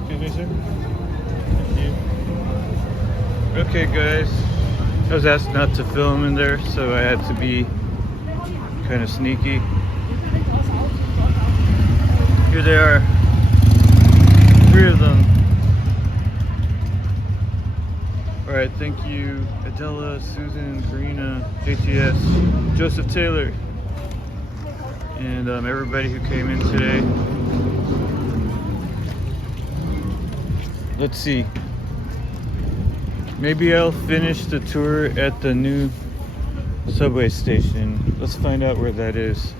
Excuse me, sir. Thank you. Okay, guys. I was asked not to film in there, so I had to be kind of sneaky. Here they are. 3 of them. Alright, thank you Adela, Susan, Karina, JTS, Joseph Taylor, and everybody who came in today. Let's see. Maybe I'll finish the tour at the new subway station. Let's find out where that is.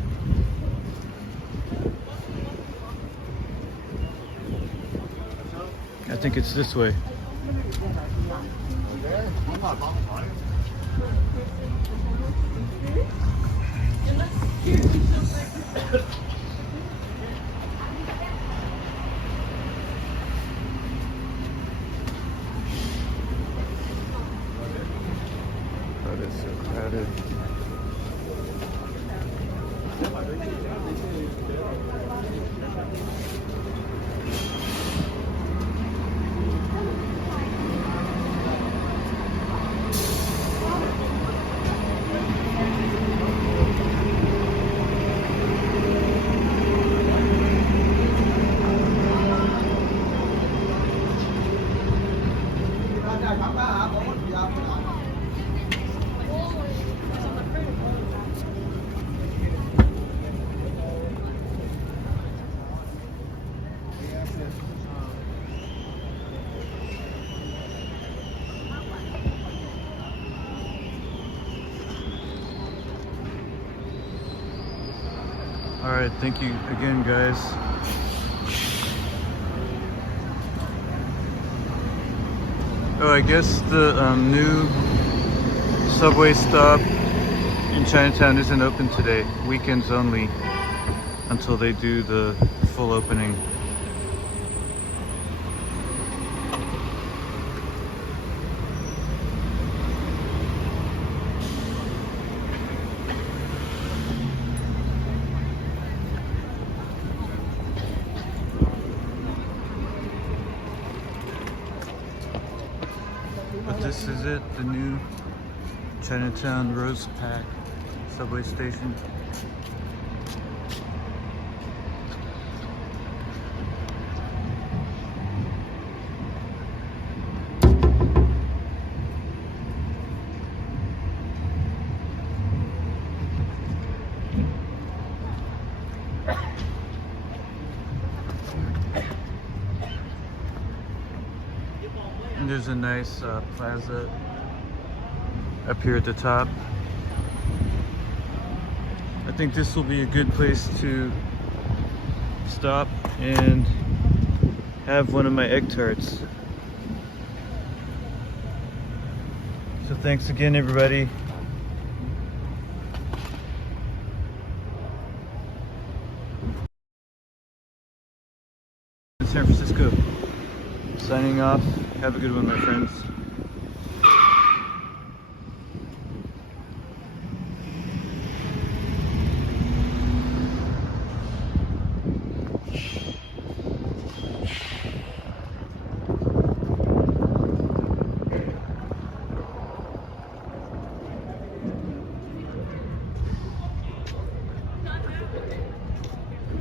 I think it's this way. Oh, it's so crowded. Alright, thank you again, guys. Oh, I guess the new subway stop in Chinatown isn't open today. Weekends only until they do the full opening. But this is it, the new Chinatown Rose Pack subway station. And there's a nice plaza up here at the top. I think this will be a good place to stop and have one of my egg tarts. So thanks again, everybody. San Francisco. Signing off. Have a good one, my friends.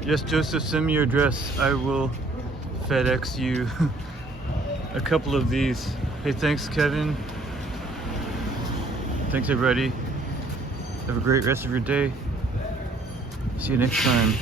Yes, Joseph, send me your address. I will FedEx you a couple of these. Hey, thanks, Kevin. Thanks, everybody. Have a great rest of your day. See you next time.